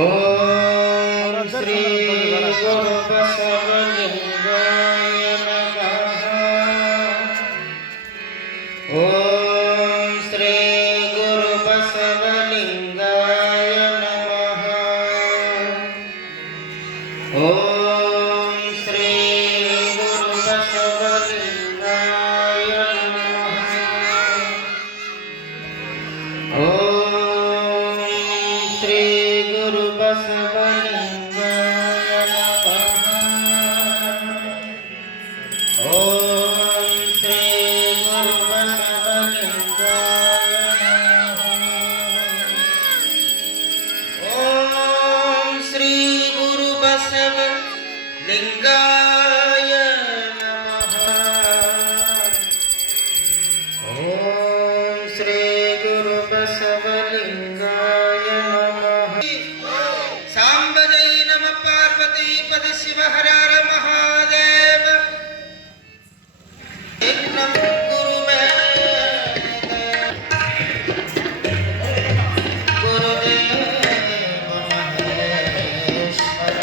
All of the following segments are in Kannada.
ಓಂ ಶ್ರೀ ಗುರು ಬಸವಲಿಂಗಾಯ ನಮಃ. ಓಂ ಶ್ರೀ ಗುರು ಬಸವಲಿಂಗಾಯ ನಮಃ. ಓಂ ಶ್ರೀ ಗುರು ಬಸವಲಿಂಗಾಯ ನಮಃ. ಓಂ ಶ್ರೀ ಗುರು ಬಸವಲಿಂಗಾಯ ನಮಃ. ಓಂ ಶ್ರೀ ಗುರು ಬಸವಲಿಂಗಾಯ ನಮಃ. ಓಂ ಶ್ರೀ ಗುರು ಬಸವಲಿಂಗಾಯ ನಮಃ. ಓಂ ಶ್ರೀ ಗುರು ಬಸವಲಿಂಗಾಯ ನಮಃ. ಸಾಂಬ ಜೈ ನಮ ಪಾರ್ವತಿ ಪದ ಶಿವ ಹರ ಹರ ಮಹಾದೇವ. ನಮ ಗುರುವೇ ಗುರುದೇವ ಮಹೇಶ್ವರ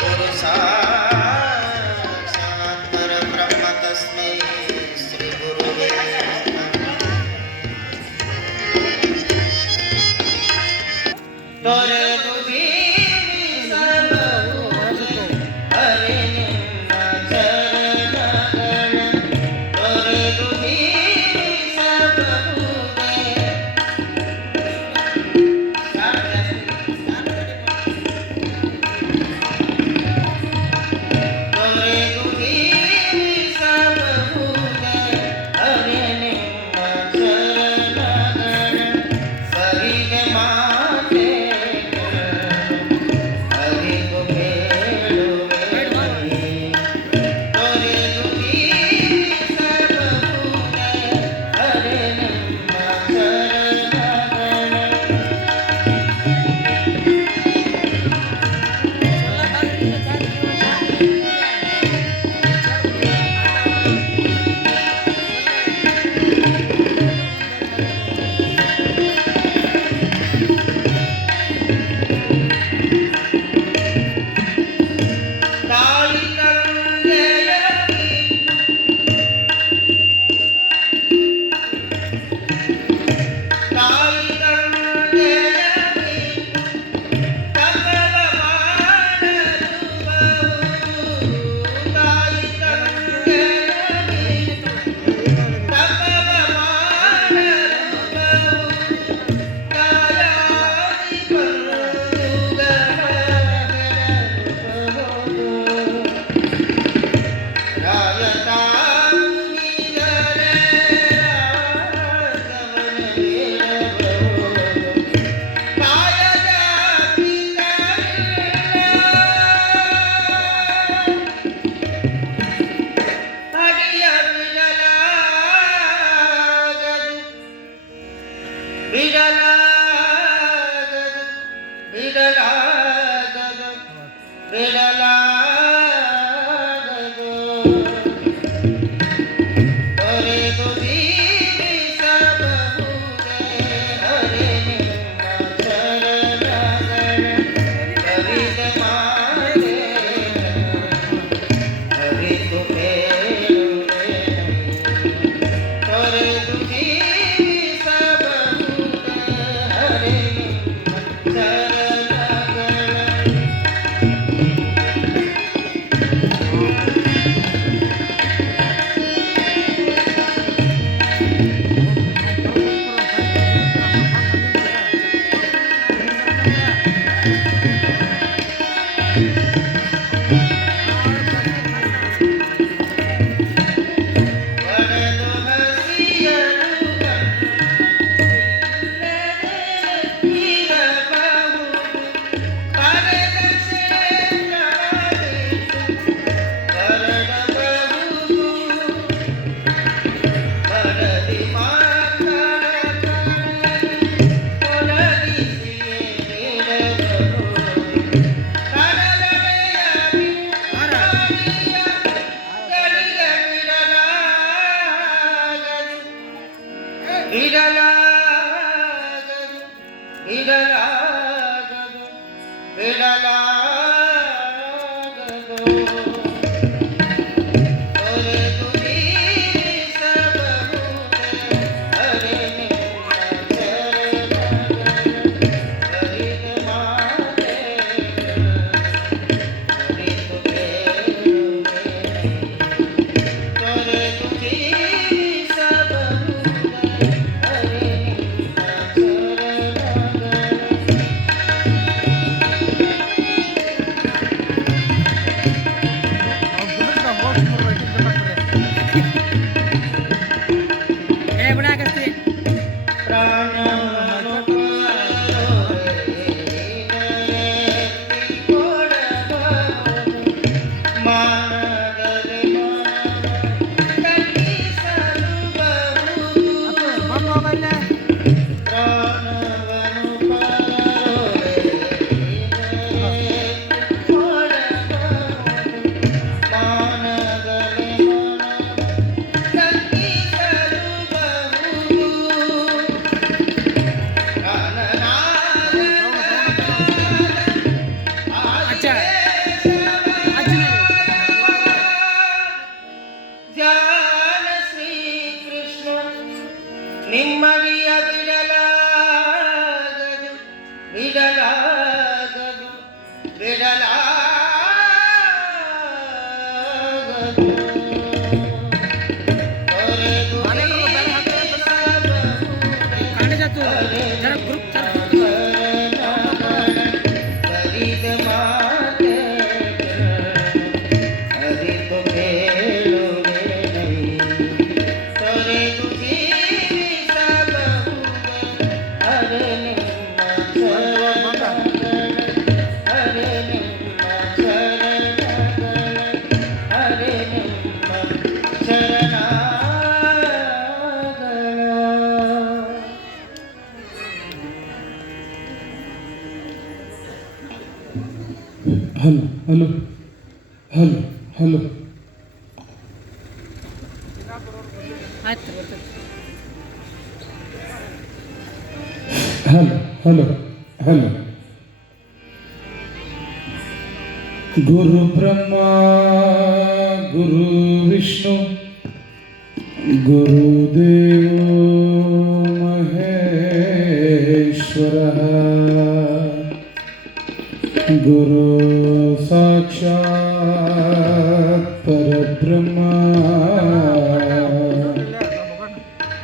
ಗುರು ಸಾಕ್ಷಾತ್ ಪರಬ್ರಹ್ಮ ತಸ್ಮೈ ಶ್ರೀ ಗುರುವೇ ತೊರೆದು ಬೀರಿಸಬಹುದು ಹರಿ ನಿನ್ನ ಚರಣಗಳ. ತೊರೆದು ಬೀರಿಸಬಹುದೇ ತೊರೆದು ಬೀರಿಸಬಹುದೇ ಹರಿ ನಿನ್ನ ಚರಣಗಳ. ಸರಿಗೆ ಮಾತೆ ಹರಿದು ಬೇಡುವೆ. ತೊರೆದು ಬೀರಿಸಬಹುದೇ ಹರಿ ನಿನ್ನ ಚರಣಗಳ. ತಾಳಿ ತಂದೆಯಾಗಿ ತಾಳಿ ತಂದೆಯಾಗಿ ತಪವ ಮಾಡಲುಬಹುದು. ತಾಳಿ ತಂದೆಯಾಗಿ ತಪವ ಮಾಡಲುಬಹುದು. ತಾಯಾಗಿ ಬಂಧುಗಳಾಗಬಹುದು. ರಾಯತಾ ಮುನಿದರೆ ರಾಘವನವಿರಬಹುದು. ಕಾಯದ ಪಿತರಿಲ್ಲ ಹರಿಯ ಬಿಡಲಾಗದು ಬಿಡಲಾಗದು ಬಿಡಲಾಗದು. ತೊರೆದು ಬೀರಿಸಬಹುದೇ ಹರಿ ನಿನ್ನ ಚರಣಗಳ. ಕವಿದ ಮಾತೆ ಹರಿದು ಬೇಡುವೆ. ತೊರೆದು ಬೀರಿಸಬಹುದೇ ಹರಿ ನಿನ್ನ ಚರಣಗಳ. ನಿಮ್ಮಡಿಯ ಬಿಡಲಾಗದು ಬಿಡಲಾಗದು ಬಿಡಲಾಗದು hello hello hello hello hello hello hello ಗುರು ಬ್ರಹ್ಮ ಗುರು ವಿಷ್ಣು ಗುರುದೇವೋ ಮಹೇಶ್ವರ ಗುರು ಸಾಕ್ಷಾತ್ ಪರಬ್ರಹ್ಮ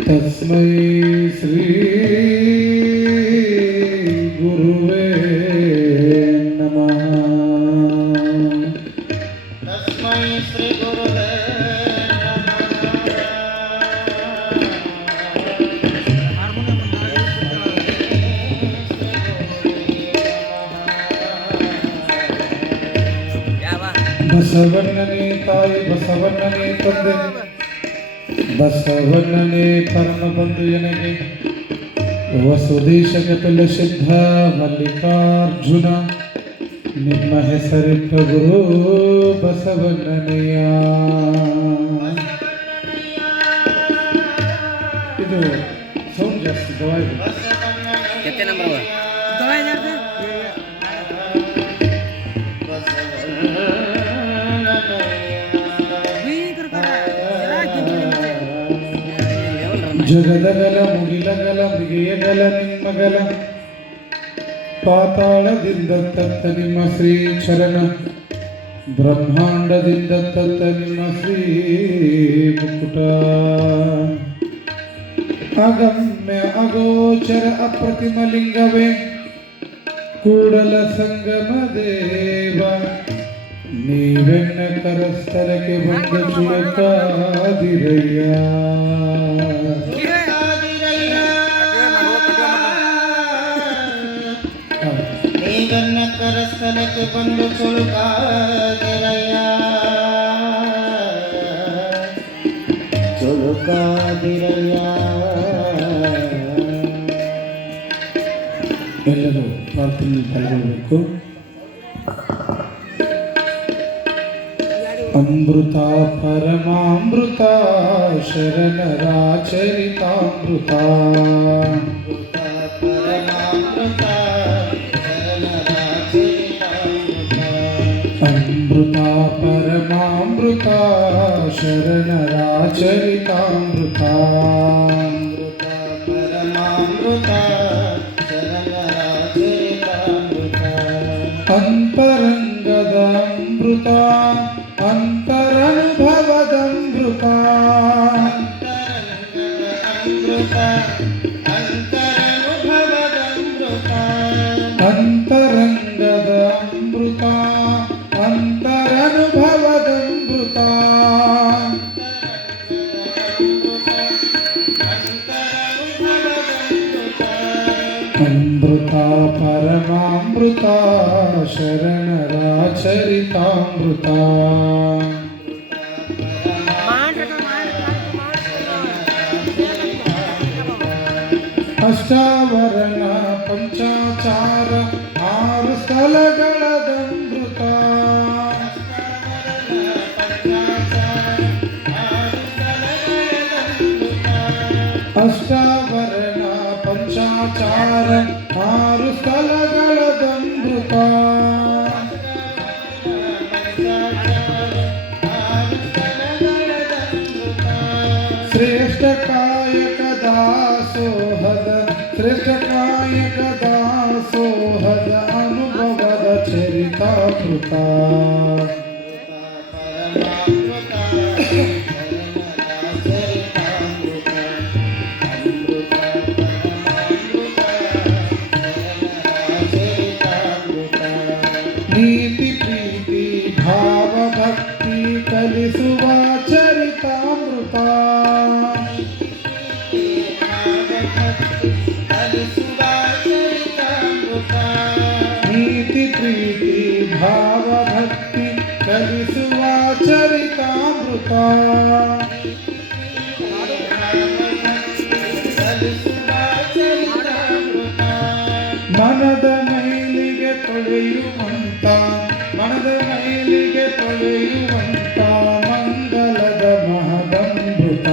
ತಸ್ಮೈ ಶ್ರೀ ಗುರುವೇ ನಮಃ. ತಸ್ಮೈ ಶ್ರೀ ಗುರುವೇ ಬಸವಣ್ಣನೇ ತಾಯಿ ಬಸವಣ್ಣನೇ ತಂದೆ ಬಸವಣ್ಣನೇ ಪರಮ ಬಂಧು ಎನಗೆ ವಸುದೇಶಕ್ಕೆ ಪಿಲ್ಲ ಸಿದ್ಧ ಮಲ್ಲಿಕಾರ್ಜುನ ನಿಮ್ಮ ಹೆಸರಿಟ್ಟ ಗುರು ಬಸವಣ್ಣನೆಯ. ಇದು ಸೌಂಡ್ ಜಾಸ್ತಿ ಗವಾಯಿ ಜಗದಗಲ ಮುಗಿಲಗಲ ಮಿಗೆಯಗಲ ನಿಮ್ಮಗಲ ಪಾತಾಳದಿಂದ ತತ್ತ ನಿಮ್ಮ ಶ್ರೀ ಚರಣ ಬ್ರಹ್ಮಾಂಡದಿಂದ ತತ್ತ ನಿಮ್ಮ ಶ್ರೀ ಮುಕುಟ ಅಗಮ್ಯ ಅಗೋಚರ ಅಪ್ರತಿಮ ಲಿಂಗವೇ ಕೂಡಲ ಸಂಗಮ ದೇವ ನೀವೆನ್ನ ಕರಸ್ಥಲಕ್ಕೆ ಬಂದ ಚುಳಕಾದಿರಯ್ಯ. ನೀವೆನ್ನ ಕರಸ್ಥಲಕ್ಕೆ ಬಂದು ಚುಳುಕಾದಿರಯ್ಯ ಚುಳುಕಾದಿರಯ್ಯ. ಎಲ್ಲರೂ ಪ್ರಾರ್ಥನೆ ಪಾಲ್ಗೊಳ್ಳಬೇಕು. ಅಮೃತ ಪರಮಾಮೃತ ಶರಣರಾಚರಿತಾಮೃತ ಪರಮಾಮೃತ ಶರಣರಾಚರಿತಾಮೃತ ಅಮೃತ ಪರಮಾಮೃತ ಶರಣರಾಚರಿತಾಮೃತ ಅಮೃತ ಪರಮಾಮೃತ ಶರಣರಾಚರಿತಾಮೃತ ಅಂತರಂಗದ ಅಮೃತ ಅಂತರನುಭವದಮೃತ ಅಂತರಂಗದ ಅಮೃತ ಅಂತರಂಗದ ಅಂತರನುಭವದಮೃತ ಅಮೃತ ಪರಮಾಮೃತ ಶರಣರಾಚರಿತಾಮೃತ ಅಷ್ಟಾವರಣ ಪಂಚಾಚಾರ ಆರು ಸ್ಥಳಗಳದಮೃತ ಅಷ್ಟಾವರಣ ಪಂಚಾಚಾರ ಆರು ಸ್ಥಳಗಳದಮೃತ ಶ್ರೇಷ್ಠ ಕಾಯಕ ದಾಸೋಹದ ಶ್ರೇಷ್ಠ ಕಾಯಕ ದಾಸೋಹದ ಅನುಭವದ ಚರಿತಾಮೃತ ನೀತಿ ಪ್ರೀತಿ ಭಾವ ಭಕ್ತಿ ಕಲಿಸುವ ಚರಿತಾಮೃತ ನೀತಿ ಪ್ರೀತಿ ಭಾವ ಭಕ್ತಿ ಕಲಿಸುವ ಚರಿತಾಮೃತ ಮನದ ಮೈಲಿಗೆ ತೊಳೆಯುವಂತ ಮನದ ಮೈಲಿಗೆ ತೊಳೆಯುವಂತ ಮಂಗಲದ ಮಹದಮೃತ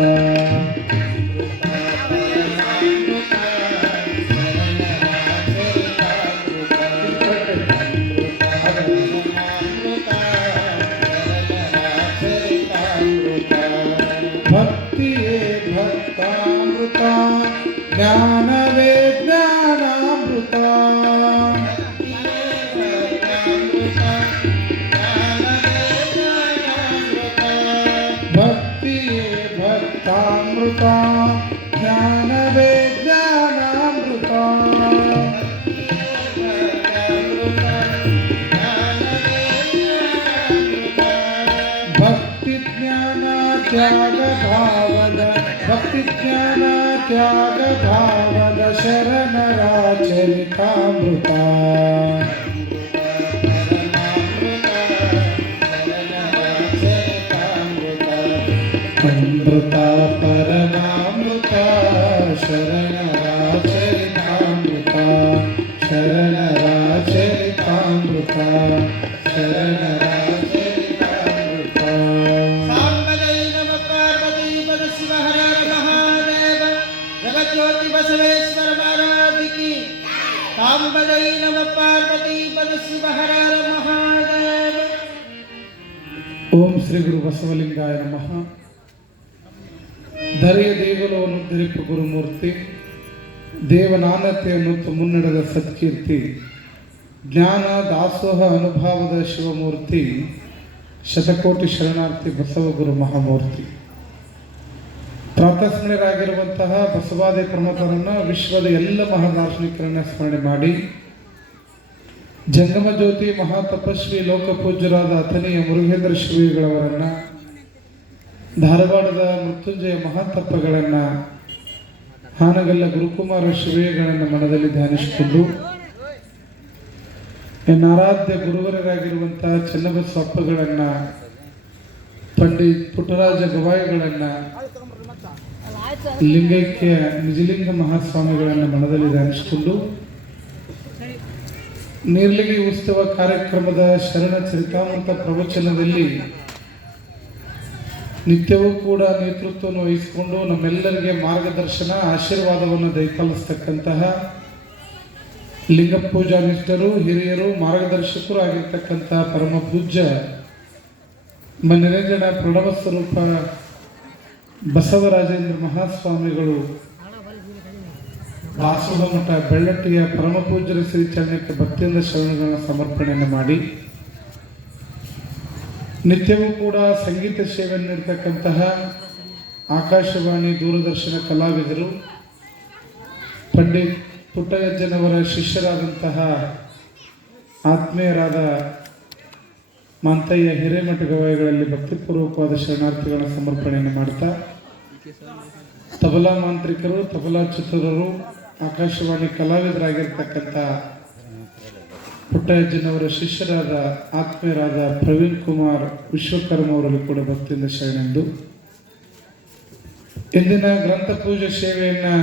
ಭಕ್ತಿಯೇ ಭಕ್ತಾಮೃತ ಜ್ಞಾನವೇ ಜ್ಞಾನಾಮೃತ ಭಕ್ತಿಯೇ ಭಕ್ತಾಮೃತ ಜ್ಞಾನವೇ ಜ್ಞಾನಾಮೃತ ಭಕ್ತಿ ಜ್ಞಾನ ತ್ಯಾಗ ಭಾವದ ಭಕ್ತಿ ಜ್ಞಾನ ತ್ಯಾಗ ಭಾವದ ಶರಣರಾಚರಿತಾಮೃತ ಅಮೃತ ಪರಮಾಮೃತ ಶರಣರಾಚರಿತಾಮೃತ ಶರಣರಾಚರಿತಾಮೃತ ಶರಣರಾಚರಿತಾಮೃತ ಸಾಂಬಜೈ ನಮ ಪಾರ್ವತಿ ಪದ ಶಿವ ಹರ ಹರ ಮಹಾದೇವ ಜಗಜ್ಯೋತಿ ಬಸವೇಶ್ವರ ಮಹಾರಾಜ ಕಿ ಸಾಂಬಜೈ ನಮ ಪಾರ್ವತಿ ಪದ ಶಿವ ಹರ ಹರ ಮಹಾದೇವ. ಓಂ ಶ್ರೀ ಗುರು ಬಸವಲಿಂಗಾಯ ನಮಃ. ಧರೆಯ ದೇಗುಲವನ್ನು ಧರಿಪ ಗುರುಮೂರ್ತಿ ದೇವನಾನತೆಯನ್ನು ಮುನ್ನಡೆದ ಸತ್ಕೀರ್ತಿ ಜ್ಞಾನ ದಾಸೋಹ ಅನುಭವದ ಶಿವಮೂರ್ತಿ ಶತಕೋಟಿ ಶರಣಾರ್ಥಿ ಬಸವ ಗುರು ಮಹಾಮೂರ್ತಿ. ಪ್ರಾತಸ್ಮರಣರಾಗಿರುವಂತಹ ಬಸವಾದಿ ಪ್ರಮುಖರನ್ನು ವಿಶ್ವದ ಎಲ್ಲ ಮಹಾದಾರ್ಶನಿಕರನ್ನ ಸ್ಮರಣೆ ಮಾಡಿ ಜಂಗಮ ಜ್ಯೋತಿ ಮಹಾತಪಸ್ವಿ ಲೋಕಪೂಜ್ಯರಾದ ಅಥಣಿಯ ಮುರುಘೇಂದ್ರ ಶ್ರೀಗಳವರನ್ನ ಧಾರವಾಡದ ಮೃತ್ಯುಂಜಯ ಮಹಾತಪ್ಪಗಳನ್ನು ಹಾನಗಲ್ಲ ಗುರುಕುಮಾರ ಶ್ರೀಗಳನ್ನು ಮನದಲ್ಲಿ ಧ್ಯಾನಿಸಿಕೊಂಡು ಆರಾಧ್ಯ ಗುರುವರರಾಗಿರುವಂತಹ ಚನ್ನಬಸಪ್ಪಗಳನ್ನು ಪಂಡಿತ್ ಪುಟ್ಟರಾಜ ಗವಾಯಿಗಳನ್ನು ಲಿಂಗೈಕ್ಯ ನಿಜಲಿಂಗ ಮಹಾಸ್ವಾಮಿಗಳನ್ನು ಮನದಲ್ಲಿ ಧ್ಯಾನಿಸಿಕೊಂಡು ನೀರ್ಲಿಗಿ ಉತ್ಸವ ಕಾರ್ಯಕ್ರಮದ ಶರಣ ಚರಿತಾಮೃತ ಪ್ರವಚನದಲ್ಲಿ ನಿತ್ಯವೂ ಕೂಡ ನೇತೃತ್ವವನ್ನು ವಹಿಸಿಕೊಂಡು ನಮ್ಮೆಲ್ಲರಿಗೆ ಮಾರ್ಗದರ್ಶನ ಆಶೀರ್ವಾದವನ್ನು ದಯಪಾಲಿಸ್ತಕ್ಕಂತಹ ಲಿಂಗ ಪೂಜಾ ನಿಷ್ಠರು, ಹಿರಿಯರು, ಮಾರ್ಗದರ್ಶಕರು ಆಗಿರ್ತಕ್ಕಂಥ ಪರಮ ಪೂಜ್ಯ ಮನರಂಜನ ಪ್ರಣವ ಸ್ವರೂಪ ಬಸವರಾಜೇಂದ್ರ ಮಹಾಸ್ವಾಮಿಗಳು ದಾಸೋಹ ಮಠ ಬೆಳ್ಳಟ್ಟಿಯ ಪರಮ ಪೂಜ್ಯರ ಶ್ರೀಚರಣಕ್ಕೆ ಭಕ್ತಿಯಿಂದ ಶರಣಗಳನ್ನು ಸಮರ್ಪಣೆಯನ್ನು ಮಾಡಿ ನಿತ್ಯವೂ ಕೂಡ ಸಂಗೀತ ಸೇವೆಯನ್ನು ನೀಡತಕ್ಕಂತಹ ಆಕಾಶವಾಣಿ ದೂರದರ್ಶನ ಕಲಾವಿದರು, ಪಂಡಿತ್ ಪುಟ್ಟಯ್ಯಜ್ಜನವರ ಶಿಷ್ಯರಾದಂತಹ ಆತ್ಮೀಯರಾದ ಮಾಂತಯ್ಯ ಹಿರೇಮಠ ಗವಾಯಿಗಳಲ್ಲಿ ಭಕ್ತಿಪೂರ್ವಕವಾದ ಶರಣಾರ್ಥಿಗಳ ಸಮರ್ಪಣೆಯನ್ನು ಮಾಡ್ತಾ, ತಬಲಾ ಮಾಂತ್ರಿಕರು, ತಬಲಾ ಚತುರರು, ಆಕಾಶವಾಣಿ ಕಲಾವಿದರಾಗಿರ್ತಕ್ಕಂಥ ಪುಟ್ಟಯ್ಯಜ್ಜನವರ ಶಿಷ್ಯರಾದ ಆತ್ಮೀಯರಾದ ಪ್ರವೀಣ್ ಕುಮಾರ್ ವಿಶ್ವಕರ್ಮ ಅವರಲ್ಲಿ ಕೂಡ ಭಕ್ತಿಯಿಂದ ಶರಣೆಂದು ಇಂದಿನ ಗ್ರಂಥ ಪೂಜೆ ಸೇವೆಯನ್ನು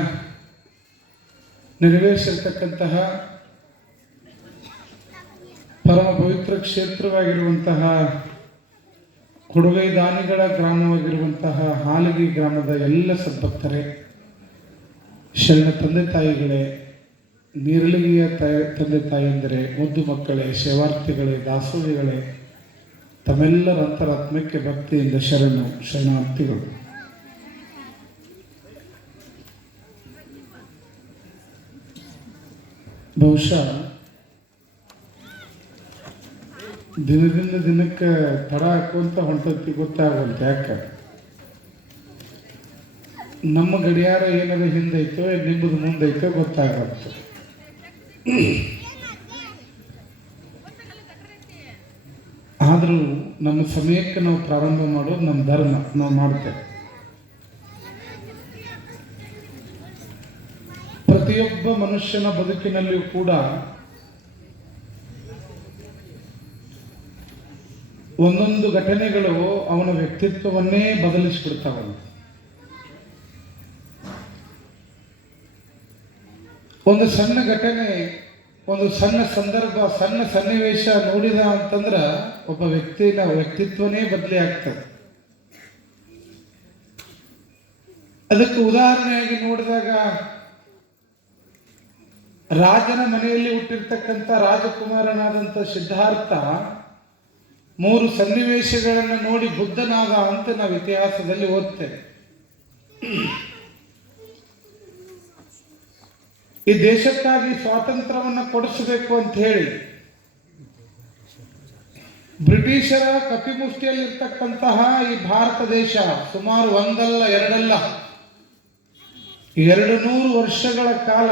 ನೆರವೇರಿಸಿರ್ತಕ್ಕಂತಹ ಪರಮ ಪವಿತ್ರ ಕ್ಷೇತ್ರವಾಗಿರುವಂತಹ ಕೊಡುಗೈ ದಾನಿಗಳ ಗ್ರಾಮವಾಗಿರುವಂತಹ ಹಾಲಗಿ ಗ್ರಾಮದ ಎಲ್ಲ ಸದ್ಭಕ್ತರೇ, ಶರಣ ತಂದೆ ತಾಯಿಗಳೇ, ನೀರಳಿಗೆಯ ತಂದೆ ತಾಯಿಯಂದರೆ, ಮುದ್ದು ಮಕ್ಕಳೇ, ಸೇವಾರ್ಥಿಗಳೇ, ದಾಸೋಹಿಗಳೇ, ತಮ್ಮೆಲ್ಲರ ಅಂತರಾತ್ಮಕ್ಕೆ ಭಕ್ತಿಯಿಂದ ಶರಣಾರ್ಥಿಗಳು. ಬಹುಶಃ ದಿನದಿಂದ ದಿನಕ್ಕೆ ತಡ ಹಾಕುವಂತ ಹೊಂಟತಿ ಗೊತ್ತಾಗಲ್ತ. ಯಾಕೆ ನಮ್ಮ ಗಡಿಯಾರ ಏನದ ಹಿಂದೈತೋ ನಿಮ್ಮದು ಮುಂದೈತೋ ಗೊತ್ತಾಗತ್ತೆ. ಆದರೂ ನಮ್ಮ ಸಮಯಕ್ಕೆ ನಾವು ಪ್ರಾರಂಭ ಮಾಡೋದು ನಮ್ಮ ಧರ್ಮ, ನಾವು ಮಾಡ್ತೇವೆ. ಪ್ರತಿಯೊಬ್ಬ ಮನುಷ್ಯನ ಬದುಕಿನಲ್ಲಿಯೂ ಕೂಡ ಒಂದೊಂದು ಘಟನೆಗಳು ಅವನ ವ್ಯಕ್ತಿತ್ವವನ್ನೇ ಬದಲಿಸಿಬಿಡ್ತಾವ. ಒಂದು ಸಣ್ಣ ಘಟನೆ, ಒಂದು ಸಣ್ಣ ಸಂದರ್ಭ, ಸಣ್ಣ ಸನ್ನಿವೇಶ ನೋಡಿದ ಅಂತಂದ್ರೆ ಒಬ್ಬ ವ್ಯಕ್ತಿನ ವ್ಯಕ್ತಿತ್ವನೇ ಬದಲಿ ಆಗ್ತದೆ. ಅದಕ್ಕೆ ಉದಾಹರಣೆಯಾಗಿ ನೋಡಿದಾಗ, ರಾಜನ ಮನೆಯಲ್ಲಿ ಹುಟ್ಟಿರ್ತಕ್ಕಂಥ ರಾಜಕುಮಾರನಾದಂಥ ಸಿದ್ಧಾರ್ಥ 3 ಸನ್ನಿವೇಶಗಳನ್ನು ನೋಡಿ ಬುದ್ಧನಾದ ಅಂತ ನಾವು ಇತಿಹಾಸದಲ್ಲಿ ಓದ್ತೇವೆ. ಈ ದೇಶಕ್ಕಾಗಿ ಸ್ವಾತಂತ್ರ್ಯವನ್ನು ಕೊಡಿಸಬೇಕು ಅಂತ ಹೇಳಿ ಬ್ರಿಟಿಷರ ಕಪಿಮುಷ್ಟಿಯಲ್ಲಿರ್ತಕ್ಕಂತಹ ಈ ಭಾರತ ದೇಶ ಸುಮಾರು ಒಂದಲ್ಲ ಎರಡಲ್ಲ 200 ವರ್ಷಗಳ ಕಾಲ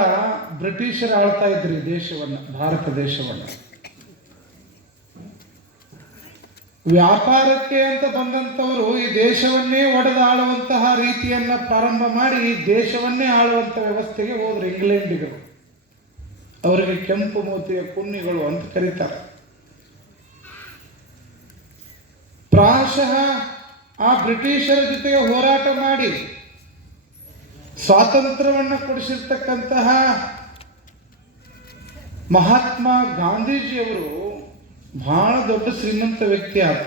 ಬ್ರಿಟಿಷರು ಆಳ್ತಾ ಇದ್ರು ಈ ದೇಶವನ್ನು, ಭಾರತ ದೇಶವನ್ನು. ವ್ಯಾಪಾರಕ್ಕೆ ಅಂತ ಬಂದಂಥವರು ಈ ದೇಶವನ್ನೇ ಒಡೆದಾಳುವಂತಹ ರೀತಿಯನ್ನ ಪ್ರಾರಂಭ ಮಾಡಿ ಈ ದೇಶವನ್ನೇ ಆಳುವಂಥ ವ್ಯವಸ್ಥೆಗೆ ಹೋದ್ರು ಇಂಗ್ಲೆಂಡಿಗರು. ಅವರಿಗೆ ಕೆಂಪು ಮೋತಿಯ ಕುನ್ನಿಗಳು ಅಂತ ಕರೀತಾರೆ. ಪ್ರಾಯಶಃ ಆ ಬ್ರಿಟಿಷರ ಜೊತೆಗೆ ಹೋರಾಟ ಮಾಡಿ ಸ್ವಾತಂತ್ರ್ಯವನ್ನು ಕೊಡಿಸಿರ್ತಕ್ಕಂತಹ ಮಹಾತ್ಮ ಗಾಂಧೀಜಿಯವರು ಬಹಳ ದೊಡ್ಡ ಶ್ರೀಮಂತ ವ್ಯಕ್ತಿ ಆತ.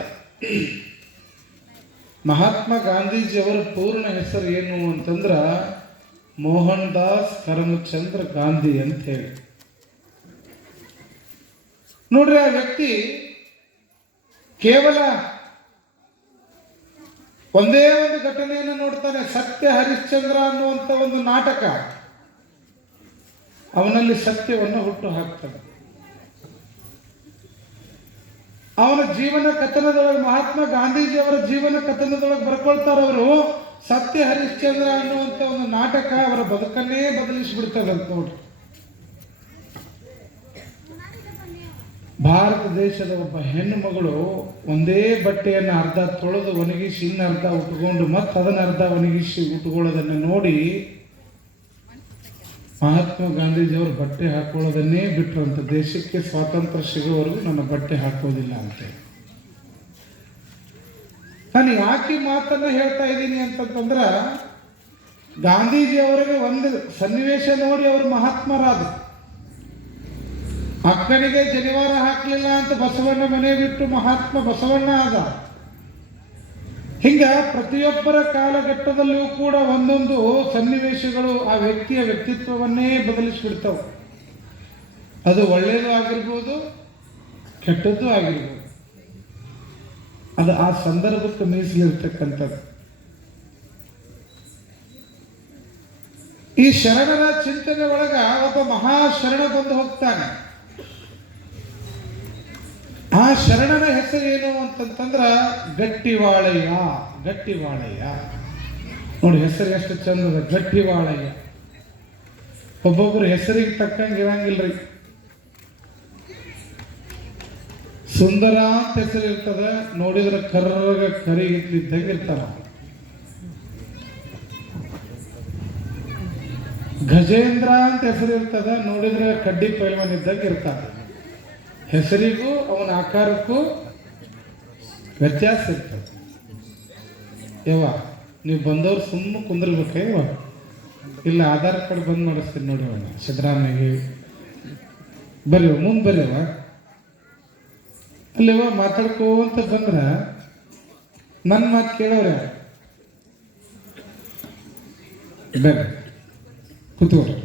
ಮಹಾತ್ಮ ಗಾಂಧೀಜಿಯವರ ಪೂರ್ಣ ಹೆಸರು ಏನು ಅಂತಂದ್ರ ಮೋಹನ್ ದಾಸ್ ಕರಮಚಂದ್ರ ಗಾಂಧಿ ಅಂತ ಹೇಳಿ. ನೋಡ್ರಿ, ಆ ವ್ಯಕ್ತಿ ಕೇವಲ ಒಂದೇ ಒಂದು ಘಟನೆಯನ್ನು ನೋಡ್ತಾನೆ. ಸತ್ಯ ಹರಿಶ್ಚಂದ್ರ ಅನ್ನುವಂಥ ಒಂದು ನಾಟಕ ಅವನಲ್ಲಿ ಸತ್ಯವನ್ನು ಹುಟ್ಟು ಹಾಕ್ತಾನೆ. ಅವನ ಜೀವನ ಕಥನದೊಳಗೆ, ಮಹಾತ್ಮ ಗಾಂಧೀಜಿಯವರ ಜೀವನ ಕಥನದೊಳಗೆ ಬರ್ಕೊಳ್ತಾರವರು, ಸತ್ಯ ಹರಿಶ್ಚಂದ್ರ ಅನ್ನುವಂಥ ಒಂದು ನಾಟಕ ಅವರ ಬದುಕನ್ನೇ ಬದಲಿಸಿಬಿಡ್ತದಂತ ನೋಡ್ರಿ. ಭಾರತ ದೇಶದ ಒಬ್ಬ ಹೆಣ್ಣು ಮಗಳು ಒಂದೇ ಬಟ್ಟೆಯನ್ನು ಅರ್ಧ ತೊಳೆದು ಒಣಗಿಸಿ ಇನ್ನು ಅರ್ಧ ಉಟ್ಕೊಂಡು ಮತ್ತೆ ಅದನ್ನ ಅರ್ಧ ಒಣಗಿಸಿ ಉಟ್ಕೊಳ್ಳೋದನ್ನು ನೋಡಿ ಮಹಾತ್ಮ ಗಾಂಧೀಜಿಯವರು ಬಟ್ಟೆ ಹಾಕೊಳ್ಳೋದನ್ನೇ ಬಿಟ್ಟರಂತ. ದೇಶಕ್ಕೆ ಸ್ವಾತಂತ್ರ್ಯ ಸಿಗೋವರೆಗೂ ನನ್ನ ಬಟ್ಟೆ ಹಾಕೋದಿಲ್ಲ ಅಂತ. ನಾನು ಯಾಕೆ ಮಾತನ್ನ ಹೇಳ್ತಾ ಇದ್ದೀನಿ ಅಂತಂದ್ರ, ಗಾಂಧೀಜಿಯವರಿಗೆ ಒಂದು ಸನ್ನಿವೇಶ ನೋಡಿ ಅವರು ಮಹಾತ್ಮರಾದ. ಅಕ್ಕನಿಗೆ ಜನಿವಾರ ಹಾಕಲಿಲ್ಲ ಅಂತ ಬಸವಣ್ಣ ಮನೆ ಬಿಟ್ಟು ಮಹಾತ್ಮ ಬಸವಣ್ಣ ಆದ. ಹಿಂಗ ಪ್ರತಿಯೊಬ್ಬರ ಕಾಲಘಟ್ಟದಲ್ಲಿಯೂ ಕೂಡ ಒಂದೊಂದು ಸನ್ನಿವೇಶಗಳು ಆ ವ್ಯಕ್ತಿಯ ವ್ಯಕ್ತಿತ್ವವನ್ನೇ ಬದಲಿಸಿಬಿಡ್ತಾವೆ. ಅದು ಒಳ್ಳೆಯದು ಆಗಿರ್ಬೋದು, ಕೆಟ್ಟದ್ದು ಆಗಿರ್ಬೋದು. ಅದು ಆ ಸಂದರ್ಭಕ್ಕೆ ಮೀಸಲಿರ್ತಕ್ಕಂಥದ್ದು. ಈ ಶರಣರ ಚಿಂತನೆ ಒಳಗ ಒಬ್ಬ ಮಹಾಶರಣ ಬಂದು ಹೋಗ್ತಾನೆ. ಆ ಶರಣನ ಹೆಸರು ಏನು ಅಂತಂತಂದ್ರ ಗಟ್ಟಿವಾಳಯ್ಯ. ಗಟ್ಟಿವಾಳಯ್ಯ ನೋಡಿ, ಹೆಸರು ಎಷ್ಟು ಚಂದದ, ಗಟ್ಟಿವಾಳಯ್ಯ. ಒಬ್ಬೊಬ್ರು ಹೆಸರಿಗೆ ತಕ್ಕಂಗೆ ಇರಂಗಿಲ್ರಿ. ಸುಂದರ ಅಂತ ಹೆಸರು ಇರ್ತದ, ನೋಡಿದ್ರೆ ಕರ್ರಗ ಕರಿ ಇದ್ದಂಗೆ ಇರ್ತಾನ. ಗಜೇಂದ್ರ ಅಂತ ಹೆಸರು ಇರ್ತದ, ನೋಡಿದ್ರೆ ಕಡ್ಡಿ ಪೈಲ್ವಾನ್ ಇದ್ದಂಗೆ ಇರ್ತಾನೆ. ಹೆಸರಿಗೂ ಅವನ ಆಕಾರಕ್ಕೂ ವ್ಯತ್ಯಾಸ ಇರ್ತದೆ. ಯವ್ವ ನೀವು ಬಂದವ್ರು ಸುಮ್ಮನೆ ಕುಂದಿರ್ಬೇಕೇವ? ಇಲ್ಲ ಆಧಾರ್ ಕಾರ್ಡ್ ಬಂದ್ ಮಾಡಿಸ್ತೀನಿ ನೋಡಿ ಅವನ ಸಿದ್ದರಾಮಯ್ಯ. ಬರ್ರಿವ ಮುಂದೆ ಬರ್ರಿವ. ಅಲ್ಲಿವ ಮಾತಾಡ್ಕೋಂತ ಬಂದ್ರ ನನ್ನ ಮಾತು ಕೇಳೋರೆ ಬರ್ರಿ ಕೂತ್ಕೋರಿ.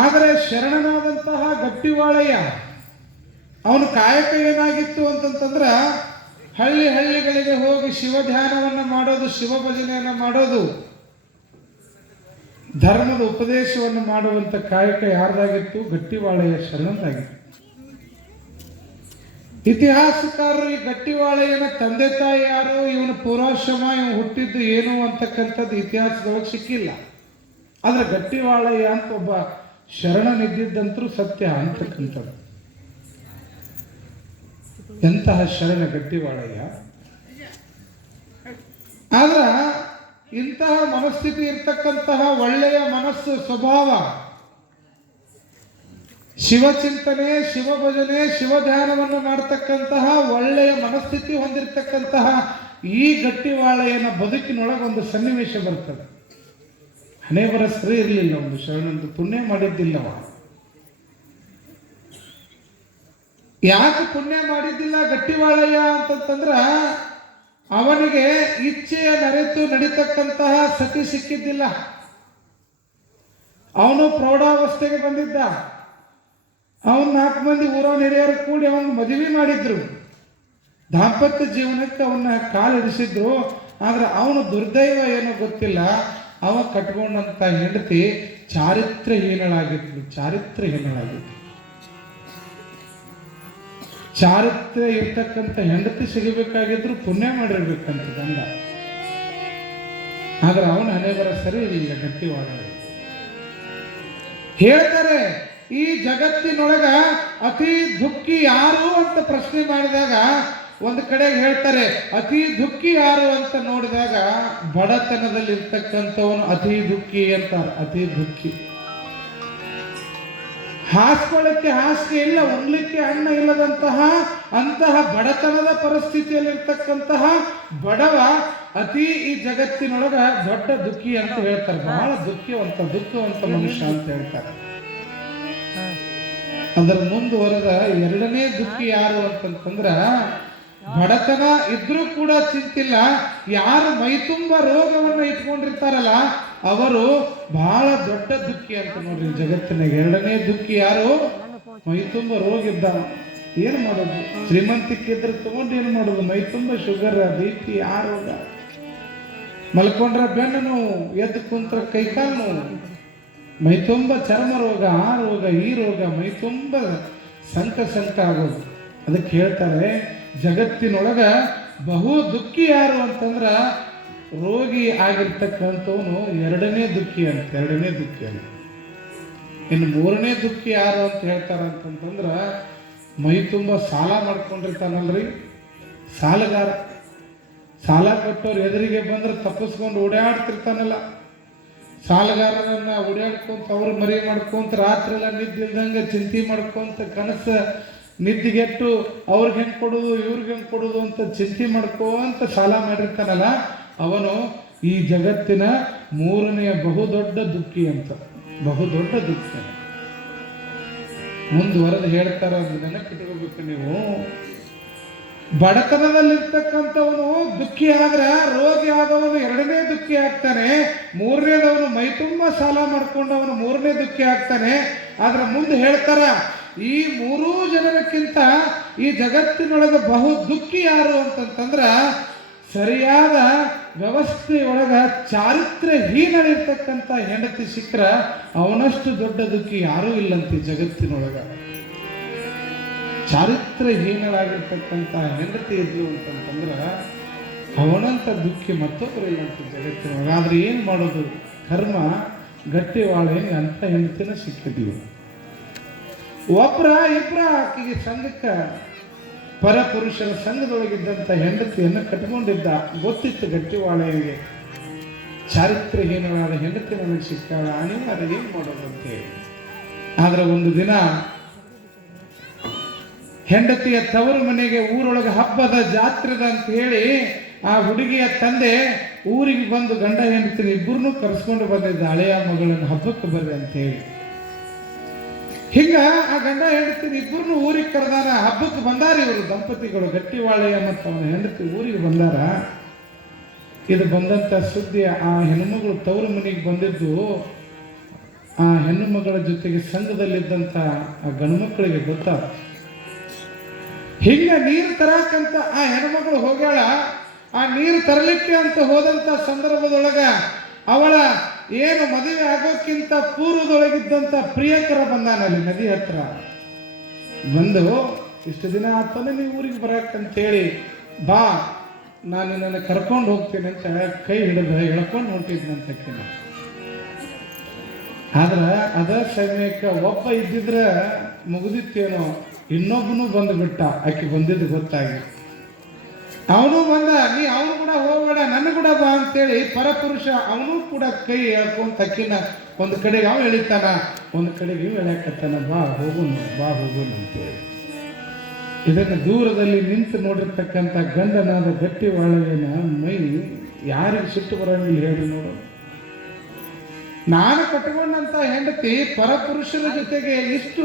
ಆದರೆ ಶರಣನಾದಂತಹ ಗಟ್ಟಿವಾಳಯ್ಯ ಅವನ ಕಾಯಕ ಏನಾಗಿತ್ತು ಅಂತಂತಂದ್ರ ಹಳ್ಳಿಗಳಿಗೆ ಹೋಗಿ ಶಿವ ಧ್ಯಾನವನ್ನು ಮಾಡೋದು, ಶಿವ ಭಜನೆಯನ್ನು ಮಾಡೋದು, ಧರ್ಮದ ಉಪದೇಶವನ್ನು ಮಾಡುವಂತ ಕಾಯಕ ಯಾರ್ದಾಗಿತ್ತು? ಗಟ್ಟಿವಾಳಯ್ಯ ಶರಣದಾಗಿತ್ತು. ಇತಿಹಾಸಕಾರರು ಈ ಗಟ್ಟಿವಾಳಯ್ಯನ ತಂದೆ ತಾಯಿ ಯಾರು, ಇವನ ಪೂರ್ವಾಶ್ರಮ, ಇವನು ಹುಟ್ಟಿದ್ದು ಏನು ಅಂತಕ್ಕಂಥದ್ದು ಇತಿಹಾಸದೊಳಗೆ ಸಿಕ್ಕಿಲ್ಲ. ಆದ್ರೆ ಗಟ್ಟಿವಾಳಯ್ಯ ಅಂತ ಒಬ್ಬ ಶರಣನಿದ್ದಂತರೂ ಸತ್ಯ ಅಂತಕ್ಕಂಥದ್ದು. ಎಂತಹ ಶರಣ ಗಟ್ಟಿವಾಳಯ್ಯ. ಆದ್ರ ಇಂತಹ ಮನಸ್ಥಿತಿ ಇರ್ತಕ್ಕಂತಹ ಒಳ್ಳೆಯ ಮನಸ್ಸು, ಸ್ವಭಾವ, ಶಿವಚಿಂತನೆ, ಶಿವ ಭಜನೆ, ಶಿವ ಧ್ಯಾನವನ್ನು ಮಾಡತಕ್ಕಂತಹ ಒಳ್ಳೆಯ ಮನಸ್ಥಿತಿ ಹೊಂದಿರತಕ್ಕಂತಹ ಈ ಗಟ್ಟಿವಾಳಯ್ಯನ ಬದುಕಿನೊಳಗೆ ಒಂದು ಸನ್ನಿವೇಶ ಬರ್ತದೆ. ಹಣೆ ಬರ ಸರಿ ಇರಲಿಲ್ಲ, ಒಂದು ಶರಣಂದು ಪುಣ್ಯ ಮಾಡಿದ್ದಿಲ್ಲವ. ಯಾಕೆ ಪುಣ್ಯ ಮಾಡಿದ್ದಿಲ್ಲ ಗಟ್ಟಿವಾಳಯ್ಯ ಅಂತಂತಂದ್ರ ಅವನಿಗೆ ಇಚ್ಛೆಯ ನರೆತು ನಡೀತಕ್ಕಂತಹ ಸತಿ ಸಿಕ್ಕಿದ್ದಿಲ್ಲ. ಅವನು ಪ್ರೌಢಾವಸ್ಥೆಗೆ ಬಂದಿದ್ದ. ಅವನು 4 ಮಂದಿ ಊರವನ ಹಿರಿಯರು ಕೂಡಿ ಅವನಿಗೆ ಮದುವೆ ಮಾಡಿದ್ರು. ದಾಂಪತ್ಯ ಜೀವನಕ್ಕೆ ಅವನ್ನ ಕಾಲಿಡಿಸಿದ್ರು. ಆದ್ರೆ ಅವನು ದುರ್ದೈವ ಏನೋ ಗೊತ್ತಿಲ್ಲ, ಅವ ಕಟ್ಕೊಂಡಂತ ಹೆಂಡತಿ ಚಾರಿತ್ರ್ಯಹೀನಳಾಗಿದ್ಲು. ಚಾರಿತ್ರ್ಯಹೀನಳಾಗಿದ್ಲು. ಚಾರಿತ್ರ್ಯ ಇರ್ತಕ್ಕಂಥ ಹೆಂಡತಿ ಸಿಗಬೇಕಾಗಿದ್ರು ಪುಣ್ಯ ಮಾಡಿರ್ಬೇಕಂತ ಗಂಡ. ಆದ್ರೆ ಅವನ ಹಣೆ ಬರ ಸರಿ ಇಲ್ಲ ಗಟ್ಟಿವಾಳಯ್ಯ. ಹೇಳ್ತಾರೆ, ಈ ಜಗತ್ತಿನೊಳಗ ಅತಿ ದುಃಖಿ ಯಾರು ಅಂತ ಪ್ರಶ್ನೆ ಮಾಡಿದಾಗ ಒಂದು ಕಡೆ ಹೇಳ್ತಾರೆ, ಅತಿ ದುಃಖಿ ಯಾರು ಅಂತ ನೋಡಿದಾಗ ಬಡತನದಲ್ಲಿ ಇರ್ತಕ್ಕಂಥವನು ಅತಿ ದುಃಖಿ ಅಂತಾರೆ. ಅತಿ ದುಃಖಿ. ಹಾಸ್ಕೊಳ್ಳಕ್ಕೆ ಹಾಸಿಗೆ ಇಲ್ಲ, ಉಣ್ಲಿಕ್ಕೆ ಅನ್ನ ಇಲ್ಲದಂತಹ ಅಂತಹ ಬಡತನದ ಪರಿಸ್ಥಿತಿಯಲ್ಲಿರ್ತಕ್ಕಂತಹ ಬಡವ ಅತಿ ಈ ಜಗತ್ತಿನೊಳಗ ದೊಡ್ಡ ದುಃಖಿ ಅಂತ ಹೇಳ್ತಾರೆ. ಬಹಳ ದುಃಖವಂತ ಮನುಷ್ಯ ಅಂತ ಹೇಳ್ತಾರೆ. ಅದರ ಮುಂದುವರೆದ 2ನೇ ದುಃಖಿ ಯಾರು ಅಂತಂದ್ರ, ಬಡತನ ಇದ್ರೂ ಕೂಡ ಚಿಂತಿಲ್ಲ, ಯಾರು ಮೈತುಂಬ ರೋಗವನ್ನ ಇಟ್ಕೊಂಡಿರ್ತಾರಲ್ಲ ಅವರು ಬಹಳ ದೊಡ್ಡ ದುಃಖಿ ಅಂತ ನೋಡ್ರಿ ಜಗತ್ತಿನಾಗ. 2ನೇ ದುಃಖಿ ಯಾರು? ಮೈತುಂಬ ರೋಗ ಇದ್ದ. ಏನ್ ಮಾಡೋದು? ಶ್ರೀಮಂತಿಕೆ ಇದ್ರೆ ತಗೊಂಡು ಏನ್ ಮಾಡೋದು? ಮೈತುಂಬ ಶುಗರ್, BP, ಆ ರೋಗ. ಮಲ್ಕೊಂಡ್ರ ಬೆನ್ನು ನೋವು, ಎದ್ದು ಕುಂತ್ರ ಕೈಕಾಲು ನೋವು, ಮೈತುಂಬ ಚರ್ಮ ರೋಗ, ಆ ರೋಗ, ಈ ರೋಗ, ಮೈತುಂಬ ಸಂಕಟ ಆಗೋದು. ಅದಕ್ಕೆ ಹೇಳ್ತಾರೆ, ಜಗತ್ತಿನೊಳಗ ಬಹು ದುಃಖಿ ಯಾರು ಅಂತಂದ್ರ ರೋಗಿ ಆಗಿರ್ತಕ್ಕಂಥವನು 2ನೇ ದುಃಖಿ ಅಂತ. 2ನೇ ದುಃಖಿ ಅಂತ. ಇನ್ನು 3ನೇ ದುಃಖಿ ಯಾರು ಅಂತ ಹೇಳ್ತಾರ ಅಂತಂದ್ರ, ಮೈ ತುಂಬ ಸಾಲ ಮಾಡ್ಕೊಂಡಿರ್ತಾನಲ್ರಿ ಸಾಲಗಾರ. ಸಾಲ ಕಟ್ಟೋರು ಎದುರಿಗೆ ಬಂದ್ರೆ ತಪ್ಪಿಸ್ಕೊಂಡು ಓಡಾಡ್ತಿರ್ತಾನಲ್ಲ, ಸಾಲಗಾರರನ್ನ ಓಡಾಡ್ಕೊಂತ ಅವ್ರು ಮರಿ ಮಾಡ್ಕೊಂತ ರಾತ್ರಿ ಎಲ್ಲ ನಿದ್ದೆ ಇಲ್ದಂಗೆ ಚಿಂತೆ ಮಾಡ್ಕೊಂತ ಕನಸು ನಿದ್ದಿಗೆಟ್ಟು ಅವ್ರಿಗೆ ಹೆಂಗೆ ಕೊಡೋದು ಇವ್ರಿಗೆ ಹೆಂಗೆ ಕೊಡೋದು ಅಂತ ಚಿಂತೆ ಮಾಡ್ಕೊಂತ ಸಾಲ ಮಾಡಿರ್ತಾನಲ್ಲ, ಅವನು ಈ ಜಗತ್ತಿನ 3ನೇ ಬಹುದೊಡ್ಡ ದುಃಖಿ ಅಂತ. ಬಹುದೊಡ್ಡ ದುಃಖಿ. ಮುಂದುವರೆದು ಹೇಳ್ತಾರ, ನೆನಪಿಟ್ಕೋಬೇಕು ನೀವು. ಬಡತನದಲ್ಲಿರ್ತಕ್ಕಂಥವನು ದುಃಖಿ ಆದ್ರೆ ರೋಗಿ ಆದವನು ಎರಡನೇ ದುಃಖಿ ಆಗ್ತಾನೆ, ಮೂರನೇದವನು ಮೈ ತುಂಬ ಸಾಲ ಮಾಡ್ಕೊಂಡವನು ಮೂರನೇ ದುಃಖಿ ಆಗ್ತಾನೆ. ಆದ್ರೆ ಮುಂದೆ ಹೇಳ್ತಾರ, ಈ ಮೂರೂ ಜನರಕ್ಕಿಂತ ಈ ಜಗತ್ತಿನೊಳಗೆ ಬಹು ದುಃಖಿ ಯಾರು ಅಂತಂತಂದ್ರ ಸರಿಯಾದ ವ್ಯವಸ್ಥೆಯೊಳಗ ಚಾರಿತ್ರ್ಯಹೀನಳಿರ್ತಕ್ಕಂಥ ಹೆಂಡತಿ ಸಿಕ್ಕರ ಅವನಷ್ಟು ದೊಡ್ಡ ದುಃಖಿ ಯಾರೂ ಇಲ್ಲಂತೆ ಜಗತ್ತಿನೊಳಗ. ಚಾರಿತ್ರ್ಯಹೀನಳಾಗಿರ್ತಕ್ಕಂಥ ಹೆಂಡತಿ ಇದ್ಲು ಅಂತಂತಂದ್ರ ಅವನಂತ ದುಃಖಿ ಮತ್ತೊಬ್ಬರು ಇಲ್ಲಂತೆ ಜಗತ್ತಿನೊಳಗ. ಆದ್ರೆ ಏನು ಮಾಡೋದು, ಕರ್ಮ ಗಟ್ಟಿ ವಾಳೇನಿ ಅಂತ ಹೆಂಡತಿನ ಸಿಕ್ಕಿದ್ವಿ. ಒಬ್ಬರ ಇಬ್ಬರ ಆಕೆಗೆ ಸಂಘಕ್ಕೆ ಪರಪುರುಷರ ಸಂಘದೊಳಗಿದ್ದಂಥ ಹೆಂಡತಿಯನ್ನು ಕಟ್ಕೊಂಡಿದ್ದ. ಗೊತ್ತಿತ್ತು ಗಟ್ಟಿವಾಳೆಗೆ ಚಾರಿತ್ರ್ಯಹೀನವಾದ ಹೆಂಡತಿ ನನಗೆ ಸಿಕ್ಕಾಳ, ಅನಿವಾರ್ಯ ಏನು ಮಾಡೋದು ಅಂತೇಳಿ. ಆದ್ರೆ ಒಂದು ದಿನ ಹೆಂಡತಿಯ ತವರು ಮನೆಗೆ ಊರೊಳಗೆ ಹಬ್ಬದ ಜಾತ್ರೆದ ಅಂತ ಹೇಳಿ ಆ ಹುಡುಗಿಯ ತಂದೆ ಊರಿಗೆ ಬಂದು ಗಂಡ ಹೆಂಡತಿನ ಇಬ್ಬರನ್ನೂ ಕರೆಸ್ಕೊಂಡು ಬಂದಿದ್ದ. ಹಳೆಯ ಮಗಳನ್ನು ಹಬ್ಬಕ್ಕೆ ಬರ್ರಿ ಅಂತ ಹೇಳಿ. ಹಿಂಗ ಆ ಗಂಡ ಹೆಂಡತಿನ ಇಬ್ಬರನ್ನು ಊರಿಗೆ ಕರೆದಾರ. ಹಬ್ಬಕ್ಕೆ ಬಂದಾರ ಇವರು ದಂಪತಿಗಳು, ಗಟ್ಟಿವಾಳೆಯ ಮತ್ತು ಅವನ ಹೆಂಡತಿ ಊರಿಗೆ ಬಂದಾರ. ಇದು ಬಂದಂತ ಸುದ್ದಿ ಆ ಹೆಣ್ಣುಮಗಳು ತವರು ಮನೆಗೆ ಬಂದಿದ್ದು ಆ ಹೆಣ್ಣು ಮಗಳ ಜೊತೆಗೆ ಸಂಘದಲ್ಲಿದ್ದಂಥ ಆ ಗಂಡು ಮಕ್ಕಳಿಗೆ ಗೊತ್ತಾದ. ಹಿಂಗ ನೀರು ತರಾಕಂತ ಆ ಹೆಣ್ಮಗಳು ಹೋಗ್ಯಾಳ. ಆ ನೀರು ತರಲಿಕ್ಕೆ ಅಂತ ಹೋದಂತ ಸಂದರ್ಭದೊಳಗ ಅವಳ ಏನು ಮದುವೆ ಆಗೋಕ್ಕಿಂತ ಪೂರ್ವದೊಳಗಿದ್ದಂಥ ಪ್ರಿಯಕರ ಬಂದಾನಲ್ಲಿ ನದಿ ಹತ್ರ ಬಂದು, ಇಷ್ಟು ದಿನ ಆತನೇ ನೀವು ಊರಿಗೆ ಬರಕ್ಕಂತೇಳಿ ಬಾ, ನಾನು ನಿನ್ನನ್ನು ಕರ್ಕೊಂಡು ಹೋಗ್ತೀನಿ ಅಂತ ಕೈ ಹಿಡಿದು ಎಳ್ಕೊಂಡು ಹೊಂಟಿದ್ನಂತಕ್ಕಿನ. ಆದ್ರೆ ಅದ ಸಮಯಕ್ಕೆ ಒಬ್ಬ ಇದ್ದಿದ್ರೆ ಮುಗಿದಿತ್ತೇನೋ, ಇನ್ನೊಬ್ಬನು ಬಂದುಬಿಟ್ಟ. ಆಕೆ ಬಂದಿದ್ದು ಗೊತ್ತಾಗಿ ಅವನು ಬಂದ. ನೀ ಅವನು ಕೂಡ ಹೋಗಬೇಡ, ನನ್ನ ಕೂಡ ಬಾ ಅಂತೇಳಿ ಪರಪುರುಷ ಅವನು ಕೂಡ ಕೈ ಹೇಳ್ಕೊಂತ ಅಕ್ಕಿನ ಒಂದು ಕಡೆಗೆ ಅವ ಎಳಿತಾನ, ಒಂದು ಕಡೆಗೆ ಇವು ಎಳ್ಯಾಕತ್ತಾನ. ಬಾ ಹೋಗುನು, ಬಾ ಹೋಗುನು ಅಂತೇಳಿ. ಇದನ್ನು ದೂರದಲ್ಲಿ ನಿಂತು ನೋಡಿರ್ತಕ್ಕಂಥ ಗಂಡನಾದ ಗಟ್ಟಿವಾಳೆಯನ ಮೈ ಯಾರಿಗೆ ಸಿಟ್ಟು ಬರಂಗಿಲ್ಲ ಹೇಳಿ ನೋಡು. ನಾನು ಕಟ್ಟಿಕೊಂಡಂತ ಹೆಂಡತಿ ಪರಪುರುಷನ ಜೊತೆಗೆ ಇಷ್ಟು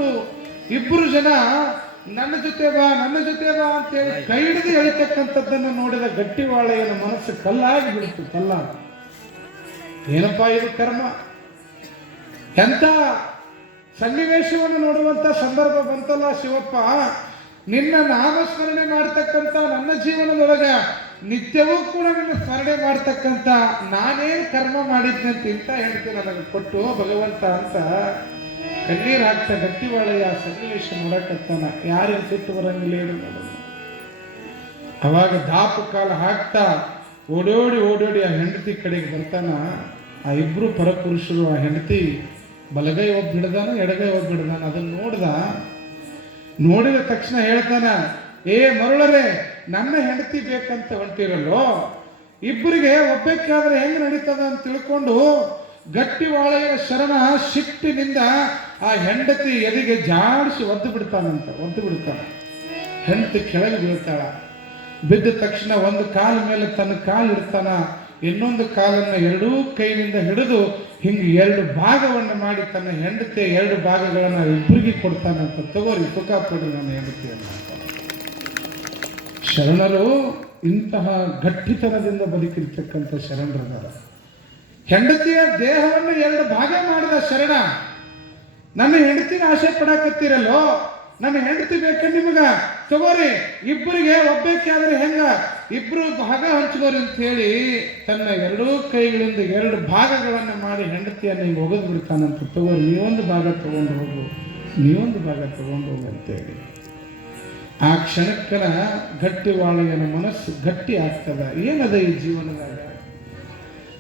ಇಬ್ಬರು ಜನ ನನ್ನ ಜೊತೆ ಬಾ ನನ್ನ ಜೊತೆ ಬಾ ಅಂತೇಳಿ ಕೈ ಹಿಡಿದು ಎಳಿತಕ್ಕಂಥದ್ದನ್ನು ನೋಡಿದ ಗಟ್ಟಿವಾಳೆಯನ ಮನಸ್ಸು ಕಲ್ಲಾಗಿ ಬಿಡ್ತು. ಕಲ್ಲಾಗಿ ಏನಪ್ಪಾ ಇದು ಕರ್ಮ, ಎಂಥ ಸನ್ನಿವೇಶವನ್ನು ನೋಡುವಂತ ಸಂದರ್ಭ ಬಂತಲ್ಲ ಶಿವಪ್ಪ. ನಿನ್ನ ನಾಮಸ್ಮರಣೆ ಮಾಡ್ತಕ್ಕಂಥ ನನ್ನ ಜೀವನದೊಳಗ ನಿತ್ಯವೂ ಕೂಡ ನಿನ್ನ ಸ್ಮರಣೆ ಮಾಡ್ತಕ್ಕಂಥ ನಾನೇನು ಕರ್ಮ ಮಾಡಿದ್ನಿ ಅಂತ ಇಂಥ ಹೇಳ್ತೀನಿ ನನಗೆ ಕೊಟ್ಟು ಭಗವಂತ ಅಂತ ಕಣ್ಣೀರು ಹಾಕ್ತಾ ಗಟ್ಟಿವಾಳೆಯ ಸನ್ನಿವೇಶ ನೋಡಕತ್ತಾನ. ಯಾರೇನು ಸಿಟ್ಟು ಬರಂಗಿಲ್ಲ ಹೇಳಿ ನೋಡೋದು. ಅವಾಗ ದಾಪು ಕಾಲ ಹಾಕ್ತಾ ಓಡೋಡಿ ಓಡೋಡಿ ಆ ಹೆಂಡತಿ ಕಡೆಗೆ ಬರ್ತಾನ. ಆ ಇಬ್ರು ಪರಪುರುಷರು ಆ ಹೆಂಡತಿ ಬಲಗೈ ಒಬ್ಬ ಹಿಡ್ದಾನ, ಎಡಗೈ ಒಬ್ಬ ಹಿಡ್ದಾನ. ಅದನ್ನು ನೋಡಿದ ತಕ್ಷಣ ಹೇಳ್ತಾನ, ಏ ಮರುಳರೇ, ನನ್ನ ಹೆಂಡತಿ ಬೇಕಂತ ಹೊಂಟಿರಲ್ಲೋ, ಇಬ್ಬರಿಗೆ ಒಬ್ಬಕ್ಕಾದ್ರೆ ಹೆಂಗೆ ನಡೀತದ ಅಂತ ತಿಳ್ಕೊಂಡು ಗಟ್ಟಿವಾಳೆಯ ಶರಣ ಶಿಟ್ಟಿನಿಂದ ಆ ಹೆಂಡತಿ ಎದೆಗೆ ಜಾಡಿಸಿ ಒದ್ದು ಬಿಡ್ತಾನ. ಹೆಂಡತಿ ಕೆಳಗೆ ಬೀಳ್ತಾಳ. ಬಿದ್ದ ತಕ್ಷಣ ಒಂದು ಕಾಲ ಮೇಲೆ ತನ್ನ ಕಾಲು ಇಡ್ತಾನ, ಇನ್ನೊಂದು ಕಾಲನ್ನು ಎರಡೂ ಕೈನಿಂದ ಹಿಡಿದು ಹಿಂಗೆ ಎರಡು ಭಾಗವನ್ನು ಮಾಡಿ ತನ್ನ ಹೆಂಡತಿಯ ಎರಡು ಭಾಗಗಳನ್ನು ಇಬ್ಬರಿಗೆ ಕೊಡ್ತಾನಂತ. ತಗೋರಿ, ಸುಖ ಪಡ್ರಿ ನನ್ನ ಹೆಂಡತಿಯನ್ನು. ಶರಣರು ಇಂತಹ ಗಟ್ಟಿತನದಿಂದ ಬದುಕಿರ್ತಕ್ಕಂಥ ಶರಣರದಾರ. ಹೆಂಡತಿಯ ದೇಹವನ್ನು ಎರಡು ಭಾಗ ಮಾಡಿದ ಶರಣ. ನನ್ನ ಹೆಂಡತಿನ ಆಸೆ ಪಡಾಕತ್ತೀರಲ್ಲೋ, ನನ್ನ ಹೆಂಡತಿ ಬೇಕ ನಿಮಗ, ತಗೋರಿ, ಇಬ್ಬರಿಗೆ ಒಬ್ಬಕ್ಕೆ ಆದ್ರೆ ಹೆಂಗ, ಇಬ್ರು ಭಾಗ ಹಂಚ್ಕೋರಿ ಅಂತ ಹೇಳಿ ತನ್ನ ಎರಡೂ ಕೈಗಳಿಂದ ಎರಡು ಭಾಗಗಳನ್ನು ಮಾಡಿ ಹೆಂಡತಿಯನ್ನು ಹಿಂಗೆ ಒಗೆದು ಬಿಡ್ತಾನಂತ. ತಗೋರಿ, ನೀವೊಂದು ಭಾಗ ತಗೊಂಡು ಹೋಗು, ನೀವೊಂದು ಭಾಗ ತಗೊಂಡು ಹೋಗು ಅಂತೇಳಿ. ಆ ಕ್ಷಣಕ್ಕನ ಗಟ್ಟಿವಾಳೆಯನ ಮನಸ್ಸು ಗಟ್ಟಿ ಆಗ್ತದ. ಏನದ ಈ ಜೀವನದಾಗ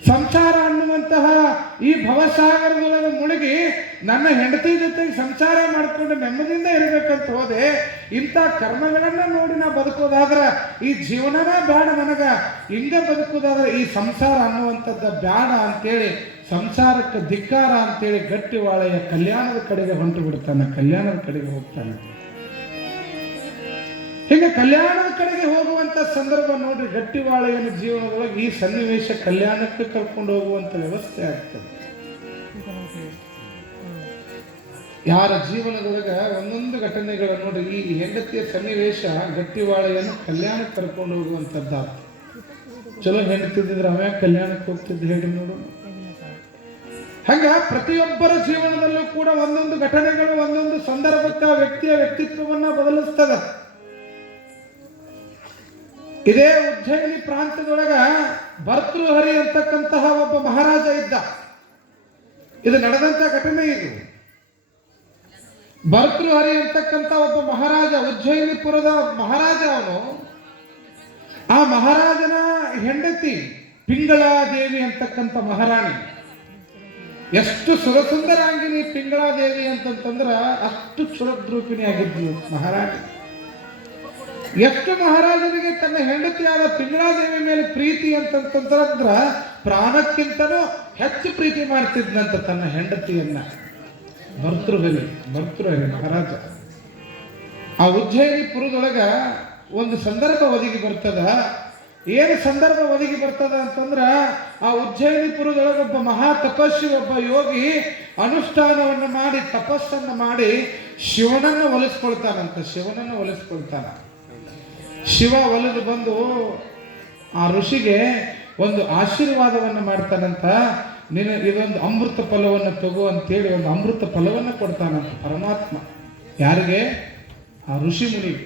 ಸಂಸಾರ ಅನ್ನುವಂತಹ ಈ ಭವಸಾಗರದೊಳಗೆ ಮುಳುಗಿ ನನ್ನ ಹೆಂಡತಿ ಜೊತೆಗೆ ಸಂಸಾರ ಮಾಡಿಕೊಂಡು ನೆಮ್ಮದಿಯಿಂದ ಇರಬೇಕಂತ ಹೋದೆ. ಇಂಥ ಕರ್ಮಗಳನ್ನ ನೋಡಿ ನಾ ಬದುಕೋದಾದ್ರೆ ಈ ಜೀವನನ ಬೇಡ ನನಗ, ಹಿಂಗೆ ಬದುಕೋದಾದ್ರೆ ಈ ಸಂಸಾರ ಅನ್ನುವಂಥದ್ದು ಬೇಡ ಅಂತೇಳಿ ಸಂಸಾರಕ್ಕೆ ಧಿಕ್ಕಾರ ಅಂತೇಳಿ ಗಟ್ಟಿವಾಳೆಯ ಕಲ್ಯಾಣದ ಕಡೆಗೆ ಹೊಂಟು ಬಿಡ್ತಾನೆ, ಕಲ್ಯಾಣದ ಕಡೆಗೆ ಹೋಗ್ತಾನೆ. ಹೀಗೆ ಕಲ್ಯಾಣದ ಕಡೆಗೆ ಹೋಗುವಂತ ಸಂದರ್ಭ ನೋಡ್ರಿ, ಗಟ್ಟಿವಾಳೆಯನ ಜೀವನದೊಳಗೆ ಈ ಸನ್ನಿವೇಶ ಕಲ್ಯಾಣಕ್ಕೆ ಕರ್ಕೊಂಡು ಹೋಗುವಂತ ವ್ಯವಸ್ಥೆ ಆಗ್ತದೆ. ಯಾರ ಜೀವನದೊಳಗೆ ಒಂದೊಂದು ಘಟನೆಗಳು ನೋಡ್ರಿ, ಈ ಹೆಂಡತಿಯ ಸನ್ನಿವೇಶ ಗಟ್ಟಿವಾಳೆಯನ್ನು ಕಲ್ಯಾಣಕ್ಕೆ ಕರ್ಕೊಂಡು ಹೋಗುವಂಥದ್ದು. ಚಲೋ ಹೆಂಡತಿದ್ರೆ ಅವ ಕಲ್ಯಾಣಕ್ಕೆ ಹೋಗ್ತಿದ್ದು ಹೇಳಿ ನೋಡು. ಹಂಗ ಪ್ರತಿಯೊಬ್ಬರ ಜೀವನದಲ್ಲೂ ಕೂಡ ಒಂದೊಂದು ಘಟನೆಗಳು ಒಂದೊಂದು ಸಂದರ್ಭಕ್ಕೆ ವ್ಯಕ್ತಿಯ ವ್ಯಕ್ತಿತ್ವವನ್ನ ಬದಲಿಸ್ತದ. ಇದೇ ಉಜ್ಜಯಿನಿ ಪ್ರಾಂತ್ಯದೊಳಗ ಭರ್ತೃಹರಿ ಅಂತಕ್ಕಂತಹ ಒಬ್ಬ ಮಹಾರಾಜ ಇದ್ದ. ಇದು ನಡೆದಂತ ಘಟನೆ. ಇದು ಭರ್ತೃಹರಿ ಅಂತಕ್ಕಂಥ ಒಬ್ಬ ಮಹಾರಾಜ, ಉಜ್ಜಯಿನಿಪುರದ ಮಹಾರಾಜ. ಅವನು ಆ ಮಹಾರಾಜನ ಹೆಂಡತಿ ಪಿಂಗಳಾದೇವಿ ಅಂತಕ್ಕಂಥ ಮಹಾರಾಣಿ. ಎಷ್ಟು ಸುರಸುಂದರಾಂಗಿನಿ ಪಿಂಗಳಾದೇವಿ ಅಂತಂತಂದ್ರ ಅಷ್ಟು ಸುರದ್ರೂಪಿಣಿ ಆಗಿದ್ಲು ಮಹಾರಾಣಿ. ಎಷ್ಟು ಮಹಾರಾಜನಿಗೆ ತನ್ನ ಹೆಂಡತಿಯಾದ ಪಿಂಗಳಾದೇವಿ ಮೇಲೆ ಪ್ರೀತಿ ಅಂತಂತಂದ್ರ ಪ್ರಾಣಕ್ಕಿಂತನೂ ಹೆಚ್ಚು ಪ್ರೀತಿ ಮಾಡ್ತಿದ್ನಂತ ತನ್ನ ಹೆಂಡತಿಯನ್ನ. ಭರ್ತೃಹರಿ ಮಹಾರಾಜ. ಆ ಉಜ್ಜಯಿನಿಪುರದೊಳಗ ಒಂದು ಸಂದರ್ಭ ಒದಗಿ ಬರ್ತದ. ಏನು ಸಂದರ್ಭ ಒದಗಿ ಬರ್ತದ ಅಂತಂದ್ರ, ಆ ಉಜ್ಜಯಿನಿಪುರದೊಳಗ ಒಬ್ಬ ಮಹಾ ತಪಸ್ವಿ, ಒಬ್ಬ ಯೋಗಿ ಅನುಷ್ಠಾನವನ್ನು ಮಾಡಿ ತಪಸ್ಸನ್ನು ಮಾಡಿ ಶಿವನನ್ನು ಒಲಿಸ್ಕೊಳ್ತಾನಂತ. ಶಿವ ಒಲಿದು ಬಂದು ಆ ಋಷಿಗೆ ಒಂದು ಆಶೀರ್ವಾದವನ್ನು ಮಾಡ್ತಾನಂತ. ನೀನು ಇದೊಂದು ಅಮೃತ ಫಲವನ್ನು ತಗೋ ಅಂತೇಳಿ ಒಂದು ಅಮೃತ ಫಲವನ್ನು ಕೊಡ್ತಾನಂತ ಪರಮಾತ್ಮ. ಯಾರಿಗೆ? ಆ ಋಷಿ ಮುನಿಗೆ.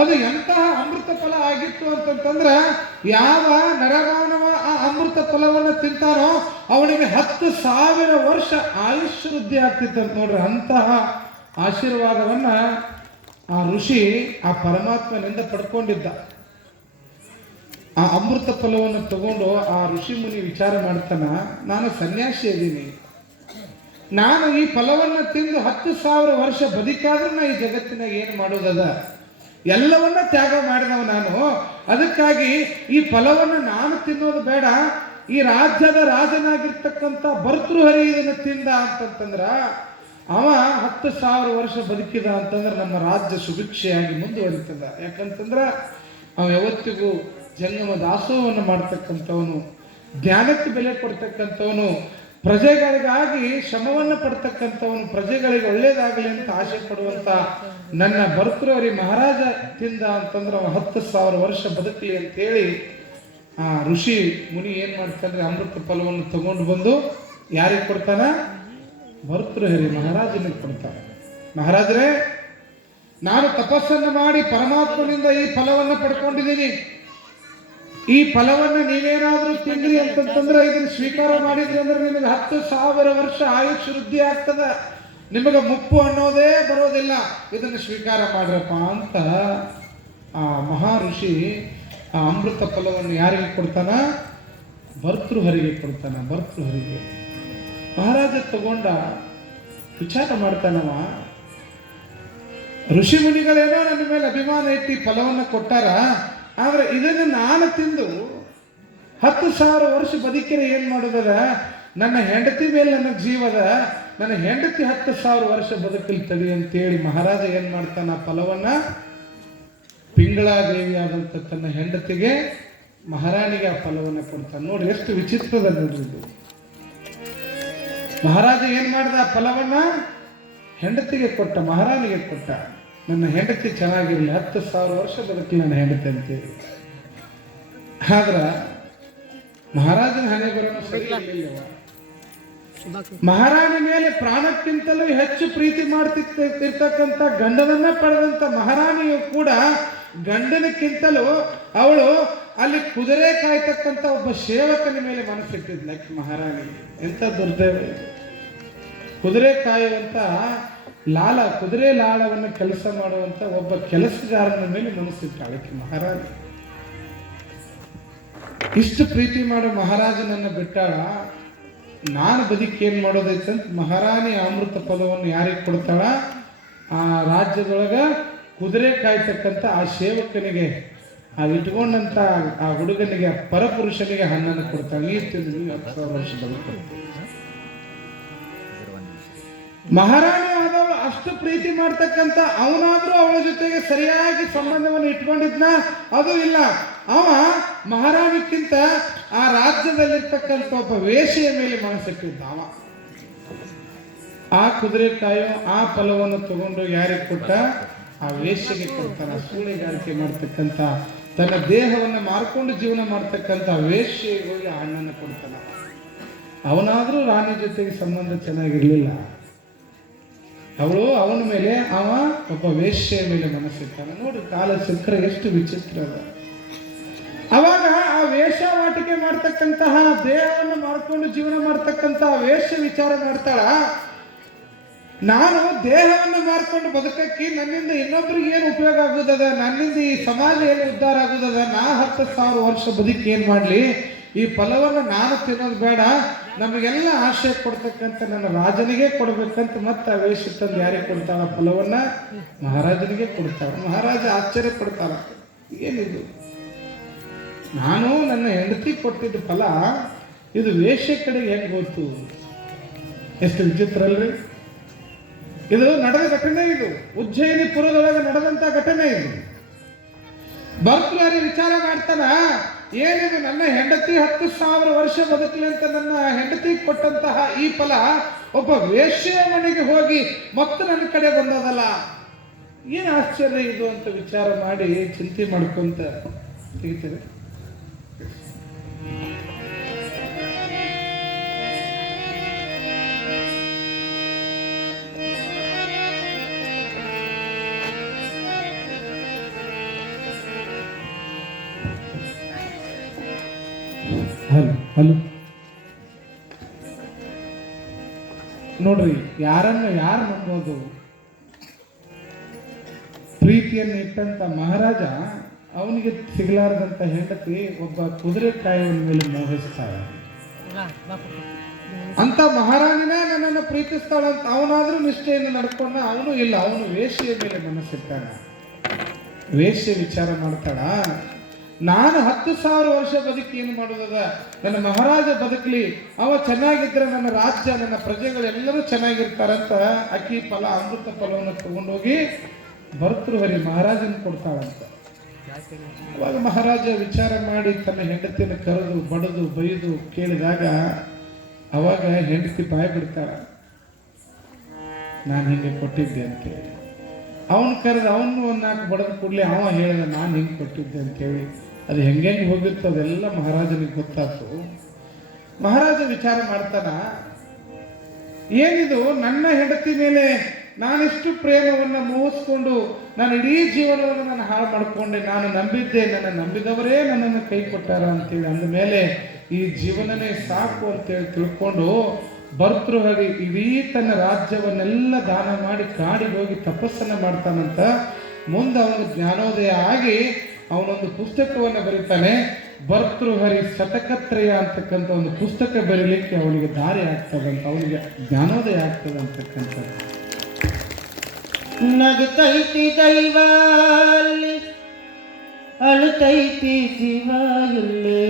ಅದು ಎಂತಹ ಅಮೃತ ಫಲ ಆಗಿತ್ತು ಅಂತಂತಂದ್ರ, ಯಾವ ನರಮಾನವ ಆ ಅಮೃತ ಫಲವನ್ನು ತಿಂತಾನೋ ಅವನಿಗೆ 10,000 ವರ್ಷ ಆಯುಷ್ ವೃದ್ಧಿ ಆಗ್ತಿತ್ತಂತ ನೋಡ್ರಿ. ಅಂತಹ ಆಶೀರ್ವಾದವನ್ನ ಆ ಋಷಿ ಆ ಪರಮಾತ್ಮನಿಂದ ಪಡ್ಕೊಂಡಿದ್ದ. ಆ ಅಮೃತ ಫಲವನ್ನು ತಗೊಂಡು ಆ ಋಷಿ ಮುನಿ ವಿಚಾರ ಮಾಡ್ತಾನ, ನಾನು ಸನ್ಯಾಸಿ ಇದ್ದೀನಿ, ನಾನು ಈ ಫಲವನ್ನು ತಿಂದು 10,000 ವರ್ಷ ಬದುಕಾದ್ರೂ ನಾ ಈ ಜಗತ್ತಿನಾಗ ಏನು ಮಾಡೋದದ, ಎಲ್ಲವನ್ನ ತ್ಯಾಗ ಮಾಡಿದವ ನಾನು. ಅದಕ್ಕಾಗಿ ಈ ಫಲವನ್ನು ನಾನು ತಿನ್ನೋದು ಬೇಡ, ಈ ರಾಜ್ಯದ ರಾಜನಾಗಿರ್ತಕ್ಕಂಥ ಭರ್ತೃಹರಿ ಇದನ್ನು ತಿಂದ ಅಂತಂತಂದ್ರ ಅವ 10,000 ವರ್ಷ ಬದುಕಿದ ಅಂತಂದ್ರೆ ನಮ್ಮ ರಾಜ್ಯ ಸುಭಿಕ್ಷೆಯಾಗಿ ಮುಂದುವರಿತದ. ಯಾಕಂತಂದ್ರ ಅವ ಯಾವತ್ತಿಗೂ ಜಂಗಮ ದಾಸೋಹವನ್ನು ಮಾಡ್ತಕ್ಕಂಥವನು, ಜ್ಞಾನಕ್ಕೆ ಬೆಲೆ ಕೊಡ್ತಕ್ಕಂಥವನು, ಪ್ರಜೆಗಳಿಗಾಗಿ ಶ್ರಮವನ್ನು ಪಡ್ತಕ್ಕಂಥವನು, ಪ್ರಜೆಗಳಿಗೆ ಒಳ್ಳೇದಾಗಲಿ ಅಂತ ಆಸೆ ಪಡುವಂತ ನನ್ನ ಭರ್ತೃಹರಿ ಮಹಾರಾಜ ತಿಂದ ಅಂತಂದ್ರೆ ಅವ 10,000 ವರ್ಷ ಬದುಕಲಿ ಅಂತೇಳಿ ಆ ಋಷಿ ಮುನಿ ಏನ್ ಮಾಡ್ತಾನೆ, ಅಮೃತ ಫಲವನ್ನು ತಗೊಂಡು ಬಂದು ಯಾರಿಗೆ ಕೊಡ್ತಾನ? ಭರ್ತೃಹರಿ ಮಹಾರಾಜನಿಗೆ ಕೊಡ್ತಾನೆ. ಮಹಾರಾಜರೇ, ನಾನು ತಪಸ್ಸನ್ನು ಮಾಡಿ ಪರಮಾತ್ಮನಿಂದ ಈ ಫಲವನ್ನು ಪಡ್ಕೊಂಡಿದ್ದೀನಿ. ಈ ಫಲವನ್ನು ನೀವೇನಾದ್ರೂ ತಿಂದ್ರಿ ಅಂತಂತಂದ್ರೆ ಇದನ್ನು ಸ್ವೀಕಾರ ಮಾಡಿದ್ರಿ ಅಂದ್ರೆ ನಿಮಗೆ 10,000 ವರ್ಷ ಆಯುಷ್ ವೃದ್ಧಿ ಆಗ್ತದ, ನಿಮಗೆ ಮುಪ್ಪು ಅನ್ನೋದೇ ಬರೋದಿಲ್ಲ, ಇದನ್ನು ಸ್ವೀಕಾರ ಮಾಡ್ರಪ್ಪ ಅಂತ ಆ ಮಹಾ ಋಷಿ ಆ ಅಮೃತ ಫಲವನ್ನು ಯಾರಿಗೆ ಕೊಡ್ತಾನ? ಭರ್ತೃಹರಿಗೆ ಕೊಡ್ತಾನ. ಭರ್ತೃಹರಿಗೆ ಮಹಾರಾಜ ತಗೊಂಡ ವಿಚಾರ ಮಾಡ್ತಾನವ, ಋಷಿ ಮುನಿಗಳೇನೋ ನನ್ನ ಮೇಲೆ ಅಭಿಮಾನ ಇಟ್ಟು ಫಲವನ್ನು ಕೊಟ್ಟಾರ, ಆದ್ರೆ ಇದನ್ನು ನಾನು ತಿಂದು 10,000 ವರ್ಷ ಬದುಕಿರೆ ಏನ್ ಮಾಡೋದದ, ನನ್ನ ಹೆಂಡತಿ ಮೇಲೆ ನನ್ನ ಜೀವದ, ನನ್ನ ಹೆಂಡತಿ 10,000 ವರ್ಷ ಬದುಕಲಿ ತಡಿ ಅಂತೇಳಿ ಮಹಾರಾಜ ಏನ್ ಮಾಡ್ತಾನ, ಫಲವನ್ನ ಪಿಂಗಳಾದೇವಿ ಆದಂತ ತನ್ನ ಹೆಂಡತಿಗೆ ಮಹಾರಾಣಿಗೆ ಆ ಫಲವನ್ನು ಕೊಡ್ತಾನೆ. ನೋಡಿ ಎಷ್ಟು ವಿಚಿತ್ರದ ನೋಡ್ರಿ ಇದು. ಮಹಾರಾಜ ಏನ್ ಮಾಡ್ದ, ಆ ಫಲವನ್ನ ಹೆಂಡತಿಗೆ ಕೊಟ್ಟ, ಮಹಾರಾಣಿಗೆ ಕೊಟ್ಟ. ನನ್ನ ಹೆಂಡತಿ ಚೆನ್ನಾಗಿರಲಿ, 10,000 ವರ್ಷ ಬದುಕಲಿ ನನ್ನ ಹೆಂಡತಿ ಅಂತೇಳಿ. ಆದ್ರ ಮಹಾರಾಜನ ಹಣೆ ಬರೋನು ಸರಿ ಇರಲಿಲ್ಲ. ಮಹಾರಾಣಿ ಮೇಲೆ ಪ್ರಾಣಕ್ಕಿಂತಲೂ ಹೆಚ್ಚು ಪ್ರೀತಿ ಮಾಡ್ತಿರ್ತಕ್ಕಂಥ ಗಂಡನನ್ನ ಪಡೆದಂತ ಮಹಾರಾಣಿಯು ಕೂಡ ಗಂಡನಕ್ಕಿಂತಲೂ ಅವಳು ಅಲ್ಲಿ ಕುದುರೆ ಕಾಯ್ತಕ್ಕಂಥ ಒಬ್ಬ ಸೇವಕನ ಮೇಲೆ ಮನಸ್ಸಿಟ್ಟಿದ್ಲ ಮಹಾರಾಣಿ. ಎಂತ ದುರ್ದೈವ! ಕುದುರೆ ಕಾಯುವಂತ ಲಾಲ, ಕುದುರೆ ಲಾಳವನ್ನು ಕೆಲಸ ಮಾಡುವಂತ ಒಬ್ಬ ಕೆಲಸಗಾರನ ಮೇಲೆ ಮನಸ್ಸಿಟ್ಟಾಳೆ ಮಹಾರಾಣಿ. ಇಷ್ಟು ಪ್ರೀತಿ ಮಾಡೋ ಮಹಾರಾಜನನ್ನ ಬಿಟ್ಟಾಳ. ನಾನು ಬದುಕಿ ಏನ್ ಮಾಡೋದೈತಂತ ಮಹಾರಾಣಿ ಅಮೃತ ಫಲವನ್ನು ಯಾರಿಗೆ ಕೊಡ್ತಾಳ? ಆ ರಾಜ್ಯದೊಳಗ ಕುದುರೆ ಕಾಯ್ತಕ್ಕಂಥ ಆ ಸೇವಕನಿಗೆ, ಆ ಇಟ್ಕೊಂಡಂತ ಆ ಹುಡುಗನಿಗೆ, ಆ ಪರಪುರುಷನಿಗೆ ಹಣ್ಣನ್ನು ಕೊಡ್ತಾಳೆ. ನೀರು ತಿಂದು 10,000 ವರ್ಷ ಬದುಕ್ತಾರೆ. ಮಹಾರಾಣಿ ಆದವಳು ಅಷ್ಟು ಪ್ರೀತಿ ಮಾಡ್ತಕ್ಕಂಥ ಅವನಾದ್ರೂ ಅವಳ ಜೊತೆಗೆ ಸರಿಯಾಗಿ ಸಂಬಂಧವನ್ನು ಇಟ್ಕೊಂಡಿದ್ನ? ಅದು ಇಲ್ಲ. ಅವ ಮಹಾರಾಣಿಕ್ಕಿಂತ ಆ ರಾಜ್ಯದಲ್ಲಿರ್ತಕ್ಕಂಥ ಒಬ್ಬ ವೇಷೆಯ ಮೇಲೆ ಮನಸ್ಸಿಟ್ಟಿದ್ದ. ಅವ ಆ ಕುದುರೆಕಾಯು ಆ ಫಲವನ್ನು ತಗೊಂಡು ಯಾರಿಗೆ ಕೊಟ್ಟ? ಆ ವೇಶ್ಯೆಗೆ ಕೊಡ್ತಾನ. ಸೂಳೆಗಾರಿಕೆ ಮಾಡ್ತಕ್ಕಂಥ, ತನ್ನ ದೇಹವನ್ನು ಮಾರ್ಕೊಂಡು ಜೀವನ ಮಾಡ್ತಕ್ಕಂಥ ವೇಶ್ಯೆಗೆ ಹೋಗಿ ಆ ಹಣ್ಣನ್ನು ಕೊಡ್ತಾನ. ಅವನಾದರೂ ರಾಣಿ ಜೊತೆಗೆ ಸಂಬಂಧ ಚೆನ್ನಾಗಿರ್ಲಿಲ್ಲ. ಅವನ ಮೇಲೆ, ಅವ ಒಬ್ಬ ವೇಶ್ಯೆಯ ಮೇಲೆ ಮನಸ್ಸಿರ್ತಾನೆ. ನೋಡಿ ಕಾಲ ಚಕ್ರ ಎಷ್ಟು ವಿಚಿತ್ರ ಅದ. ಅವಾಗ ಆ ವೇಷವಾಟಿಕೆ ಮಾಡ್ತಕ್ಕಂತಹ, ದೇಹವನ್ನು ಮಾರ್ಕೊಂಡು ಜೀವನ ಮಾಡ್ತಕ್ಕಂತಹ ವೇಶ್ಯ ವಿಚಾರ ಮಾಡ್ತಾಳ, ನಾನು ದೇಹವನ್ನು ಮಾರ್ಕೊಂಡು ಬದುಕಕ್ಕೆ ನನ್ನಿಂದ ಇನ್ನೊಬ್ರಿಗೆ ಏನು ಉಪಯೋಗ ಆಗುದದ, ನನ್ನಿಂದ ಈ ಸಮಾಜ ಏನು ಉದ್ಧಾರ ಆಗುದದ, ನಾ 10,000 ವರ್ಷ ಬದುಕಿ ಏನು ಮಾಡಲಿ, ಈ ಫಲವನ್ನು ನಾನು ತಿನ್ನೋದು ಬೇಡ, ನಮಗೆಲ್ಲ ಆಶಯ ಕೊಡ್ತಕ್ಕಂಥ ನನ್ನ ರಾಜನಿಗೆ ಕೊಡ್ಬೇಕಂತ ಮತ್ತೆ ಆ ವೇಷ ತಂದು ಯಾರಿಗೆ ಕೊಡ್ತಾಳ? ಫಲವನ್ನ ಮಹಾರಾಜನಿಗೆ ಕೊಡ್ತಾಳ. ಮಹಾರಾಜ ಆಶ್ಚರ್ಯ ಪಡ್ತಾಳ, ಏನಿದು, ನಾನು ನನ್ನ ಹೆಂಡತಿ ಕೊಟ್ಟಿದ್ದ ಫಲ ಇದು ವೇಶ್ಯ ಕಡೆಗೆ ಹೆಂಗೆ ಗೊತ್ತು? ಎಷ್ಟು ವಿಚಿತ್ರ ಅಲ್ರಿ. ಇದು ನಡೆದ ಘಟನೆ. ಇದು ಉಜ್ಜಯಿನಿ ಪುರದೊಳಗೆ ನಡೆದಂತ ಘಟನೆ. ಇದು ಭರ್ತೃಹರಿ ವಿಚಾರ ಮಾಡ್ತಾನ, ಏನಿದು ನನ್ನ ಹೆಂಡತಿ 10,000 ವರ್ಷ ಬದುಕಲಿ ಅಂತ ನನ್ನ ಹೆಂಡತಿ ಕೊಟ್ಟಂತಹ ಈ ಫಲ ಒಬ್ಬ ವೇಶ್ಯೆಯ ಮನೆಗೆ ಹೋಗಿ ಮತ್ತೆ ನನ್ನ ಕಡೆ ಬಂದದಲ್ಲ, ಏನು ಆಶ್ಚರ್ಯ ಇದು ಅಂತ ವಿಚಾರ ಮಾಡಿ ಚಿಂತೆ ಮಾಡ್ಕೊಂತ ತೆಗಿತೇವೆ. ಹಲೋ ನೋಡ್ರಿ, ಯಾರು ನಂಬೋದು? ಪ್ರೀತಿಯನ್ನು ಇಟ್ಟಂತ ಮಹಾರಾಜ ಅವನಿಗೆ ಸಿಗಲಾರದಂತ ಹೆಂಡತಿ ಒಬ್ಬ ಕುದುರೆಕಾಯಿಯ ಮೇಲೆ ಮೋಹಿಸ್ತಾಳೆ. ಅಂತ ಮಹಾರಾಜನೇ ನನ್ನನ್ನು ಪ್ರೀತಿಸ್ತಾಳಂತ ಅವನಾದ್ರೂ ನಿಷ್ಠೆಯನ್ನು ನಡ್ಕೊಂಡ, ಅವನು ಇಲ್ಲ, ಅವನು ವೇಶ್ಯೆಯ ಮೇಲೆ ಮನಸ್ಸಿಟ್ಟಾನ. ವೇಶ್ಯೆ ವಿಚಾರ ಮಾಡ್ತಾಳ, ನಾನು 10,000 ವರ್ಷ ಬದುಕಿ ಏನು ಮಾಡೋದದ, ನನ್ನ ಮಹಾರಾಜ ಬದುಕಲಿ, ಅವ ಚೆನ್ನಾಗಿದ್ರೆ ನನ್ನ ರಾಜ್ಯ, ನನ್ನ ಪ್ರಜೆಗಳೆಲ್ಲರೂ ಚೆನ್ನಾಗಿರ್ತಾರಂತ ಅಕ್ಕಿ ಫಲ, ಅಮೃತ ಫಲವನ್ನು ತಗೊಂಡೋಗಿ ಭರ್ತೃಹರಿ ಮಹಾರಾಜನ ಕೊಡ್ತಾಳಂತ. ಅವಾಗ ಮಹಾರಾಜ ವಿಚಾರ ಮಾಡಿ ತನ್ನ ಹೆಂಡತಿಯನ್ನು ಕರೆದು ಬಡದು ಬೈದು ಕೇಳಿದಾಗ ಅವಾಗ ಹೆಂಡತಿ ಬಾಯಿ ಬಿಡ್ತಾಳ, ನಾನು ಹಿಂಗೆ ಕೊಟ್ಟಿದ್ದೆ ಅಂತೇಳಿ. ಅವನು ಕರೆದು ಅವನು 4 ಬಡದ ಕೂಡಲೇ ಅವ ಹೇಳಿದ, ನಾನು ಹಿಂಗೆ ಕೊಟ್ಟಿದ್ದೆ ಅಂತೇಳಿ. ಅದು ಹೆಂಗೆ ಹೋಗಿತ್ತು ಅದೆಲ್ಲ ಮಹಾರಾಜನಿಗೆ ಗೊತ್ತಾಯ್ತು. ಮಹಾರಾಜ ವಿಚಾರ ಮಾಡ್ತಾನ, ಏನಿದು ನನ್ನ ಹೆಂಡತಿ ಮೇಲೆ ನಾನಿಷ್ಟು ಪ್ರೇಮವನ್ನು ಮೋಹಿಸ್ಕೊಂಡು ನಾನು ಇಡೀ ಜೀವನವನ್ನು ನಾನು ಹಾಳು ಮಾಡಿಕೊಂಡೆ, ನಾನು ನಂಬಿದ್ದೆ, ನನ್ನ ನಂಬಿದವರೇ ನನ್ನನ್ನು ಕೈ ಕೊಟ್ಟಾರ ಅಂತೇಳಿ ಅಂದ ಮೇಲೆ ಈ ಜೀವನನೇ ಸಾಕು ಅಂತೇಳಿ ತಿಳ್ಕೊಂಡು ಭರ್ತೃಹರಿ ಇಡೀ ತನ್ನ ರಾಜ್ಯವನ್ನೆಲ್ಲ ದಾನ ಮಾಡಿ ಕಾಡಿಗೆ ಹೋಗಿ ತಪಸ್ಸನ್ನು ಮಾಡ್ತಾನಂತ. ಮುಂದೆ ಅವನಿಗೆ ಜ್ಞಾನೋದಯ ಆಗಿ ಅವನೊಂದು ಪುಸ್ತಕವನ್ನು ಬರೀತಾನೆ. ಭರ್ತೃಹರಿ ಶತಕತ್ರಯ ಅಂತಕ್ಕಂಥ ಒಂದು ಪುಸ್ತಕ ಬರೀಲಿಕ್ಕೆ ಅವನಿಗೆ ದಾರಿ ಆಗ್ತದಂತ, ಅವನಿಗೆ ಜ್ಞಾನೋದಯ ಆಗ್ತದೆ ಅಂತಕ್ಕಂಥದ್ದು. ನಗತೈತಿ ದೈವಾಲಿ ಅಳುತೈತಿ ಜೀವಾಯಲ್ಲಿ,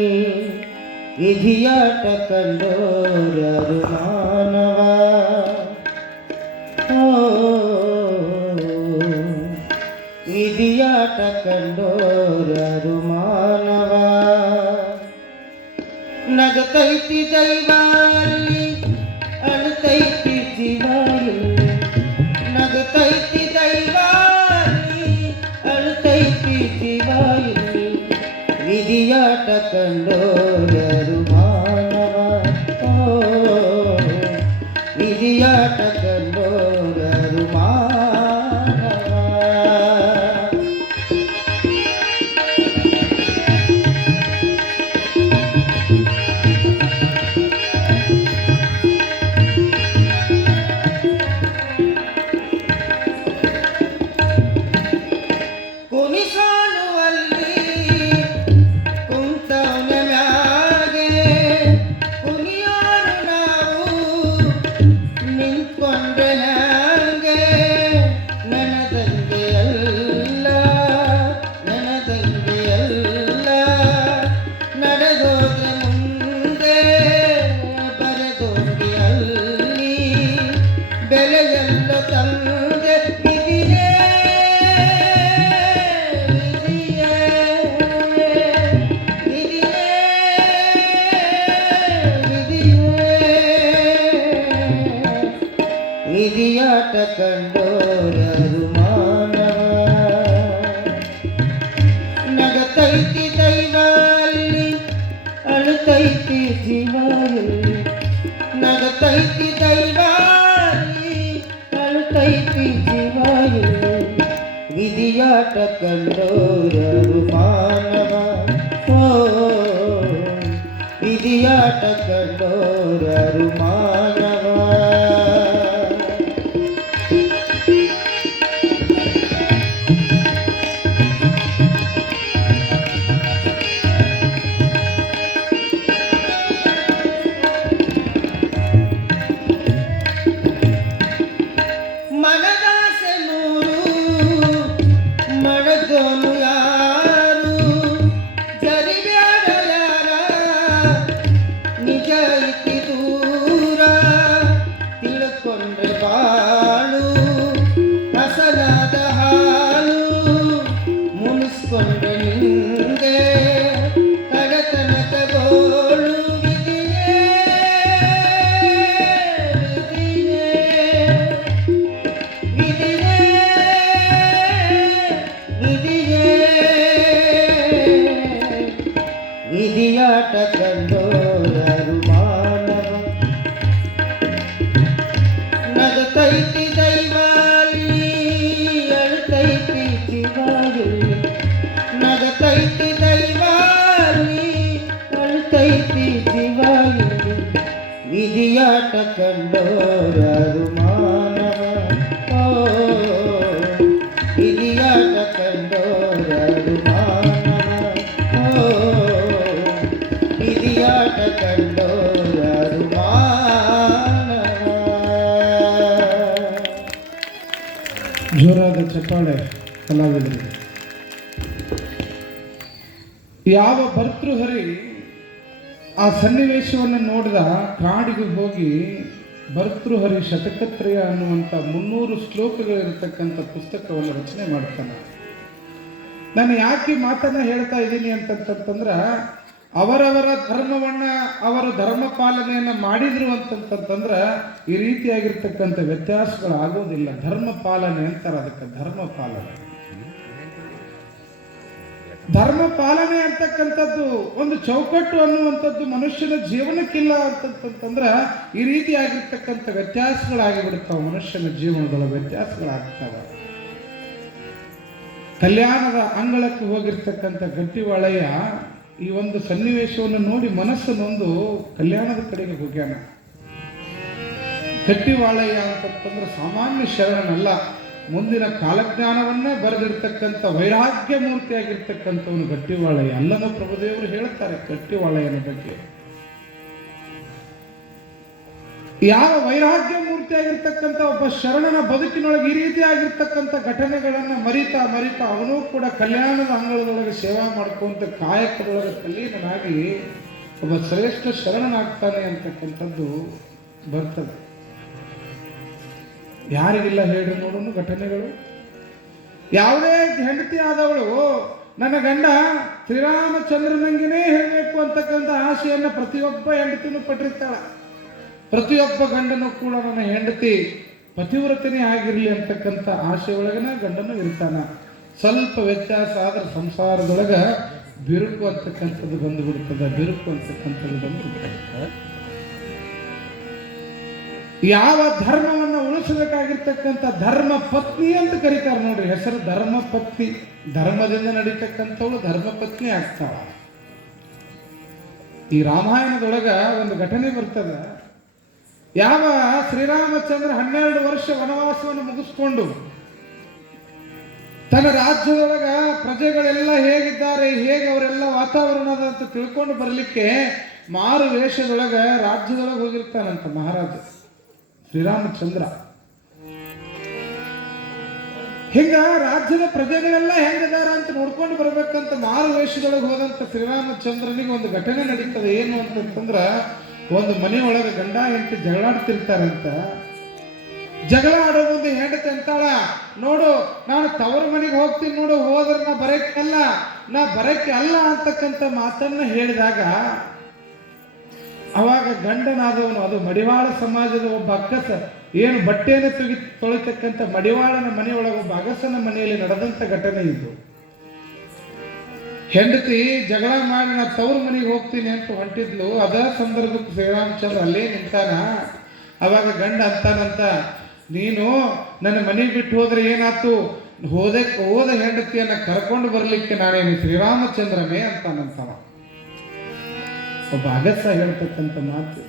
ವಿಧಿಯಾಟ ಕಂಡೋರ್ಯಾರು ಮಾನವ, ವಿಧಿಯಾಟ ಕಂಡೋರ್ಯಾರು ಮಾನವ. ನಗತೈತಿ ದೈವಾಲಿ ಅಳುತೈತಿ ಜೀವಾಯಲ್ಲಿ, ನಗತೈತಿ ದೈವಾಲಿ ಅಳುತೈತಿ ಜೀವಾಯಲ್ಲಿ, ವಿಧಿಯಾಟ ಕಂಡೋರ್ಯಾರು ಮಾನವ, ವಿಧಿಯಾಟ ಕಂಡೋರ್ಯಾರು ಮಾನವ. ಶಿವಾಯು ವಿಧಿಯಾಟ ಕಂಡೋರರು ಮಾನವ ಓ ವಿಧಿಯಾಟ ಕಂಡೋರರು ಮಾನವ ಮನದಾಸೆ ನೂರು ಮನದೋನು ಯಾರು ಜರಿಬ್ಯಾಡ ಯಾರ ನಿಜ ಇತಿ ದೂರ ತಿಳ್ಕೊಂಡ್ರೆ ಬಾಳು ಹಸನಾದ ಹಾಲು ಮುನಿಸ್ಕೊಂಡ್ರೆ ನಿಂಗೆ ಕಡತನ ತಗೋಳು ವಿಧಿಯೇ ವಿಧಿಯೇ ವಿಧಿಯೇ ವಿಧಿಯಾಟ ಕಂಡೋರರು ಮಾನವ ನಗತೈತಿ ದೈವಾಲಿ ಅಳ್ತೈತಿ ಶಿವಾಲಿ ನಗತೈತಿ ದೈವಾಲಿ ಅಳ್ತೈತಿ ಶಿವಾಲಿ ವಿಧಿಯಾಟ ಕಂಡೋರರು ಮಾನವ ಓ ವಿಧಿಯಾಟ ಕಂಡೋರರು ಮಾನವ ಓ ವಿಧಿಯಾಟ ಕಂಡೋರರು ಮಾನವ. ಜೋರಾದ ಚಪ್ಪಾಳೆ ಕಲಾವಿದರಿಗೆ. ಯಾವ ಭರ್ತೃಹರಿ ಆ ಸನ್ನಿವೇಶವನ್ನು ನೋಡಿದ ಕಾಡಿಗೆ ಹೋಗಿ ಭರ್ತೃಹರಿ ಶತಕತ್ರಯ ಅನ್ನುವಂಥ 300 ಶ್ಲೋಕಗಳಿರತಕ್ಕಂಥ ಪುಸ್ತಕವನ್ನು ರಚನೆ ಮಾಡ್ತಾನೆ. ನಾನು ಯಾಕೆ ಮಾತನ್ನು ಹೇಳ್ತಾ ಇದ್ದೀನಿ ಅಂತಂತಂದ್ರೆ ಅವರವರ ಧರ್ಮವನ್ನ ಅವರು ಧರ್ಮ ಪಾಲನೆಯನ್ನು ಮಾಡಿದ್ರು ಅಂತಂತಂದ್ರೆ ಈ ರೀತಿಯಾಗಿರ್ತಕ್ಕಂಥ ವ್ಯತ್ಯಾಸಗಳು ಆಗೋದಿಲ್ಲ. ಧರ್ಮ ಪಾಲನೆ ಅಂತಾರೆ ಅದಕ್ಕೆ. ಧರ್ಮ ಪಾಲನೆ ಧರ್ಮ ಪಾಲನೆ ಅಂತಕ್ಕಂಥದ್ದು ಒಂದು ಚೌಕಟ್ಟು ಅನ್ನುವಂಥದ್ದು ಮನುಷ್ಯನ ಜೀವನಕ್ಕಿಲ್ಲ ಅಂತಂತಂದ್ರೆ ಈ ರೀತಿಯಾಗಿರ್ತಕ್ಕಂಥ ವ್ಯತ್ಯಾಸಗಳಾಗಿಬಿಡ್ತಾವೆ. ಮನುಷ್ಯನ ಜೀವನದೊಳ ವ್ಯತ್ಯಾಸಗಳಾಗ್ತವೆ. ಕಲ್ಯಾಣದ ಅಂಗಳಕ್ಕೆ ಹೋಗಿರ್ತಕ್ಕಂಥ ಗಟ್ಟಿವಾಳಯ್ಯ ಈ ಒಂದು ಸನ್ನಿವೇಶವನ್ನು ನೋಡಿ ಮನಸ್ಸು ನೊಂದು ಕಲ್ಯಾಣದ ಕಡೆಗೆ ಹೋಗ್ಯಾನ. ಗಟ್ಟಿವಾಳಯ್ಯ ಅಂತಂದ್ರೆ ಸಾಮಾನ್ಯ ಶರಣನಲ್ಲ, ಮುಂದಿನ ಕಾಲಜ್ಞಾನವನ್ನ ಬರೆದಿರ್ತಕ್ಕಂಥ ವೈರಾಗ್ಯ ಮೂರ್ತಿಯಾಗಿರ್ತಕ್ಕಂಥವನು ಗಟ್ಟಿವಾಳಯ್ಯ. ಅಲ್ಲನ ಪ್ರಭುದೇವರು ಹೇಳ್ತಾರೆ ಗಟ್ಟಿವಾಳಯ್ಯನ ಬಗ್ಗೆ. ಯಾವ ವೈರಾಗ್ಯ ಮೂರ್ತಿಯಾಗಿರ್ತಕ್ಕಂಥ ಒಬ್ಬ ಶರಣನ ಬದುಕಿನೊಳಗೆ ಈ ರೀತಿಯಾಗಿರ್ತಕ್ಕಂಥ ಘಟನೆಗಳನ್ನ ಮರಿತಾ ಅವನೂ ಕೂಡ ಕಲ್ಯಾಣದ ಅಂಗಳದೊಳಗೆ ಸೇವಾ ಮಾಡ್ಕೊಂತ ಕಾಯಕದೊಳಗೆ ತಲ್ಲೀನನಾಗಿ ಒಬ್ಬ ಶ್ರೇಷ್ಠ ಶರಣನಾಗ್ತಾನೆ ಅಂತಕ್ಕಂಥದ್ದು ಬರ್ತದೆ. ಯಾರಿಗಿಲ್ಲ ಹೇಳಿ ನೋಡೋಣ ಘಟನೆಗಳು. ಯಾವುದೇ ಹೆಂಡತಿ ಆದವಳು ನನ್ನ ಗಂಡ ಶ್ರೀರಾಮಚಂದ್ರನಂಗೆನೇ ಹೇಳಬೇಕು ಅಂತಕ್ಕಂಥ ಆಸೆಯನ್ನು ಪ್ರತಿಯೊಬ್ಬ ಹೆಂಡತಿನೂ ಪಟ್ಟಿರ್ತಾಳೆ. ಪ್ರತಿಯೊಬ್ಬ ಗಂಡನೂ ಕೂಡ ನನ್ನ ಹೆಂಡತಿ ಪತಿವ್ರತನೇ ಆಗಿರಲಿ ಅಂತಕ್ಕಂಥ ಆಸೆ ಒಳಗನ ಗಂಡನೂ ಇರ್ತಾನ. ಸ್ವಲ್ಪ ವ್ಯತ್ಯಾಸ ಆದ್ರೆ ಸಂಸಾರದೊಳಗ ಬಿರುಕು ಅಂತಕ್ಕಂಥದ್ದು ಬಂದುಬಿಡ್ತದೆ. ಬಿರುಕು ಅಂತಕ್ಕಂಥದ್ದು ಬಂದುಬಿಡ್ತದೆ. ಯಾವ ಧರ್ಮವನ್ನು ಉಳಿಸಬೇಕಾಗಿರ್ತಕ್ಕಂಥ ಧರ್ಮ ಪತ್ನಿ ಅಂತ ಕರೀತಾರೆ ನೋಡ್ರಿ. ಹೆಸರು ಧರ್ಮ ಪತ್ನಿ. ಧರ್ಮದಿಂದ ನಡೀತಕ್ಕಂಥವಳು ಧರ್ಮ ಪತ್ನಿ ಆಗ್ತಾಳ. ಈ ರಾಮಾಯಣದೊಳಗ ಒಂದು ಘಟನೆ ಬರ್ತದ. ಯಾವ ಶ್ರೀರಾಮಚಂದ್ರ 12 ವರ್ಷ ವನವಾಸವನ್ನು ಮುಗಿಸ್ಕೊಂಡು ತನ್ನ ರಾಜ್ಯದೊಳಗ ಪ್ರಜೆಗಳೆಲ್ಲ ಹೇಗಿದ್ದಾರೆ, ಹೇಗೆ ಅವರೆಲ್ಲ ವಾತಾವರಣದ ಅಂತ ತಿಳ್ಕೊಂಡು ಬರಲಿಕ್ಕೆ ಮಾರು ವೇಷದೊಳಗ ರಾಜ್ಯದೊಳಗೆ ಹೋಗಿರ್ತಾನಂತ ಮಹಾರಾಜ ಶ್ರೀರಾಮಚಂದ್ರ. ಹಿಂಗ ರಾಜ್ಯದ ಪ್ರಜೆಗಳೆಲ್ಲ ಹೆಂಗಿದಾರ ಅಂತ ನೋಡ್ಕೊಂಡು ಬರ್ಬೇಕಂತ ಮಾರು ವೇಷದೊಳಗೆ ಹೋದಂತ ಶ್ರೀರಾಮಚಂದ್ರನಿಗೆ ಒಂದು ಘಟನೆ ನಡೀತದೆ. ಏನು ಅಂತಂದ್ರ, ಒಂದು ಮನೆಯೊಳಗೆ ಗಂಡ ಹೆಂಡತಿ ಜಗಳಾಡ್ತಿರ್ತಾರಂತ. ಜಗಳ ಆಡೋ ಮುಂದೆ ಹೆಂಡತಿ ಅಂತಾಳ, ನೋಡು ನಾನು ತವರ ಮನೆಗೆ ಹೋಗ್ತೀನಿ ನೋಡು, ಹೋದ್ರೆ ನಾ ಬರಕ್ಕೆ ಅಲ್ಲ ಅಂತಕ್ಕಂಥ ಮಾತನ್ನ ಹೇಳಿದಾಗ ಅವಾಗ ಗಂಡನಾದವನು, ಅದು ಮಡಿವಾಳ ಸಮಾಜದ ಒಬ್ಬ ಅಕ್ಕಸ, ಏನು ಬಟ್ಟೆಯನ್ನು ತೊಳಿತಕ್ಕಂಥ ಮಡಿವಾಳನ ಮನೆಯೊಳಗೆ ಒಬ್ಬ ಅಗಸನ ಮನೆಯಲ್ಲಿ ನಡೆದಂಥ ಘಟನೆ ಇದು. ಹೆಂಡತಿ ಜಗಳ ಮಾಡಿ ನಾ ತವ್ರ ಮನೆಗೆ ಹೋಗ್ತೀನಿ ಅಂತ ಹೊಂಟಿದ್ಲು. ಅದ ಸಂದರ್ಭಕ್ಕೆ ಶ್ರೀರಾಮಚಂದ್ರ ಅಲ್ಲೇ ನಿಂತಾನ. ಅವಾಗ ಗಂಡ ಅಂತಾನಂತ, ನೀನು ನನ್ನ ಮನೆಗೆ ಬಿಟ್ಟು ಹೋದ್ರೆ ಏನಾಯ್ತು, ಹೋದ ಹೆಂಡತಿಯನ್ನ ಕರ್ಕೊಂಡು ಬರ್ಲಿಕ್ಕೆ ನಾನೇನು ಶ್ರೀರಾಮಚಂದ್ರನೇ ಅಂತಾನಂತವ. ಒಬ್ಬ ಅಗಸ ಹೇಳ್ತಕ್ಕಂಥ ಮಾತು.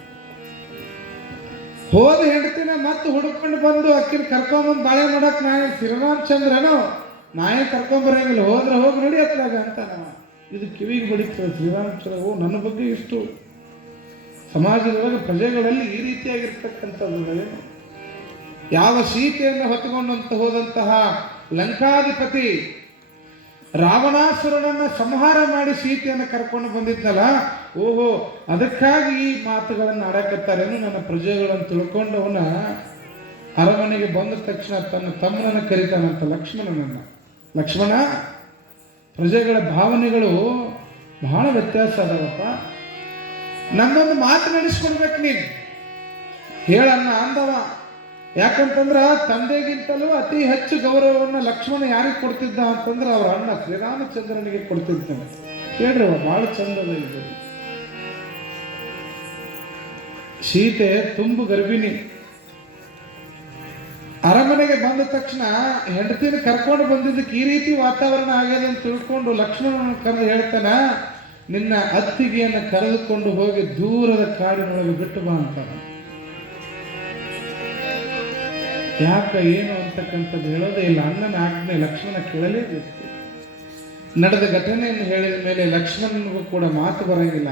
ಹೋದ ಹೆಂಡತಿನ ಮತ್ತೆ ಹುಡುಕೊಂಡು ಬಂದು ಅಕ್ಕಿನ ಕರ್ಕೊಂಡ್ಬಂದು ಬಾಳೆ ಮಾಡಕ್ ನಾನು ಶ್ರೀರಾಮಚಂದ್ರನೋ, ನಾಯೇ ಕರ್ಕೊಂಬರಂಗಿಲ್ಲ, ಹೋದ್ರೆ ಹೋಗಿ ನೋಡಿ ಹತ್ರಾಗ ಅಂತಾನ. ಇದು ಕಿವಿಗೆ ಬಡಿತದೆ. ಶ್ರೀರಾಮಚಂದ್ರ ನನ್ನ ಬಗ್ಗೆ ಇಷ್ಟು ಸಮಾಜದೊಳಗೆ ಪ್ರಜೆಗಳಲ್ಲಿ ಈ ರೀತಿಯಾಗಿರ್ತಕ್ಕಂಥದ್ದು. ಯಾವ ಸೀತೆಯನ್ನು ಹೊತ್ತುಕೊಂಡಂತ ಹೋದಂತಹ ಲಂಕಾಧಿಪತಿ ರಾವಣಾಸುರನನ್ನ ಸಂಹಾರ ಮಾಡಿ ಸೀತೆಯನ್ನು ಕರ್ಕೊಂಡು ಬಂದಿದ್ನಲ್ಲ, ಓಹೋ ಅದಕ್ಕಾಗಿ ಈ ಮಾತುಗಳನ್ನು ಆಡಕತ್ತಾರೇನು ನನ್ನ ಪ್ರಜೆಗಳನ್ನು ತಿಳ್ಕೊಂಡವನ ಅರಮನೆಗೆ ಬಂದ ತಕ್ಷಣ ತನ್ನ ತಮ್ಮನನ್ನು ಕರೀತಾನಂತ ಲಕ್ಷ್ಮಣನನ್ನ. ಲಕ್ಷ್ಮಣ, ಪ್ರಜೆಗಳ ಭಾವನೆಗಳು ಬಹಳ ವ್ಯತ್ಯಾಸ ಅದಾವಪ್ಪ, ನನ್ನೊಂದು ಮಾತು ನಡೆಸ್ಕೊಡ್ಬೇಕು ನೀನು ಹೇಳನ್ನ ಅಂದವ. ಯಾಕಂತಂದ್ರ ತಂದೆಗಿಂತಲೂ ಅತಿ ಹೆಚ್ಚು ಗೌರವವನ್ನು ಲಕ್ಷ್ಮಣ ಯಾರಿಗೆ ಕೊಡ್ತಿದ್ದ ಅಂತಂದ್ರೆ ಅವರ ಅಣ್ಣ ಶ್ರೀರಾಮಚಂದ್ರನಿಗೆ ಕೊಡ್ತಿದ್ದಾನೆ. ಕೇಳ್ರಿ, ಬಹಳ ಚಂದದ ಇದು. ಸೀತೆ ತುಂಬು ಗರ್ಭಿಣಿ. ಅರಮನೆಗೆ ಬಂದ ತಕ್ಷಣ ಹೆಂಡತಿನ ಕರ್ಕೊಂಡು ಬಂದಿದ್ದಕ್ಕೆ ಈ ರೀತಿ ವಾತಾವರಣ ಆಗ್ಯದ ಅಂತ ತಿಳ್ಕೊಂಡು ಲಕ್ಷ್ಮಣನ ಕರೆದು ಹೇಳ್ತಾನ, ನಿನ್ನ ಅತ್ತಿಗೆಯನ್ನು ಕರೆದುಕೊಂಡು ಹೋಗಿ ದೂರದ ಕಾಡಿನೊಳಗೆ ಬಿಟ್ಟು ಬಾ ಅಂತಾನೆ. ಯಾಕ ಏನು ಅಂತಕ್ಕಂಥದ್ದು ಹೇಳೋದೇ ಇಲ್ಲ. ಅಣ್ಣನ ಆಜ್ಞೆ ಲಕ್ಷ್ಮಣ ಕೇಳಲೇಬೇಕು. ನಡೆದ ಘಟನೆಯನ್ನು ಹೇಳಿದ ಮೇಲೆ ಲಕ್ಷ್ಮಣನಿಗೂ ಕೂಡ ಮಾತು ಬರಂಗಿಲ್ಲ.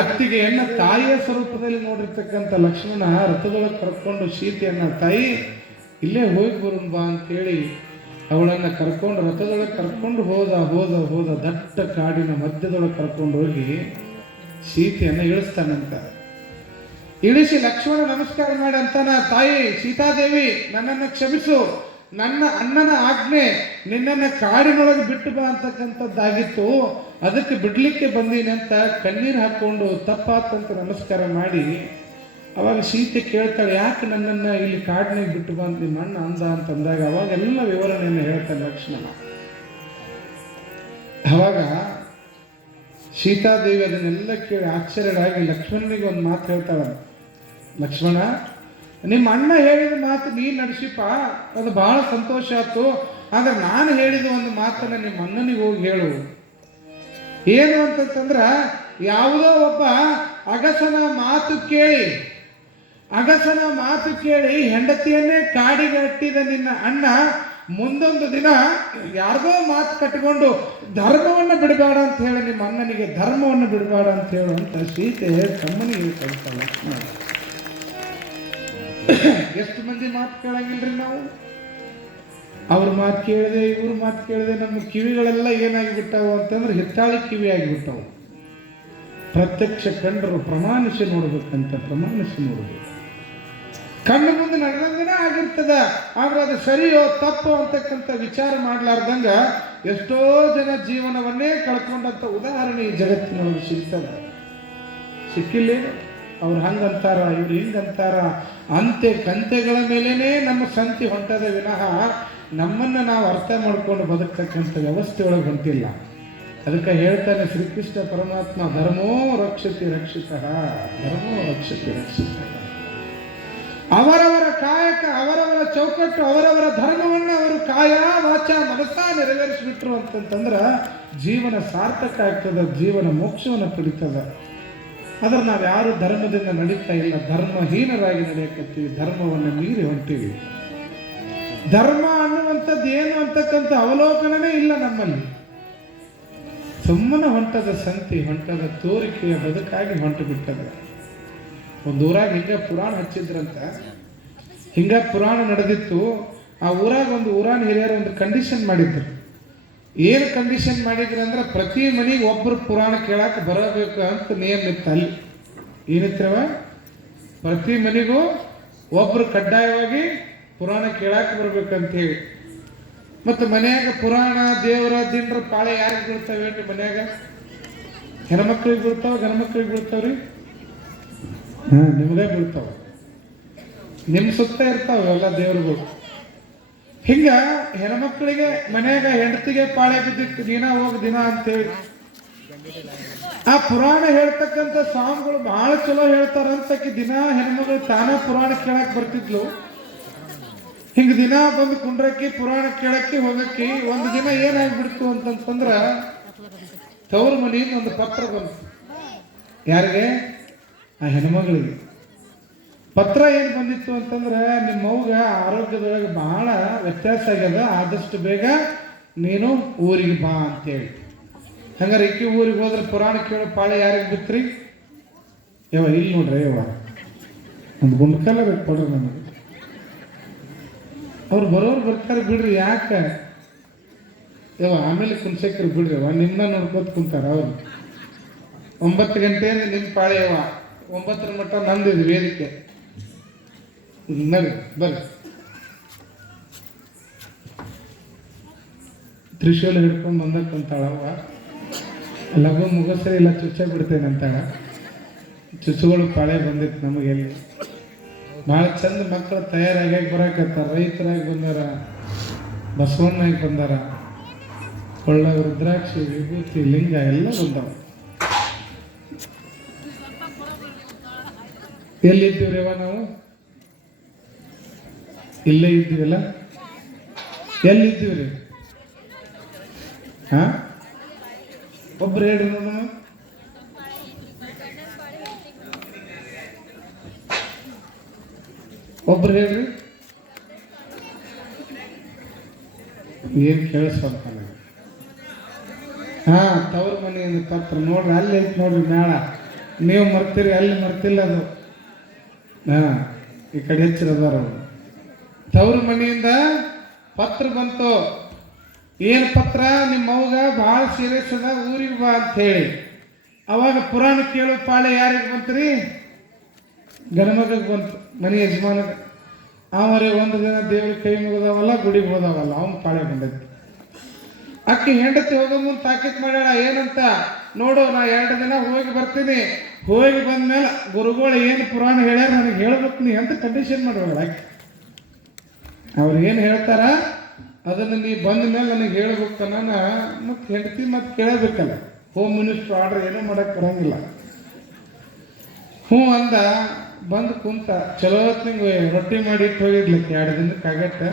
ಅತ್ತಿಗೆಯನ್ನ ತಾಯಿಯ ಸ್ವರೂಪದಲ್ಲಿ ನೋಡಿರ್ತಕ್ಕಂಥ ಲಕ್ಷ್ಮಣ ರಥದೊಳಗೆ ಕರ್ಕೊಂಡು ಸೀತೆಯನ್ನ, ತಾಯಿ ಇಲ್ಲೇ ಹೋಗಿ ಬರೋಣ ಬಾ ಅಂತೇಳಿ ಅವಳನ್ನು ಕರ್ಕೊಂಡು ರಥದೊಳಗೆ ಕರ್ಕೊಂಡು ಹೋದ ದಟ್ಟ ಕಾಡಿನ ಮಧ್ಯದೊಳಗೆ ಕರ್ಕೊಂಡು ಹೋಗಿ ಸೀತೆಯನ್ನು ಇಳಿಸ್ತಾನಂತ. ಇಳಿಸಿ ಲಕ್ಷ್ಮಣ ನಮಸ್ಕಾರ ಮಾಡಿ ಅಂತಾನ, ತಾಯಿ ಸೀತಾದೇವಿ ನನ್ನನ್ನು ಕ್ಷಮಿಸು, ನನ್ನ ಅಣ್ಣನ ಆಜ್ಞೆ ನಿನ್ನನ್ನು ಕಾಡಿನೊಳಗೆ ಬಿಟ್ಟು ಬಾ ಅಂತಕ್ಕಂಥದ್ದಾಗಿತ್ತು, ಅದಕ್ಕೆ ಬಿಡ್ಲಿಕ್ಕೆ ಬಂದೀನಿ ಅಂತ ಕಣ್ಣೀರು ಹಾಕೊಂಡು ತಪ್ಪಾತಂತ ನಮಸ್ಕಾರ ಮಾಡಿ ಅವಾಗ ಸೀತೆ ಕೇಳ್ತಾಳೆ, ಯಾಕೆ ನನ್ನನ್ನು ಇಲ್ಲಿ ಕಾಡಿನಾಗ ಬಿಟ್ಟು ಬಾ ಅಂತ ನಿಮ್ಮ ಅಣ್ಣ ಅಂದ ಅಂತಂದಾಗ ಅವಾಗೆಲ್ಲ ವಿವರಣೆಯನ್ನು ಹೇಳ್ತಾನೆ ಲಕ್ಷ್ಮಣ. ಅವಾಗ ಸೀತಾದೇವಿ ಅದನ್ನೆಲ್ಲ ಕೇಳಿ ಆಶ್ಚರ್ಯರಾಗಿ ಲಕ್ಷ್ಮಣನಿಗೆ ಒಂದು ಮಾತು ಹೇಳ್ತಾಳೆ, ಲಕ್ಷ್ಮಣ ನಿಮ್ಮ ಅಣ್ಣ ಹೇಳಿದ ಮಾತು ನೀ ನಡೆಸಿಪ್ಪ, ಅದು ಬಹಳ ಸಂತೋಷ ಆಯ್ತು. ಆದ್ರೆ ನಾನು ಹೇಳಿದ ಒಂದು ಮಾತನ್ನ ನಿಮ್ಮ ಅಣ್ಣನಿಗೆ ಹೋಗಿ ಹೇಳು. ಏನು ಅಂತಂದ್ರ, ಯಾವುದೋ ಒಬ್ಬ ಅಗಸನ ಮಾತು ಕೇಳಿ ಹೆಂಡತಿಯನ್ನೇ ಕಾಡಿಗೆ ಅಟ್ಟಿದ ನಿನ್ನ ಅಣ್ಣ ಮುಂದೊಂದು ದಿನ ಯಾರಿಗೋ ಮಾತು ಕಟ್ಟಿಕೊಂಡು ಧರ್ಮವನ್ನು ಬಿಡಬೇಡ ಅಂತ ಹೇಳಿ ನಿಮ್ಮ ಅಣ್ಣನಿಗೆ ಧರ್ಮವನ್ನು ಬಿಡಬೇಡ ಅಂತ ಹೇಳು ಅಂತ ಸೀತೆ ತಮ್ಮನಿಗೆ ಹೇಳ್ತಾಳೆ ಲಕ್ಷ್ಮಣ. ಎಷ್ಟು ಮಂದಿ ಮಾತು ಕೇಳಂಗಿಲ್ರಿ ನಾವು? ಅವ್ರ ಮಾತು ಕೇಳಿದೆ, ಇವ್ರ ಮಾತು ಕೇಳಿದೆ, ನಮ್ಮ ಕಿವಿಗಳೆಲ್ಲ ಏನಾಗಿಬಿಟ್ಟವು ಅಂತಂದ್ರೆ ಹಿತ್ತಾಳಿ ಕಿವಿ ಆಗಿಬಿಟ್ಟವು. ಪ್ರತ್ಯಕ್ಷ ಕಂಡರು ಪ್ರಮಾಣಿಸಿ ನೋಡ್ಬೇಕಂತ, ಪ್ರಮಾಣಿಸಿ ನೋಡ್ಬೇಕು. ಕಣ್ಣು ಮುಂದೆ ನಡೆದಂಗನೇ ಆಗಿರ್ತದ, ಆದ್ರೆ ಅದು ಸರಿಯೋ ತಪ್ಪೋ ಅಂತಕ್ಕಂಥ ವಿಚಾರ ಮಾಡ್ಲಾರ್ದಂಗ ಎಷ್ಟೋ ಜನ ಜೀವನವನ್ನೇ ಕಳ್ಕೊಂಡಂತ ಉದಾಹರಣೆ ಈ ಜಗತ್ತಿನೊಳಗೆ ಸಿಗ್ತದೆ. ಸಿಕ್ಕಿಲ್ಲೇನು? ಅವ್ರು ಹಂಗಂತಾರ, ಇವ್ರು ಹಿಂಗಂತಾರ, ಕಂತೆಗಳ ಮೇಲೇನೆ ನಮ್ಮ ಸಂತಿ ಹೊಂಟದ ವಿನಃ ನಮ್ಮನ್ನು ನಾವು ಅರ್ಥ ಮಾಡ್ಕೊಂಡು ಬದುಕ್ತಕ್ಕಂಥ ವ್ಯವಸ್ಥೆ ಒಳಗೆ ಹೊಂಟಿಲ್ಲ. ಅದಕ್ಕೆ ಹೇಳ್ತಾನೆ ಶ್ರೀಕೃಷ್ಣ ಪರಮಾತ್ಮ, ಧರ್ಮೋ ರಕ್ಷತಿ ರಕ್ಷಿತಃ, ಧರ್ಮೋ ರಕ್ಷತಿ ರಕ್ಷಿತಃ. ಅವರವರ ಕಾಯಕ, ಅವರವರ ಚೌಕಟ್ಟು, ಅವರವರ ಧರ್ಮವನ್ನು ಅವರು ಕಾಯ ವಾಚ ಮನಸ್ಸ ನೆರವೇರಿಸಿಬಿಟ್ರು ಅಂತಂತಂದ್ರೆ ಜೀವನ ಸಾರ್ಥಕ ಆಗ್ತದ, ಜೀವನ ಮೋಕ್ಷವನ್ನು ಪಡಿತದ. ಆದ್ರೆ ನಾವು ಯಾರು ಧರ್ಮದಿಂದ ನಡೀತಾ ಇಲ್ಲ, ಧರ್ಮಹೀನರಾಗಿ ನಡೆಯಕತ್ತೀವಿ, ಧರ್ಮವನ್ನು ಮೀರಿ ಹೊಂಟೀವಿ. ಧರ್ಮ ಅನ್ನುವಂಥದ್ದು ಏನು ಅಂತಕ್ಕಂಥ ಅವಲೋಕನನೇ ಇಲ್ಲ ನಮ್ಮಲ್ಲಿ. ಸುಮ್ಮನೆ ಹೊಂಟದ ಸಂತಿ, ಹೊಂಟದ ತೋರಿಕೆಯ ಬದುಕಾಗಿ ಹೊಂಟು ಬಿಟ್ಟದ. ಒಂದು ಊರಾಗ ಹಿಂಗ ಪುರಾಣ ಹಚ್ಚಿದ್ರಂತ, ಹಿಂಗ ಪುರಾಣ ನಡೆದಿತ್ತು. ಆ ಊರಾಗ ಒಂದು ಊರಾನ ಹಿರಿಯರು ಒಂದು ಕಂಡೀಷನ್ ಮಾಡಿದ್ರು. ಏನು ಕಂಡೀಷನ್ ಮಾಡಿದ್ರು ಅಂದ್ರೆ, ಪ್ರತಿ ಮನೆಗೆ ಒಬ್ಬರು ಪುರಾಣ ಕೇಳಕ್ಕೆ ಬರಬೇಕು ಅಂತ ನಿಯಮ ಇತ್ತು ಅಲ್ಲಿ. ಏನಿತ್ರವ? ಪ್ರತಿ ಮನೆಗೂ ಒಬ್ಬರು ಕಡ್ಡಾಯವಾಗಿ ಪುರಾಣ ಕೇಳಕ್ಕೆ ಬರ್ಬೇಕಂತ ಹೇಳಿ. ಮತ್ತು ಮನ್ಯಾಗ ಪುರಾಣ ದೇವರ ದಿನರ ಪಾಳೆ ಯಾರಿಗೆ ಬೀಳ್ತಾವೇನ್ರಿ? ಮನ್ಯಾಗ ಹೆಣ್ಮಕ್ಳಿಗೆ ಬೀಳ್ತಾವ, ಗಂಡ್ಮಕ್ಳಿಗೆ ಬೀಳ್ತಾವ್ರಿ? ನಿಮ್ಗೆ ಬೀಳ್ತಾವ. ನಿಮ್ಮ ಸುತ್ತ ಇರ್ತಾವ ಎಲ್ಲ ದೇವ್ರುಗಳು. ಹಿಂಗ ಹೆಣ್ಮಕ್ಳಿಗೆ ಮನ್ಯಾಗ ಹೆಂಡತಿಗೆ ಪಾಳೆ ಬಿದ್ದಿತ್ತು, ದಿನ ಹೋಗಿ ದಿನ ಅಂತೇಳಿ. ಆ ಪುರಾಣ ಹೇಳ್ತಕ್ಕಂಥ ಸ್ವಾಮಿಗಳು ಬಹಳ ಚಲೋ ಹೇಳ್ತಾರಂತಕ್ಕೆ ದಿನ ಹೆಣ್ಮಗಳು ತಾನ ಪುರಾಣ ಕೇಳಕ್ ಬರ್ತಿದ್ಲು. ಹಿಂಗೆ ದಿನ ಬಂದು ಕುಂಡ್ರಕ್ಕೆ ಪುರಾಣ ಕೇಳಕ್ಕೆ ಹೋಗಕ್ಕೆ ಒಂದು ದಿನ ಏನಾಗ್ಬಿಡ್ತು ಅಂತಂತಂದ್ರೆ ತವ್ರ ಮನೆಯಿಂದ ಒಂದು ಪತ್ರ ಬಂತು. ಯಾರಿಗೆ? ಆ ಹೆಣ್ಮಗಳಿಗೆ. ಪತ್ರ ಏನು ಬಂದಿತ್ತು ಅಂತಂದ್ರೆ, ನಿಮ್ಮ ಅವ್ಗ ಆರೋಗ್ಯದೊಳಗೆ ಬಹಳ ವ್ಯತ್ಯಾಸ ಆಗ್ಯದ, ಆದಷ್ಟು ಬೇಗ ನೀನು ಊರಿಗೆ ಬಾ ಅಂತೇಳಿ. ಹಂಗಾರೆ ಈಕಿ ಊರಿಗೆ ಹೋದ್ರೆ ಪುರಾಣ ಕೇಳೋ ಪಾಳೆ ಯಾರಿಗೆ ಬಿತ್ರಿ? ಯವ ಇಲ್ಲಿ ನೋಡ್ರಿ, ಯವ ಒಂದು ಗುಂಡ್ಕಲ್ಲ ಬೇಕು ಕೊಡ್ರಿ ನನಗೆ. ಅವ್ರು ಬರೋರು ಬರ್ತಾರೆ ಬಿಡ್ರಿ, ಯಾಕೆ ಯವ ಆಮೇಲೆ ಕುಂಸಕ್ರಿ ಬಿಡ್ರಿ. ನಿಮ್ಮನ್ನ ನೋಡ್ಕೋತ ಕುಂತಾರ ಅವ್ರು. 9 ಗಂಟೆಯಿಂದ ನಿಮ್ಮ ಪಾಳೆ ಯವ, 9ರ ಮಟ್ಟ ನಂದಿದೆ ವೇದಿಕೆ. ನಡಿ ಬರ್ರಿ. ತ್ರಿಶೂಲ ಹಿಡ್ಕೊಂಡು ಬಂದ ಕುಂತಾಳವ್ವ. ಲಘು ಮುಗಸರಿ ಇಲ್ಲ ಚುಚ್ಚ ಬಿಡ್ತೇನೆ ಅಂತಾಳ. ಚುಚ್ಚುಗಳು ಪಾಳೆ ಬಂದಿತ್ತು ನಮಗೆಲ್ಲಿ. ಭಾಳ ಚಂದ ಮಕ್ಕಳು ತಯಾರಾಗಿ ಬರಾಕತ್ತಾರ. ರೈತರಾಗಿ ಬಂದಾರ, ಬಸವಣ್ಣಾಗಿ ಬಂದಾರ, ಕೊಳ್ಳ ರುದ್ರಾಕ್ಷಿ ವಿಭೂತಿ ಲಿಂಗ ಎಲ್ಲ ಬಂದಾವ. ಎಲ್ಲಿದ್ದೀವ್ರಿವ ನಾವು? ಇಲ್ಲೇ ಇದ್ದೀವಲ್ಲ. ಎಲ್ಲಿದ್ದೀವ್ರಿ? ಹಾ, ಒಬ್ರು ಹೇಳ್ರಿ ನೋಡೋಣ. ಒಬ್ರು ಹೇಳ್ರಿ. ಏನ್ ಕೇಳಿಸ್ಕೊಂತ ನನಗೆ. ಹಾ, ತವ್ರ ಮನೆಯಿಂದ ಪತ್ರ ನೋಡ್ರಿ, ಅಲ್ಲಿ ಐತಿ ನೋಡ್ರಿ ಮೇಳ. ನೀವು ಮರ್ತೀರಿ, ಅಲ್ಲಿ ಮರ್ತಿಲ್ಲ ಅದು. ಹಾ, ಈ ಕಡೆ ಹೆಚ್ಚಿರದಾರ. ತವ್ರ ಮನೆಯಿಂದ ಪತ್ರ ಬಂತು. ಏನು ಪತ್ರ? ನಿಮ್ಮ ಅವ್ಗ ಭಾಳ ಸೀರಿಯಸ್ ಅದ, ಊರಿಗೆ ಬಾ ಅಂತ ಹೇಳಿ. ಅವಾಗ ಪುರಾಣ ಕೇಳೋ ಪಾಳೆ ಯಾರಿಗೆ ಬಂತ್ರಿ? ಗಣಮಗಗೆ ಬಂತು, ಮನೆ ಯಜಮಾನಗೆ. ಅವರೇ ಒಂದು ದಿನ ದೇವ್ರ ಕೈ ಮುಗಿದವಲ್ಲ, ಗುಡಿಗೆ ಹೋದವಲ್ಲ, ಅವನ ಪಾಳೆ ಬಂದೈತಿ. ಅಕ್ಕಿ ಹೆಂಡತಿ ಹೋಗೋ ಮುಂದೆ ತಾಕೀತ್ ಮಾಡ್ಯಾಳ. ಏನಂತ? ನೋಡು, ನಾ 2 ದಿನ ಹೋಗಿ ಬರ್ತೀನಿ, ಹೋಗಿ ಬಂದ್ಮೇಲೆ ಗುರುಗಳು ಏನು ಪುರಾಣ ಹೇಳ್ಯಾರ ನನಗೆ ಹೇಳ್ಬೇಕು ನೀ ಅಂತ ಕಂಡೀಷನ್ ಮಾಡುವಾಗ ಅಕ್ಕಿ. ಅವ್ರು ಏನು ಹೇಳ್ತಾರ ಅದನ್ನು ನೀ ಬಂದ ಮೇಲೆ ನನಗೆ ಹೇಳ್ಬೇಕು. ನಾನು ಮತ್ತೆ ಹೆಂಡತಿ ಮತ್ತೆ ಕೇಳಬೇಕಲ್ಲ. ಹೋಮ್ ಮಿನಿಸ್ಟ್ರ್ ಆರ್ಡರ್ ಏನೂ ಮಾಡಕ್ಕೆ ಬರಂಗಿಲ್ಲ. ಹ್ಞೂ ಅಂದ. ಬಂದು ಕುಂತ. ಚಲೋ ಹೊತ್ತಿಗೆ ರೊಟ್ಟಿ ಮಾಡಿ ಇಟ್ಟು ಹೋಗಿದ್ಲಿಕ್ಕೆ 2 ದಿನಕ್ಕೆ ಆಗತ್ತೆ.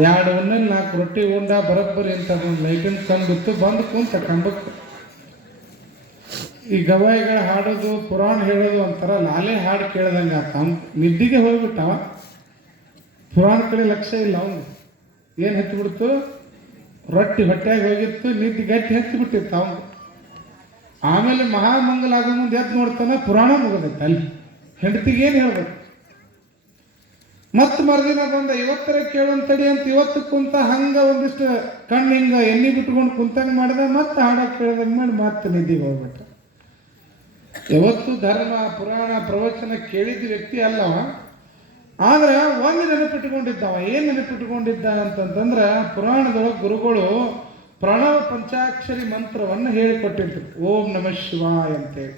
2 ಒಂದಲ್ಲಿ 4 ರೊಟ್ಟಿ ಉಂಡ ಬರೋಬ್ಬರಿ ಅಂತ ಒಂದು ಲೈಟಿನ ಕಂಬಿತ್ತು. ಬಂದು ಕುಂತ ಕಂಬಕ್ಕೆ. ಈ ಗವಾಯಿಗಳು ಹಾಡೋದು, ಪುರಾಣ ಹೇಳೋದು ಒಂಥರ ಲಾಲೆ ಹಾಡು ಕೇಳ್ದಂಗೆ ಆತ. ಅವ್ನು ನಿದ್ದಿಗೆ ಹೋಗ್ಬಿಟ್ಟವ. ಪುರಾಣ ಕಡೆ ಲಕ್ಷ್ಯ ಇಲ್ಲ ಅವನು. ಏನು ಹಚ್ಚಿಬಿಡ್ತು? ರೊಟ್ಟಿ ಹೊಟ್ಟೆಯಾಗಿ ಹೋಗಿತ್ತು, ನಿದ್ದೆ ಗಟ್ಟಿ ಹಚ್ಚಿಬಿಟ್ಟಿತ್ತು ಅವನು. ಆಮೇಲೆ ಮಹಾಮಂಗಲ ಆಗೋ ಮುಂದೆ ಎದ್ದು ನೋಡ್ತಾನೆ, ಪುರಾಣ ಮುಗಿದೈತೆ ಅಲ್ಲಿ. ಹೆಂಡತಿಗೆ ಏನು ಹೇಳ್ಬೇಕು? ಮತ್ತೆ ಮರುದಿನ ಬಂದ, ಇವತ್ತರ ಕೇಳೋಂತಡಿ ಅಂತ ಇವತ್ತು ಕುಂತ. ಹಂಗೆ ಒಂದಿಷ್ಟು ಕಣ್ಣು ಹಿಂಗೆ ಎಣ್ಣೆ ಬಿಟ್ಕೊಂಡು ಕುಂತಂಗೆ ಮಾಡಿದ. ಮತ್ತೆ ಹಾಡಕ್ಕೆ ಕೇಳ್ದಂಗೆ ಮಾಡಿ ಮತ್ತೆ ನಿದ್ದಿಗೆ ಹೋಗ್ಬಿಟ್ಟ. ಯಾವತ್ತು ಧರ್ಮ ಪುರಾಣ ಪ್ರವಚನ ಕೇಳಿದ ವ್ಯಕ್ತಿ ಅಲ್ಲವ. ಆದ್ರೆ ಒಂದು ನೆನಪಿಟ್ಟುಕೊಂಡಿದ್ದವ. ಏನು ನೆನಪಿಟ್ಟುಕೊಂಡಿದ್ದ ಅಂತಂತಂದ್ರೆ, ಪುರಾಣದೊಳಗೆ ಗುರುಗಳು ಪ್ರಣವ ಪಂಚಾಕ್ಷರಿ ಮಂತ್ರವನ್ನು ಹೇಳಿಕೊಟ್ಟಿದ್ರು. ಓಂ ನಮಃ ಶಿವಾಯ ಅಂತೇಳಿ.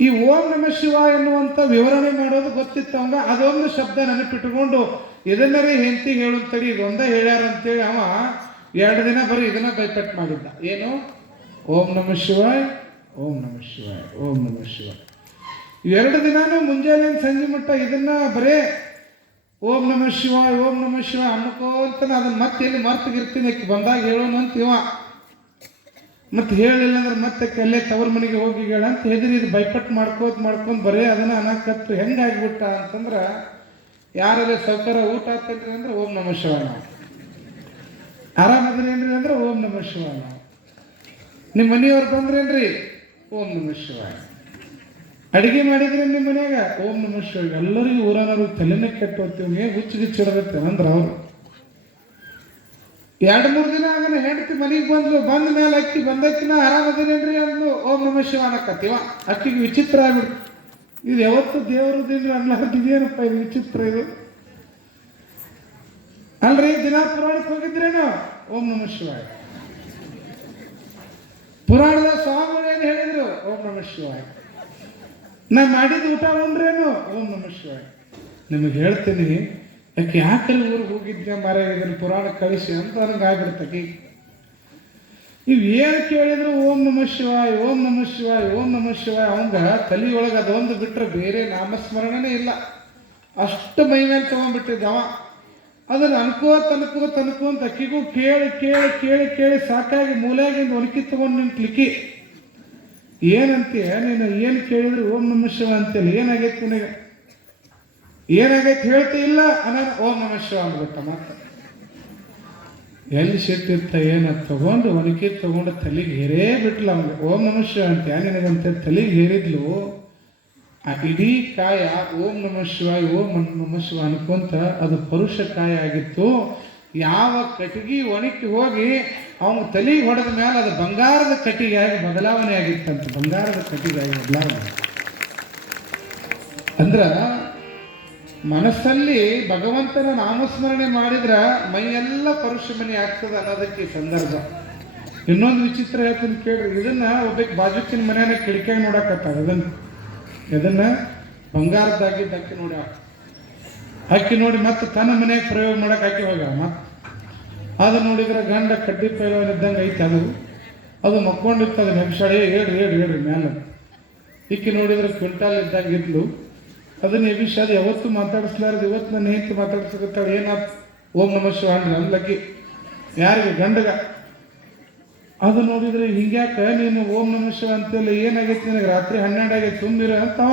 ಈ ಓಂ ನಮಃ ಶಿವಾಯ ಎನ್ನುವಂಥ ವಿವರಣೆ ಮಾಡೋದು ಗೊತ್ತಿತ್ತು ಅವಂಗ. ಅದೊಂದು ಶಬ್ದ ನೆನಪಿಟ್ಟುಕೊಂಡು ಇದನ್ನರೇ ಹೆಂಡತಿ ಹೇಳುತ್ತಡಿ, ಇದೊಂದೇ ಹೇಳ್ಯಾರ ಅಂತೇಳಿ ಅವ 2 ದಿನ ಬರೀ ಇದನ್ನ ಬೈಕಟ್ ಮಾಡಿದ್ದ. ಏನು? ಓಂ ನಮಃ ಶಿವಾಯ, ಓಂ ನಮಃ ಶಿವಾಯ, ಓಂ ನಮಃ ಶಿವಾಯ. 2 ದಿನಾನು ಮುಂಜಾನೆ ಸಂಜೆ ಮಟ್ಟ ಇದನ್ನ ಬರೇ ಓಂ ನಮಃ ಶಿವಾಯ, ಓಂ ನಮಃ ಶಿವಾಯ ಅನ್ಕೋತಾನೆ. ಅದನ್ನ ಮತ್ತೆ ಎಲ್ಲಿ ಮರ್ತಗಿರ್ತೀನಿ, ಬಂದಾಗ ಹೇಳೋಣ ಅಂತ ಇವ. ಮತ್ತೆ ಹೇಳಿಲ್ಲ ಅಂದ್ರೆ ಮತ್ತೆ ಅಲ್ಲೇ ತವರ ಮನೆಗೆ ಹೋಗಿ ಹೇಳ ಅಂತ ಹೆದರಿದು ಬೈಪಟ್ ಮಾಡ್ಕೊಂಡು ಬರೇ ಅದನ್ನ ಅನ್ನಕತ್ತು. ಹೆಂಗಾಗ್ಬಿಟ್ಟ ಅಂತಂದ್ರೆ, ಯಾರೇ ಸೌಕರ್ಯ ಊಟ ಆಗ್ತೇನ್ರಿ ಅಂದ್ರೆ ಓಂ ನಮಃ ಶಿವಾಯ ನಾವು, ಆರಾಮದ್ರೇನ್ರಿ ಅಂದ್ರೆ ಓಂ ನಮಃ ಶಿವಾಯ ನಾವು, ನಿಮ್ಮ ಮನೆಯವ್ರು ಬಂದ್ರೇನ್ರಿ ಓಂ ನಮಃ ಶಿವಾಯ, ಅಡಿಗೆ ಮಾಡಿದ್ರೆ ನಿಮ್ಮ ಮನ್ಯಾಗ ಓಂ ನಮಃ ಶಿವಾಯ. ಎಲ್ಲರಿಗೂ ಊರನವ್ರು ತಲೆನೇ ಕೆಟ್ಟು ಹೋಗ್ತೀವಿ, ಹುಚ್ಚಿಗಿಚ್ಚಿಡತ್ತೆ ಅಂದ್ರೆ ಅವರು. 2-3 ದಿನ ಆಗನ ಹೆಂಡತಿ ಮನೆಗೆ ಬಂದ ಮೇಲೆ ಅಕ್ಕಿ ಬಂದಕ್ಕಿನ ಆರಾಮದೇನೇನ್ರಿ ಅಂದು ಓಂ ನಮಃ ಶಿವ ಅನ್ನಕತ್ತೀವ. ಅಕ್ಕಿಗೆ ವಿಚಿತ್ರ ಆಗ್ಬಿಡ್ತು. ಇದು ಯಾವತ್ತು ದೇವರು ದಿನ ಅನ್ಲಾರ್ದಿದೇನಪ್ಪ, ಇದು ವಿಚಿತ್ರ ಇದು ಅಲ್ರಿ. ದಿನ ಪುರಾಣಕ್ಕೆ ಹೋಗಿದ್ರೇನು ಓಂ ನಮಃ ಶಿವಾಯ. ಪುರಾಣದ ಸ್ವಾಮಿಗಳು ಏನು ಹೇಳಿದ್ರು? ಓಂ ನಮಃ ಶಿವಾಯ. ನಾ ಮಾಡಿದ ಊಟ ಉಂಡ್ರೇನು? ಓಂ ನಮಃ ಶಿವಾಯ. ನಿಮಗೆ ಹೇಳ್ತೀನಿ, ಯಾಕೆ ಯಾಕಲ್ಲಿ ಊರಿಗೆ ಹೋಗಿದ್ದೆ ಮಾರ, ಇದನ್ನು ಪುರಾಣ ಕಳಿಸಿ ಅಂತ ನನಗೆ ಆಗ್ಬಿಡ್ತಕ್ಕಿ. ಇವು ಏನು ಕೇಳಿದ್ರು ಓಂ ನಮಃ ಶಿವಾಯ, ಓಂ ನಮಃ ಶಿವಾಯ, ಓಂ ನಮಃ ಶಿವಾಯ. ಅವಂಗ ತಲೆಯೊಳಗೆ ಅದೊಂದು ಬಿಟ್ಟರೆ ಬೇರೆ ನಾಮಸ್ಮರಣನೇ ಇಲ್ಲ. ಅಷ್ಟು ಮೈ ಮೇಲೆ ತಗೊಂಡ್ಬಿಟ್ಟಿದ್ದವ. ಅದನ್ನು ತನಕೋ ಅಂತ ಅಕ್ಕಿಗೂ ಕೇಳಿ ಕೇಳಿ ಕೇಳಿ ಕೇಳಿ ಸಾಕಾಗಿ ಮೂಲೆಯಾಗಿಂದ ಒಣಕಿ ತಗೊಂಡು ನಿಂತ್ಲಿಕ್ಕಿ ಏನಂತೀಯ ನೀನು ಏನು ಕೇಳಿದ್ರು ಓಂ ನಮಃ ಶಿವಾಯ ಅಂತೇಳಿ ಏನಾಗೈತೆ ನಿನಗೆ ಏನಾಗೈತೆ ಹೇಳ್ತಿ ಇಲ್ಲ ಅನ್ನ ಓಂ ನಮಃ ಶಿವಾಯ ಅಂದ್ಬಿಟ್ಟ ಮಾತ್ರ ಎಲ್ಲಿ ಸಿಟ್ಟಿರ್ತ ಏನ ತಗೊಂಡು ಒಣಕಿ ತಗೊಂಡು ತಲೆಗೆ ಹೇರೇ ಬಿಟ್ಲ ಅವ್ನಿಗೆ ಓಂ ನಮಃ ಶಿವಾಯ ಅಂತ ಏನೇನಂತೇಳಿ ತಲೆಗೆ ಹೇರಿದ್ಲು ಆ ಇಡೀ ಕಾಯ ಓಂ ನಮಃ ಶಿವಾಯ ಓಂ ನಮಃ ಶಿವಾಯ ಅನ್ಕೊಂತ ಅದು ಪರುಷ ಕಾಯ ಆಗಿತ್ತು. ಯಾವ ಕಟ್ಟಿಗೆ ಒಣಕಿ ಹೋಗಿ ಅವನ ತಲೆಗೆ ಹೊಡೆದ ಮೇಲೆ ಅದು ಬಂಗಾರದ ಕಟ್ಟಿಗೆ ಆಗಿ ಬದಲಾವಣೆ ಆಗಿತ್ತಂತ. ಬಂಗಾರದ ಕಟ್ಟಿಗೆ ಆಗಿ ಬದಲಾವಣೆ ಅಂದ್ರ ಮನಸ್ಸಲ್ಲಿ ಭಗವಂತನ ನಾಮಸ್ಮರಣೆ ಮಾಡಿದ್ರ ಮೈಯೆಲ್ಲ ಪರುಷಮಣಿ ಆಗ್ತದೆ ಅನ್ನೋದಕ್ಕೆ ಈ ಸಂದರ್ಭ. ಇನ್ನೊಂದು ವಿಚಿತ್ರ ಹೇಳ್ತೀನಿ ಕೇಳ್ರಿ, ಇದನ್ನ ಒಬ್ಬಕ್ಕೆ ಬಾಜುಕಿನ ಮನೆಯನ್ನ ಕಿಡಿಕಾಗಿ ನೋಡಕತ್ತಾವ. ಇದನ್ನ ಬಂಗಾರದಾಗಿದ್ದ ಅಕ್ಕಿ ನೋಡಿ ಅಕ್ಕಿ ನೋಡಿ ಮತ್ತೆ ತನ್ನ ಮನೆಗೆ ಪ್ರಯೋಗ ಮಾಡಕ್ಕೆ ಹಾಕಿ ಹೋಗ ಮತ್ತೆ ಅದು ನೋಡಿದ್ರೆ ಗಂಡ ಕಡ್ಡಿ ಪೈಲವನ್ ಇದ್ದಂಗೆ ಐತೆ. ಅದು ಮಕ್ಕೊಂಡಿತ್ತು, ಅದು ನೆಬ್ಸಾಡಿ ಹೇಳ್ರಿ ಮೇಲೆ ಇಕ್ಕಿ ನೋಡಿದ್ರೆ ಕ್ವಿಂಟಾಲ್ ಇದ್ದಂಗೆ ಇದ್ಲು. ಅದನ್ನ ಎಬಿಸಿ ಅದು ಯಾವತ್ತೂ ಮಾತಾಡಿಸ್ಲಾರ್ದು ಇವತ್ತು ನನ್ನ ಹೆಂಡತಿ ಮಾತಾಡ್ಸಕತ್ತಾಳೆ. ಏನಾಯ್ತು ಓಂ ನಮಃ ಶಿವಾಯ ಅಂದ್ರೆ ಅನ್ಲಕ್ಕಿ ಯಾರಿಗೆ ಗಂಡಗ. ಅದು ನೋಡಿದ್ರೆ ಹಿಂಗ್ಯಾಕ ನೀನು ಓಂ ನಮಃ ಶಿವಾಯ ಅಂತೆಲ್ಲ ಏನಾಗೈತಿ ನಿನಗೆ ರಾತ್ರಿ 12 ಆಗೈತೆ ತುಂಬಿರ ಅಂತವ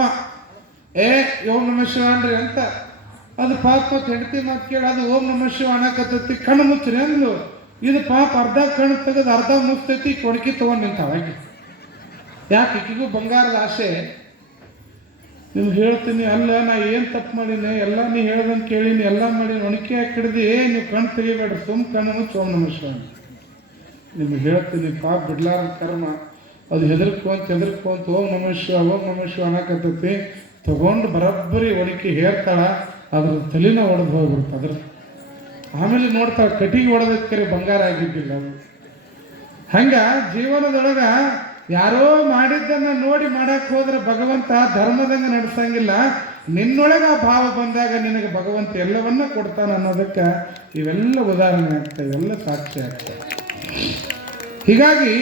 ಓಂ ನಮಃ ಶಿವಾಯ ಅಂದ್ರಿ ಅಂತ. ಅದು ಪಾಪ ಹೆಂಡತಿ ಮಾತು ಕೇಳಿ ಅದು ಓಂ ನಮಃ ಶಿವಾಯ ಅನ್ನಕತ್ತೈತಿ ಕಣ್ಣು ಮುಚ್ಚ್ರಿ ಅಂದ್ಲು. ಇದು ಪಾಪ ಅರ್ಧ ಕಣ್ಣು ತೆಗೆದು ಅರ್ಧ ಮುಚ್ತೈತಿ ಕೊಣಕಿ ತಗೊಂಡು ನಿಂತಾವ. ಯಾಕೆ ಈಕಿಗೂ ಬಂಗಾರದ ಆಸೆ. ನಿಮ್ಗೆ ಹೇಳ್ತೀನಿ ಅಲ್ಲ ನಾ ಏನು ತಪ್ಪು ಮಾಡೀನಿ ಎಲ್ಲ ನೀ ಹೇಳ್ದಂಗೆ ಕೇಳೀನಿ ಎಲ್ಲ ಮಾಡೀನಿ ಒಣಕಿ ಹಾಕಿ ಹಿಡ್ದು ನೀವು ಕಣ್ಣು ತೆಗಿಬೇಡ್ರಿ ಸುಮ್ಮ ಕಣ್ಣು ಮುಚ್ಚಿ ಓಂ ನಮಃ ಶಿವಾಯ. ನಿಮ್ಗೆ ಹೇಳ್ತೀನಿ ಪಾಪ ಬಿಡ್ಲಾರ ಕರ್ಮ ಅದು ಹೆದರ್ಕೊಂತ ಓಂ ನಮಃ ಶಿವಾಯ ಅನ್ನಕತ್ತೈತಿ ತಗೊಂಡು ಬರೋಬ್ಬರಿ ಒಣಕಿ ಹೇರ್ತಾಳ. ಅದ್ರ ತಲೆನ ಒಡೆದು ಹೋಗ್ಬಿಡ್ತು. ಅದ್ರ ಆಮೇಲೆ ನೋಡ್ತಾಳ ಕಟ್ಟಿಗೆ ಹೊಡೆದಕ್ಕೆ ಬಂಗಾರ ಆಗಿದ್ದಿಲ್ಲ ಅದು. ಹಂಗ ಜೀವನದೊಳಗ ಯಾರೋ ಮಾಡಿದ್ದನ್ನ ನೋಡಿ ಮಾಡಕ್ ಹೋದ್ರೆ ಭಗವಂತ ಧರ್ಮದಂಗ ನಡೆಸಂಗಿಲ್ಲ. ನಿನ್ನೊಳಗ ಆ ಭಾವ ಬಂದಾಗ ನಿನಗೆ ಭಗವಂತ ಎಲ್ಲವನ್ನ ಕೊಡ್ತಾನ ಅನ್ನೋದಕ್ಕೆ ಇವೆಲ್ಲ ಉದಾಹರಣೆ ಆಗ್ತವೆ, ಇವೆಲ್ಲ ಸಾಕ್ಷಿ ಆಗ್ತವೆ. ಹೀಗಾಗಿ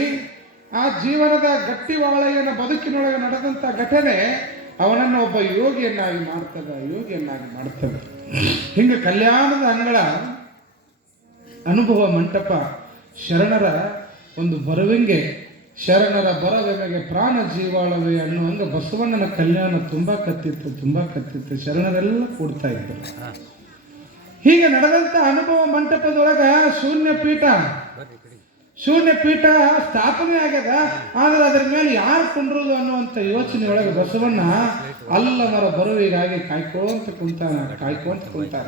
ಆ ಜೀವನದ ಗಟ್ಟಿ ವಾಳೆಯನ ಬದುಕಿನೊಳಗೆ ನಡೆದಂಥ ಘಟನೆ ಅವನನ್ನು ಒಬ್ಬ ಯೋಗಿಯನ್ನಾಗಿ ಮಾಡ್ತದೆ. ಹಿಂಗೆ ಕಲ್ಯಾಣದ ಅಂಗಳ ಅನುಭವ ಮಂಟಪ ಶರಣರ ಒಂದು ಬರವೆಂಗೆ ಶರಣರ ಬರವೆಮೆಗೆ ಪ್ರಾಣ ಜೀವಾಳವೇ ಅನ್ನುವಂಗ ಬಸವಣ್ಣನ ಕಲ್ಯಾಣ ತುಂಬಾ ಕತ್ತಿತ್ತು. ಶರಣರೆಲ್ಲ ಕೂಡ್ತಾ ಇದ್ದರು. ಹೀಗೆ ನಡೆದಂಥ ಅನುಭವ ಮಂಟಪದೊಳಗ ಶೂನ್ಯ ಪೀಠ ಸ್ಥಾಪನೆ ಆಗ್ಯದ. ಆದ್ರೆ ಅದ್ರ ಮೇಲೆ ಯಾರು ಕುಂಡ್ರುದು ಅನ್ನುವಂಥ ಯೋಚನೆ ಒಳಗೆ ಬಸವಣ್ಣ ಅಲ್ಲಮರ ಬರುವಿಗಾಗಿ ಕಾಯ್ಕೊಂತ ಕುಂತಾರ.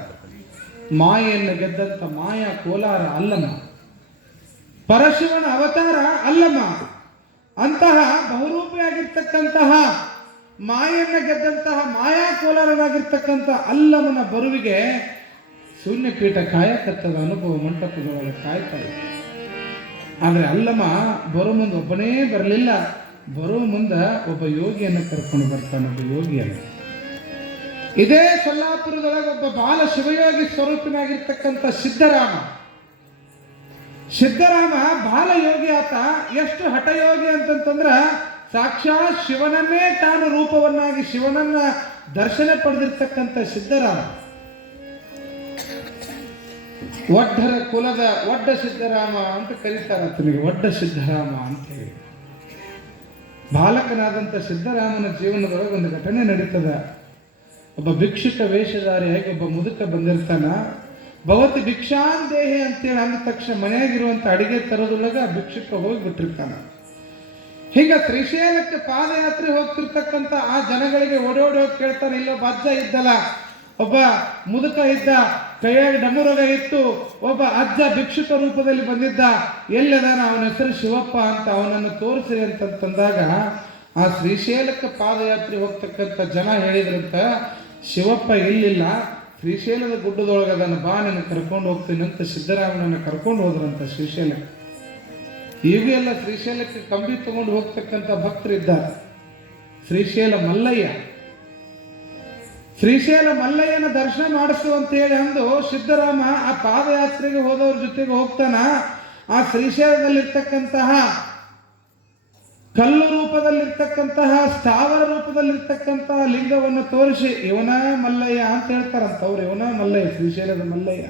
ಮಾಯೆಯನ್ನು ಗೆದ್ದಂಥ ಮಾಯಾ ಕೋಲಾರ ಅಲ್ಲಮ್ಮ, ಪರಶಿವನ ಅವತಾರ ಅಲ್ಲಮ್ಮ. ಅಂತಹ ಬಹುರೂಪಿಯಾಗಿರ್ತಕ್ಕಂತಹ ಮಾಯೆಯನ್ನು ಗೆದ್ದಂತಹ ಮಾಯಾ ಕೋಲಾರನಾಗಿರ್ತಕ್ಕಂಥ ಅಲ್ಲಮ್ಮನ ಬರುವಿಗೆ ಶೂನ್ಯ ಪೀಠ ಕಾಯಕತ್ತದ. ಅನುಭವ ಮಂಟಪದೊಳಗೆ ಕಾಯ್ತಾ ಇದೆ. ಆದರೆ ಅಲ್ಲಮ್ಮ ಬರೋ ಮುಂದೆ ಒಬ್ಬನೇ ಬರಲಿಲ್ಲ. ಬರೋ ಮುಂದೆ ಒಬ್ಬ ಯೋಗಿಯನ್ನು ಕರ್ಕೊಂಡು ಬರ್ತಾನೆ. ಒಬ್ಬ ಯೋಗಿಯನ್ನು ಇದೇ ಸೊಲ್ಲಾಪುರದೊಳಗೆ ಒಬ್ಬ ಬಾಲ ಶಿವಯೋಗಿ ಸ್ವರೂಪಿನಾಗಿರ್ತಕ್ಕಂಥ ಸಿದ್ಧರಾಮ ಬಾಲ ಯೋಗಿ. ಆತ ಎಷ್ಟು ಹಠಯೋಗಿ ಅಂತಂತಂದ್ರ ಸಾಕ್ಷಾತ್ ಶಿವನನ್ನೇ ತಾನು ರೂಪವನ್ನಾಗಿ ಶಿವನನ್ನ ದರ್ಶನ ಪಡೆದಿರ್ತಕ್ಕಂಥ ಸಿದ್ಧರಾಮ, ಒಡ್ಡರ ಕುಲದ ಒಡ್ಡ ಸಿದ್ಧರಾಮ ಅಂತ ಕರೀತಾರೆ. ಆತನಿಗೆ ಒಡ್ಡ ಸಿದ್ಧರಾಮ ಅಂತ ಹೇಳಿ. ಬಾಲಕನಾದಂಥ ಸಿದ್ಧರಾಮನ ಜೀವನದೊಳಗೆ ಒಂದು ಘಟನೆ ನಡೀತದ. ಒಬ್ಬ ಭಿಕ್ಷುಕ ವೇಷಧಾರಿಯಾಗಿ ಒಬ್ಬ ಮುದುಕ ಬಂದಿರ್ತಾನ. ಭವತಿ ಭಿಕ್ಷಾಂದೇಹಿ ಅಂತೇಳಿ ಅಂದ ತಕ್ಷಣ ಮನೆಯಾಗಿರುವಂಥ ಅಡಿಗೆ ತರೋದ್ರೊಳಗ ಭಿಕ್ಷುಕ ಹೋಗಿಬಿಟ್ಟಿರ್ತಾನ. ಹೀಗ ಶ್ರೀಶೈಲಕ್ಕೆ ಪಾದಯಾತ್ರೆ ಹೋಗ್ತಿರ್ತಕ್ಕಂಥ ಆ ಜನಗಳಿಗೆ ಓಡೋಡಿ ಹೋಗಿ ಕೇಳ್ತಾನೆ. ಇಲ್ಲೊಬ್ಬ ಅಜ್ಜ ಇದ್ದಲ್ಲ, ಒಬ್ಬ ಮುದುಕ ಇದ್ದ, ಕೈಯಾಗಿ ಡಮರುಗ ಇತ್ತು, ಒಬ್ಬ ಅಜ್ಜ ಭಿಕ್ಷುಕ ರೂಪದಲ್ಲಿ ಬಂದಿದ್ದ, ಎಲ್ಲದಾನ ಅವನ ಹೆಸರು ಶಿವಪ್ಪ ಅಂತ, ಅವನನ್ನು ತೋರಿಸಿ ಅಂತಂದಾಗ ಆ ಶ್ರೀಶೈಲಕ್ಕೆ ಪಾದಯಾತ್ರೆ ಹೋಗ್ತಕ್ಕಂಥ ಜನ ಹೇಳಿದ್ರಂತ, ಶಿವಪ್ಪ ಇಲ್ಲಿಲ್ಲ, ಶ್ರೀಶೈಲದ ಗುಡ್ಡದೊಳಗೆ ಅದನ್ನು ಬಾ ನಿನ್ನ ಕರ್ಕೊಂಡು ಹೋಗ್ತೀನಿ ಅಂತ ಸಿದ್ಧರಾಮನನ್ನು ಕರ್ಕೊಂಡು ಹೋದ್ರಂತ ಶ್ರೀಶೈಲಕ್ಕೆ. ಈಗ ಎಲ್ಲ ಶ್ರೀಶೈಲಕ್ಕೆ ಕಂಬಿ ತಗೊಂಡು ಹೋಗ್ತಕ್ಕಂಥ ಭಕ್ತರಿದ್ದಾರೆ. ಶ್ರೀಶೈಲ ಮಲ್ಲಯ್ಯನ ದರ್ಶನ ಮಾಡಿಸು ಅಂತೇಳಿ ಅಂದು ಸಿದ್ಧರಾಮ ಆ ಪಾದಯಾತ್ರೆಗೆ ಹೋದವ್ರ ಜೊತೆಗೆ ಹೋಗ್ತಾನ. ಆ ಶ್ರೀಶೈಲದಲ್ಲಿರ್ತಕ್ಕಂತಹ ಕಲ್ಲು ರೂಪದಲ್ಲಿರ್ತಕ್ಕಂತಹ ಸ್ಥಾವರ ರೂಪದಲ್ಲಿರ್ತಕ್ಕಂತಹ ಲಿಂಗವನ್ನು ತೋರಿಸಿ ಇವನ ಮಲ್ಲಯ್ಯ ಅಂತ ಹೇಳ್ತಾರಂತವ್ರು. ಇವನ ಮಲ್ಲಯ್ಯ, ಶ್ರೀಶೈಲದ ಮಲ್ಲಯ್ಯ.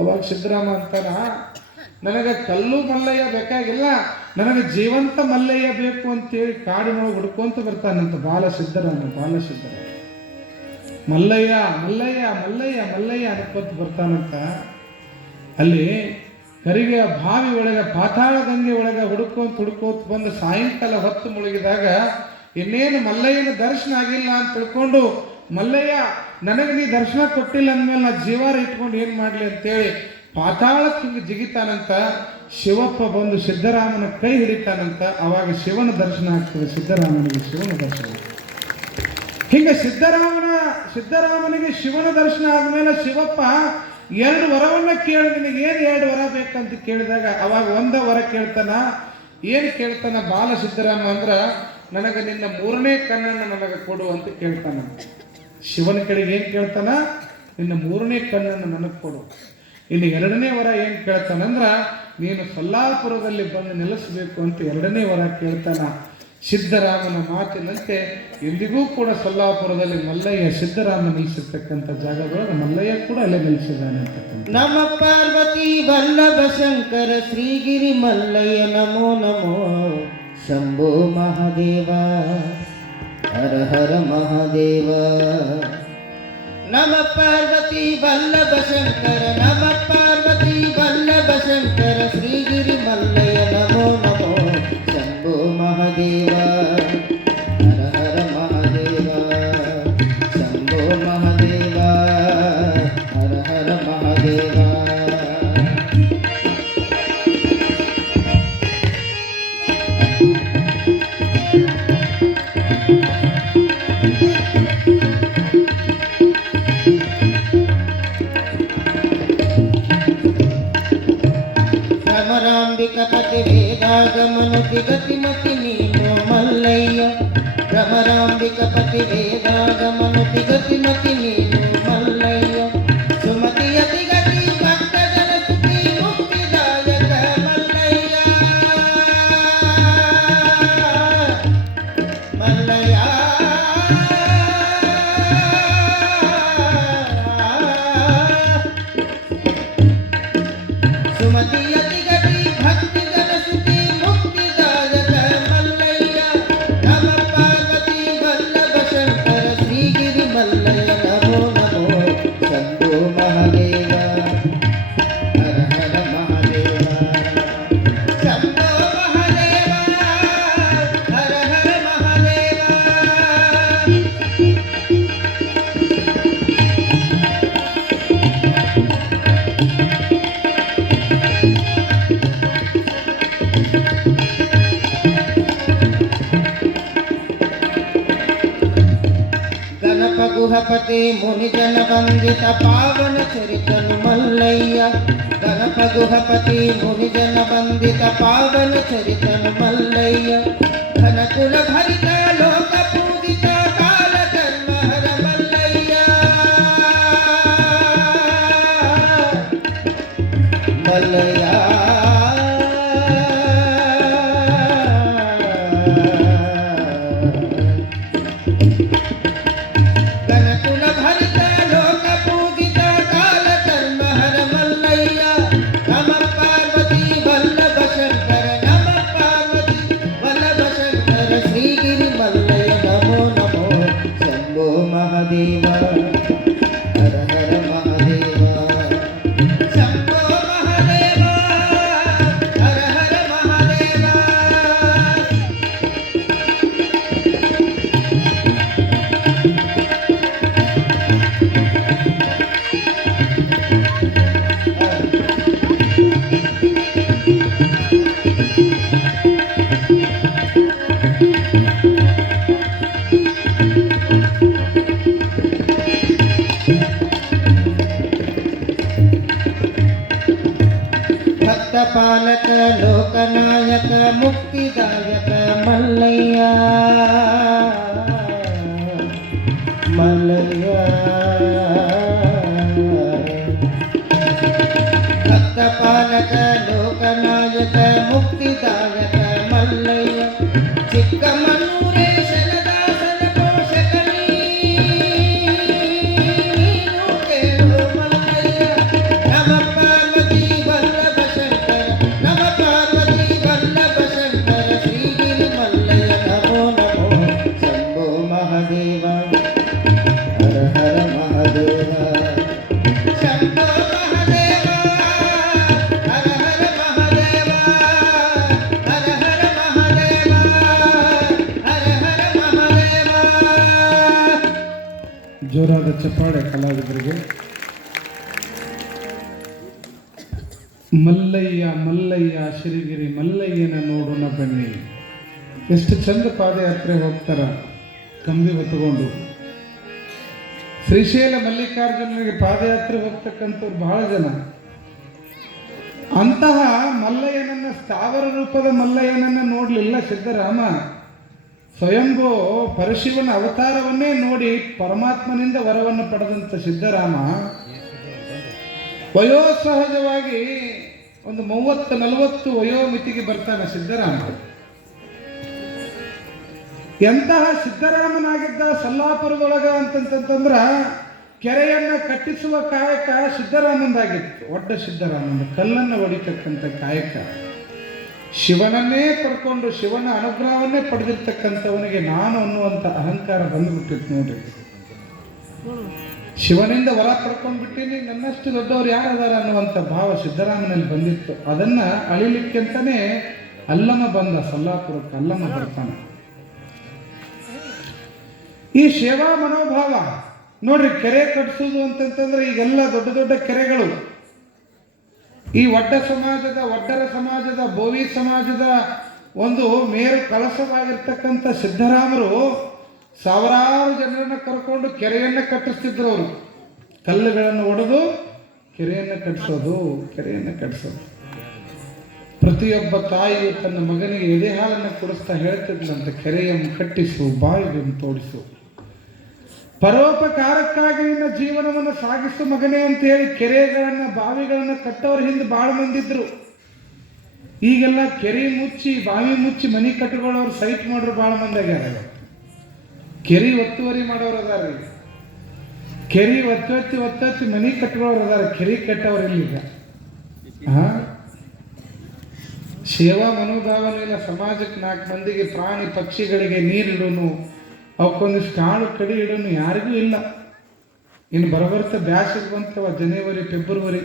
ಅವಾಗ ಸಿದ್ದರಾಮ ಅಂತಾನ, ನನಗೆ ಕಲ್ಲು ಮಲ್ಲಯ್ಯ ಬೇಕಾಗಿಲ್ಲ, ನನಗೆ ಜೀವಂತ ಮಲ್ಲಯ್ಯ ಬೇಕು ಅಂತೇಳಿ ಕಾಡಿನೊಳಗೆ ಹುಡ್ಕೊಂತ ಬರ್ತಾನಂತ ಬಾಲಸಿದ್ದರಾಮ. ಮಲ್ಲಯ್ಯ ಮಲ್ಲಯ್ಯ ಮಲ್ಲಯ್ಯ ಮಲ್ಲಯ್ಯ ಅನ್ಕೊಂತ ಬರ್ತಾನಂತ. ಅಲ್ಲಿ ಕರಿಗೆ ಬಾವಿ ಒಳಗೆ ಪಾತಾಳ ಗಂಗೆ ಒಳಗೆ ಹುಡ್ಕೋತ ಬಂದು ಸಾಯಂಕಾಲ ಹೊತ್ತು ಮುಳುಗಿದಾಗ ಇನ್ನೇನು ಮಲ್ಲಯ್ಯನ ದರ್ಶನ ಆಗಿಲ್ಲ ಅಂತ ತಿಳ್ಕೊಂಡು, ಮಲ್ಲಯ್ಯ ನನಗೆ ನೀ ದರ್ಶನ ಕೊಟ್ಟಿಲ್ಲ ಅಂದಮೇಲೆ ನಾ ಜೀವಾರ ಇಟ್ಕೊಂಡು ಏನು ಮಾಡಲಿ ಅಂತೇಳಿ ಪಾತಾಳಕ್ಕೆ ಹಿಂಗೆ ಜಿಗಿತಾನಂತ. ಶಿವಪ್ಪ ಬಂದು ಸಿದ್ದರಾಮನ ಕೈ ಹಿಡಿತಾನಂತ. ಅವಾಗ ಶಿವನ ದರ್ಶನ ಆಗ್ತದೆ ಸಿದ್ದರಾಮನಿಗೆ, ಶಿವನ ದರ್ಶನ. ಹಿಂಗೆ ಸಿದ್ದರಾಮನಿಗೆ ಶಿವನ ದರ್ಶನ ಆದಮೇಲೆ ಶಿವಪ್ಪ 2 ವರವನ್ನ ಕೇಳಿ, ನಿನಗೆ ಏನು 2 ವರ ಬೇಕಂತ ಕೇಳಿದಾಗ ಅವಾಗ ಒಂದ ವರ ಕೇಳ್ತಾನ. ಏನು ಕೇಳ್ತಾನ ಬಾಲ ಸಿದ್ದರಾಮ ಅಂದ್ರೆ, ನನಗೆ ನಿನ್ನ 3ನೇ ಕಣ್ಣನ್ನು ನನಗೆ ಕೊಡು ಅಂತ ಕೇಳ್ತಾನ. ಶಿವನ ಕಡೆಗೆ ಏನು ಕೇಳ್ತಾನ? ನಿನ್ನ 3ನೇ ಕಣ್ಣನ್ನು ನನಗೆ ಕೊಡು. ಇನ್ನು 2ನೇ ವರ ಏನು ಕೇಳ್ತಾನಂದ್ರ, ನೀನು ಸೊಲ್ಲಾಪುರದಲ್ಲಿ ಬಂದು ನೆಲೆಸಬೇಕು ಅಂತ 2ನೇ ವರ ಕೇಳ್ತಾನ. ಸಿದ್ದರಾಮನ ಮಾತಿನಂತೆ ಎಂದಿಗೂ ಕೂಡ ಸೊಲ್ಲಾಪುರದಲ್ಲಿ ಮಲ್ಲಯ್ಯ ಸಿದ್ದರಾಮ ನಿಲ್ಲಿಸಿರ್ತಕ್ಕಂಥ ಜಾಗದೊಳಗೆ ಮಲ್ಲಯ್ಯ ಕೂಡ ಅಲ್ಲೇ ನಿಲ್ಲಿಸಿದ್ದಾನೆ ಅಂತಕ್ಕಂಥ. ನಮ ಪಾರ್ವತಿ ವಲ್ಲಭ ಶಂಕರ ಶ್ರೀಗಿರಿ ಮಲ್ಲಯ್ಯ ನಮೋ ನಮೋ ಶಂಭೋ ಮಹಾದೇವ ಹರ ಹರ ಮಹಾದೇವ. ನಮ ಪಾರ್ವತಿ ವಲ್ಲಭ ಶಂಕರ, ನಮ ಪಾರ್ವತಿ ವಲ್ಲಭ ಶಂಕರ ಶ್ರೀಗಿರಿ ಮಲ್ಲಯ್ಯ ನಮೋ ನಮೋ ಶಂಭೋ ಮಹಾದೇವ ಹರ ಹರ ಮಹಾದೇವ ಶಂಭೋ ಮಹಾದೇವ ಹರ ಹರ ಮಹಾದೇವ. ಭ್ರಮರಾಂಬಿಕಪತಿ ವೇದಾಗಮನುತಿ ಗತಿಮತಿ ನೀನು ಮಲ್ಲಯ್ಯ. ಭ್ರಮರಾಂಬಿಕಪತಿ ವೇದಾಗಮನುತಿ ಗತಿಮತಿ ನೀನು ಮಲ್ಲಯ್ಯ. ಸುಮತಿಯತಿ ಗತಿ ಭಕ್ತಜನ ಸುಖಿ ಮುಕ್ತಿದಾಯಕ ಮಲ್ಲಯ್ಯ ಮಲ್ಲಯ್ಯ. ಸುಮತಿಯತಿ ಗತಿ ಭಕ್ತಿ ಜನ ಸುಖಿ ಮುಕ್ತಿದಾಯಕ ಮಲ್ಲಯ್ಯ. ನಮ ಪಾರ್ವತಿ ವಲ್ಲಭ ಶಂಕರ ಶ್ರೀಗಿರಿ ಮಲ್ಲಯ್ಯ ನಮೋ ನಮೋ ಶಂಭೋ ಮಹಾದೇವ ಹರ ಹರ ಮಹಾದೇವ ಶಂಭೋ ಮಹಾದೇವ ಹರ ಹರ ಮಹಾದೇವ. ಗಣಪ ಗುಹಪತಿ ಮುನಿಜನ ವಂದಿತ ಪಾವನ ಚರಿತನು ಮಲ್ಲಯ್ಯ. ಗಣಪ ಗುಹಪತಿ ಮುನಿಜನ ವಂದಿತ ಪಾವನ ಚರಿತನು ಮಲ್ಲಯ್ಯ. ಘನಕುಲ ಭರಿತ ಲೋಕ ಪೂಜಿತ ಕಾಲ ಕರ್ಮ ಹರ ಮಲ್ಲಯ್ಯ ಮಲ್ಲಯ್ಯ. ಗಣಕುಲ ಭರಿತ ಲೋಕ ಪೂಜಿತ ಕಾಲ ಕರ್ಮ ಹರ ಮಲ್ಲಯ್ಯ. ನಮ ಪಾರ್ವತಿ ವಲ್ಲಭ ಶಂಕರ, ನಮ ಪಾರ್ವತಿ ವಲ್ಲಭ ಶಂಕರ ಶ್ರೀಗಿರಿ ಮಲ್ಲಯ್ಯ ನಮೋ ನಮೋ ಶಂಭೋ ಮಹಾದೇವ ಹರ ಹರ ಮಹಾದೇವ ಶಂಭೋ ಮಹಾದೇವ ಹರ ಹರ ಮಹಾದೇವ. ಭಕ್ತ ಪಾಲಕ ಲೋಕನಾಯಕ ಮುಕ್ತಿದಾಯಕ ಮಲ್ಲಯ್ಯ ಮಲ್ಲಯ್ಯ. ಭಕ್ತ ಪಾಲಕ ಲೋಕನಾಯಕ ಮುಕ್ತಿದಾಯಕ ಮಲ್ಲಯ್ಯ. ಚಿಕ್ಕಮನ್ನೂರೇಶನ ದಾಸನ ಪೋಷಕ ನೀನು ಕೇಳು ಮಲ್ಲಯ್ಯ. ನಮ ಚಪ್ಪಾಳೆ ಕಲಾವಿದರಿಗೆ. ಮಲ್ಲಯ್ಯ ಮಲ್ಲಯ್ಯ ಶ್ರೀಗಿರಿ ಮಲ್ಲಯ್ಯನ ನೋಡೋಣ ಬನ್ನಿ. ಎಷ್ಟು ಚಂದ ಪಾದಯಾತ್ರೆ ಹೋಗ್ತಾರ ಕಂಬಿ ಹೊತ್ತುಕೊಂಡು. ಶ್ರೀಶೈಲ ಮಲ್ಲಿಕಾರ್ಜುನನಿಗೆ ಪಾದಯಾತ್ರೆ ಹೋಗ್ತಕ್ಕಂಥವ್ರು ಬಹಳ ಜನ. ಅಂತಹ ಮಲ್ಲಯ್ಯನನ್ನ, ಸ್ಥಾವರ ರೂಪದ ಮಲ್ಲಯ್ಯನನ್ನ ನೋಡಲಿಲ್ಲ ಸಿದ್ದರಾಮ. ಸ್ವಯಂಭೂ ಪರಶಿವನ ಅವತಾರವನ್ನೇ ನೋಡಿ ಪರಮಾತ್ಮನಿಂದ ವರವನ್ನು ಪಡೆದಂಥ ಸಿದ್ದರಾಮ ವಯೋಸಹಜವಾಗಿ ಒಂದು 30-40 ವಯೋಮಿತಿಗೆ ಬರ್ತಾನೆ ಸಿದ್ದರಾಮ. ಎಂತಹ ಸಿದ್ದರಾಮನಾಗಿದ್ದ ಸಲ್ಲಾಪುರದೊಳಗ ಅಂತಂತಂದ್ರ ಕೆರೆಯನ್ನ ಕಟ್ಟಿಸುವ ಕಾಯಕ ಸಿದ್ದರಾಮಂದಾಗಿತ್ತು. ಒಡ್ಡ ಸಿದ್ದರಾಮನ ಕಲ್ಲನ್ನು ಹೊಡಿತಕ್ಕಂಥ ಕಾಯಕ. ಶಿವನನ್ನೇ ಪಡ್ಕೊಂಡು ಶಿವನ ಅನುಗ್ರಹವನ್ನೇ ಪಡೆದಿರ್ತಕ್ಕಂಥವನಿಗೆ ನಾನು ಅನ್ನುವಂಥ ಅಹಂಕಾರ ಬಂದ್ಬಿಟ್ಟಿತ್ತು ನೋಡ್ರಿ. ಶಿವನಿಂದ ವರ ಪಡ್ಕೊಂಡ್ಬಿಟ್ಟಿನಿ, ನನ್ನಷ್ಟು ದೊಡ್ಡವ್ರು ಯಾರದಾರ ಅನ್ನುವಂಥ ಭಾವ ಸಿದ್ದರಾಮನಲ್ಲಿ ಬಂದಿತ್ತು. ಅದನ್ನ ಅಳಿಲಿಕ್ಕೆಂತಾನೆ ಅಲ್ಲಮ ಬಂದ, ಸಲ್ಲಾಪುರಕ್ಕೆ ಅಲ್ಲಮ ಬರ್ತಾನೆ. ಈ ಸೇವಾ ಮನೋಭಾವ ನೋಡ್ರಿ. ಕೆರೆ ಕಟ್ಟಿಸೋದು ಅಂತಂತಂದ್ರೆ ಈಗೆಲ್ಲ ದೊಡ್ಡ ದೊಡ್ಡ ಕೆರೆಗಳು ಈ ಒಡ್ಡರ ಸಮಾಜದ ಬೋವಿ ಸಮಾಜದ ಒಂದು ಮೇರು ಕಳಸವಾಗಿರ್ತಕ್ಕಂಥ ಸಿದ್ದರಾಮರು ಸಾವಿರಾರು ಜನರನ್ನು ಕರ್ಕೊಂಡು ಕೆರೆಯನ್ನು ಕಟ್ಟಿಸ್ತಿದ್ರು. ಅವರು ಕಲ್ಲುಗಳನ್ನು ಒಡೆದು ಕೆರೆಯನ್ನು ಕಟ್ಟಿಸೋದು. ಪ್ರತಿಯೊಬ್ಬ ತಾಯಿಯು ತನ್ನ ಮಗನಿಗೆ ಎದೆ ಹಾಲನ್ನು ಕುಡಿಸ್ತಾ ಹೇಳ್ತಿದ್ಲಂತೆ, ಕೆರೆಯನ್ನು ಕಟ್ಟಿಸು, ಬಾವಿಯನ್ನು ತೋಡಿಸು, ಪರೋಪಕಾರಕ್ಕಾಗಿ ನಿನ್ನ ಜೀವನವನ್ನು ಸಾಗಿಸು ಮಗನೇ ಅಂತ ಹೇಳಿ ಕೆರೆಗಳನ್ನು ಬಾವಿಗಳನ್ನು ಕಟ್ಟೋರು ಹಿಂದೆ ಭಾಳ ಮಂದಿದ್ರು. ಈಗೆಲ್ಲ ಕೆರೆ ಮುಚ್ಚಿ ಬಾವಿ ಮುಚ್ಚಿ ಮನೆ ಕಟ್ಟಿಕೊಳ್ಳೋರು ಸೈಟ್ ಮಾಡೋರು ಭಾಳ ಮಂದಿ ಆಗ್ಯಾರ. ಕೆರೆ ಒತ್ತುವರಿ ಮಾಡೋರು ಅದಾರ, ಕೆರೆ ಒತ್ತೊತ್ತಿ ಮನೆ ಕಟ್ಟಿಕೊಳ್ಳೋರು ಅದಾರ, ಕೆರೆ ಕಟ್ಟೋರು ಇಲ್ಲಿಗ. ಸೇವಾ ಮನೋಭಾವನೆಲ್ಲ ಸಮಾಜಕ್ಕೆ 4 ಮಂದಿಗೆ, ಪ್ರಾಣಿ ಪಕ್ಷಿಗಳಿಗೆ ನೀರಿಡೋನು, ಅವಕ್ಕೊಂದಿಷ್ಟು ಕಾಳು ಕಡಿ ಇಡೋನು ಯಾರಿಗೂ ಇಲ್ಲ. ಇನ್ನು ಬರಬರ್ತ ಬ್ಯಾಸಿಗೆ ಬಂತವ, ಜನವರಿ ಫೆಬ್ರವರಿ.